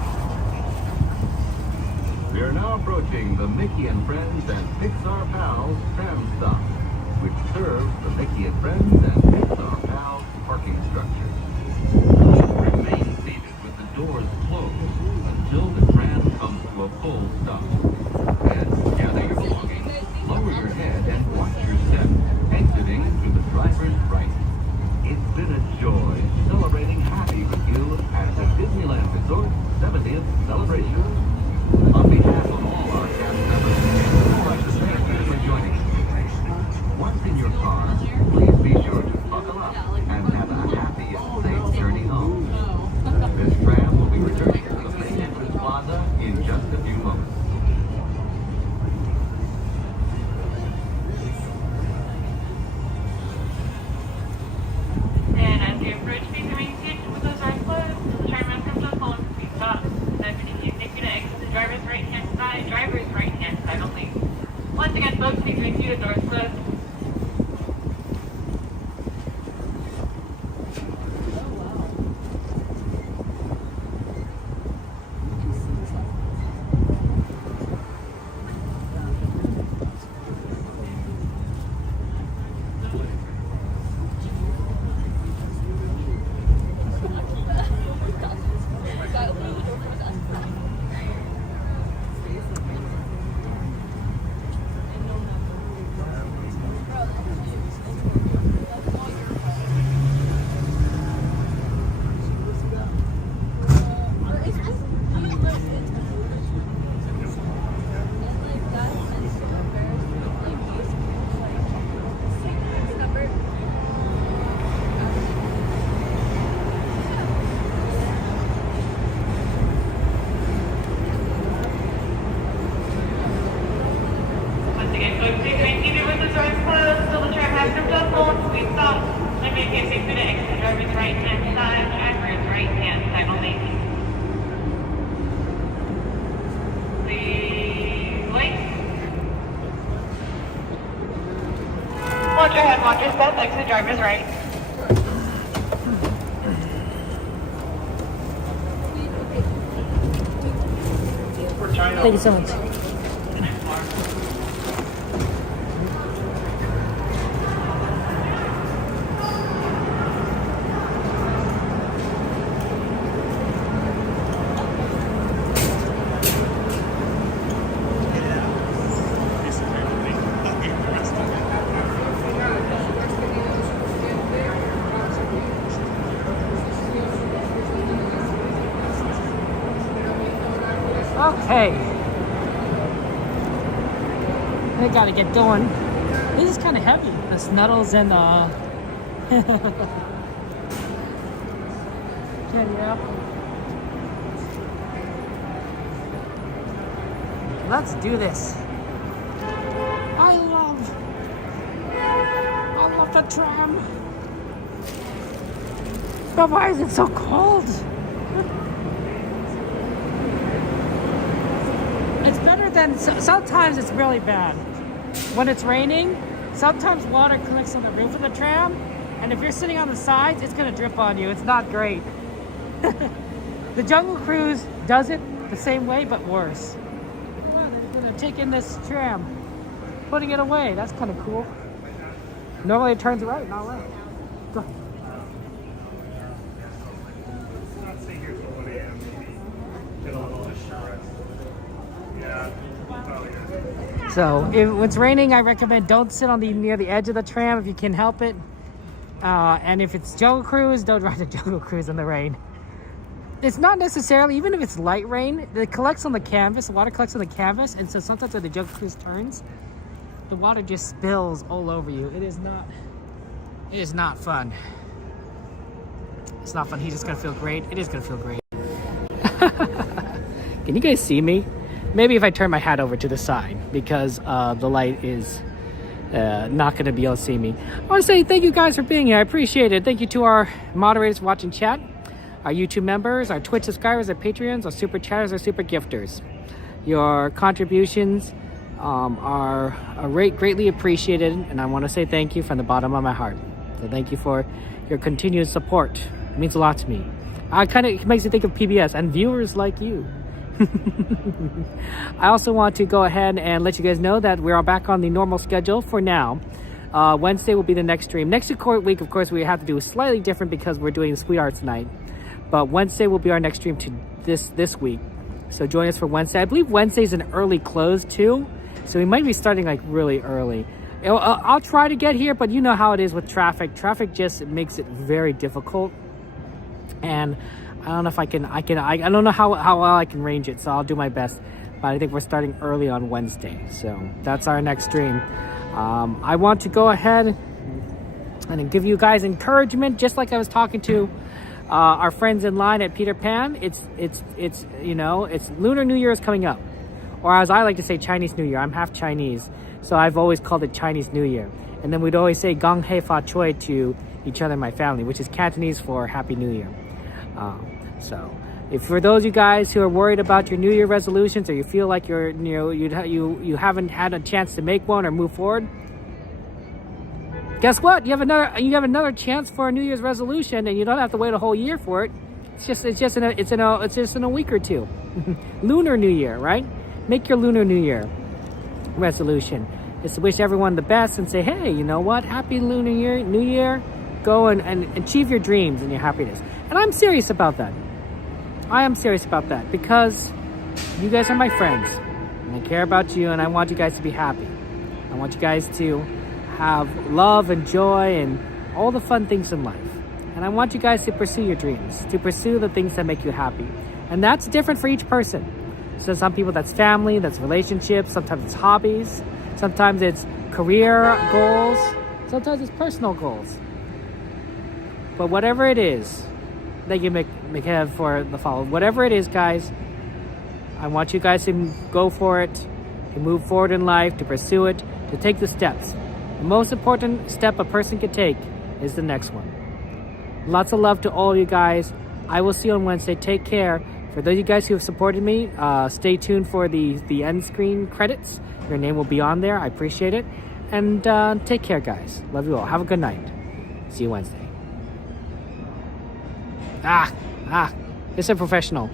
We are now approaching the Mickey and Friends and Pixar Pals tram stop, which serves the Mickey and Friends and Pixar Pals parking structure. Remain seated with the doors closed until the tram comes to a full stop. And gather your belongings, lower your head, and watch your step, exiting to the driver's right. It's been a joy celebrating happy with you at the Disneyland Resort 70th celebration. On behalf of all our cast members, we'd like to thank you for joining us. Once in your car, please be sure to buckle up and have a happy and safe journey home. This tram will be returning to the main entrance plaza in just a few moments. And as you approach the incoming station with those doors closed, the tram comes to a full complete stop. That's please make you to exit the driver's right-hand side only. Once again, folks, please make you the doors closed. Watch your head, watch your step, exit the driver's right. Thank you so much. Okay. I gotta get going. This is kind of heavy. The snuddles and candy apple. Let's do this. I love the tram. But why is it so cold? It's better than, sometimes it's really bad. When it's raining, sometimes water collects on the roof of the tram, and if you're sitting on the sides, it's gonna drip on you. It's not great. The Jungle Cruise does it the same way, but worse. Well, they're gonna take in this tram, putting it away. That's kind of cool. Normally it turns right, not left. Go. So if it's raining, I recommend don't sit on near the edge of the tram if you can help it. And if it's Jungle Cruise, don't ride the Jungle Cruise in the rain. It's not necessarily, even if it's light rain, it collects on the canvas. The water collects on the canvas, and so sometimes when the Jungle Cruise turns, the water just spills all over you. It is not fun. It's not fun. He's just gonna feel great. It is gonna feel great. Can you guys see me? Maybe if I turn my hat over to the side because the light is not going to be able to see me. I want to say thank you guys for being here. I appreciate it. Thank you to our moderators watching chat, our YouTube members, our Twitch subscribers, our Patreons, our super chatters, our super gifters. Your contributions are greatly appreciated, and I want to say thank you from the bottom of my heart. So thank you for your continued support. It means a lot to me. It makes me think of PBS and viewers like you. I also want to go ahead and let you guys know that we're back on the normal schedule for now. Wednesday will be the next stream. Next week, of course, we have to do slightly different because we're doing Sweet Arts Night. But Wednesday will be our next stream to this week. So join us for Wednesday. I believe Wednesday's an early close too. So we might be starting like really early. I'll try to get here, but you know how it is with traffic. Traffic just makes it very difficult. And I don't know if I don't know how well I can range it, so I'll do my best. But I think we're starting early on Wednesday, so that's our next stream. I want to go ahead and give you guys encouragement, just like I was talking to our friends in line at Peter Pan. It's Lunar New Year is coming up, or as I like to say, Chinese New Year. I'm half Chinese, so I've always called it Chinese New Year. And then we'd always say Gong Hei Fa Choi to each other in my family, which is Cantonese for Happy New Year. So, if for those of you guys who are worried about your New Year resolutions, or you feel like you haven't had a chance to make one or move forward, guess what? You have another chance for a New Year's resolution, and you don't have to wait a whole year for it. It's just in a week or two. Lunar New Year, right? Make your Lunar New Year resolution. Is to wish everyone the best and say, hey, you know what? Happy Lunar New Year. Go and achieve your dreams and your happiness. And I'm serious about that. I am serious about that because you guys are my friends. And I care about you, and I want you guys to be happy. I want you guys to have love and joy and all the fun things in life. And I want you guys to pursue your dreams, to pursue the things that make you happy. And that's different for each person. So some people that's family, that's relationships, sometimes it's hobbies, sometimes it's career goals, sometimes it's personal goals. But whatever it is that you make have for the following, whatever it is, guys, I want you guys to go for it, to move forward in life, to pursue it, to take the steps. The most important step a person can take is the next one. Lots of love to all of you guys. I will see you on Wednesday. Take care. For those of you guys who have supported me, stay tuned for the end screen credits. Your name will be on there. I appreciate it. And take care, guys. Love you all. Have a good night. See you Wednesday. It's a professional.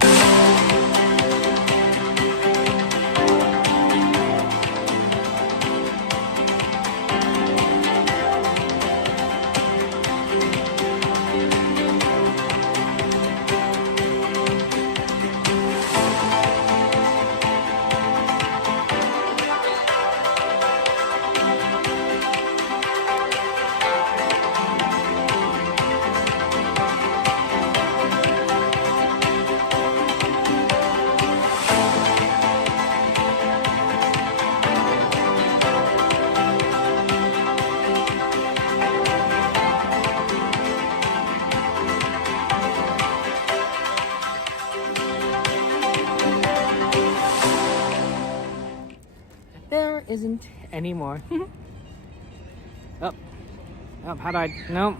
Isn't anymore. How do I? No.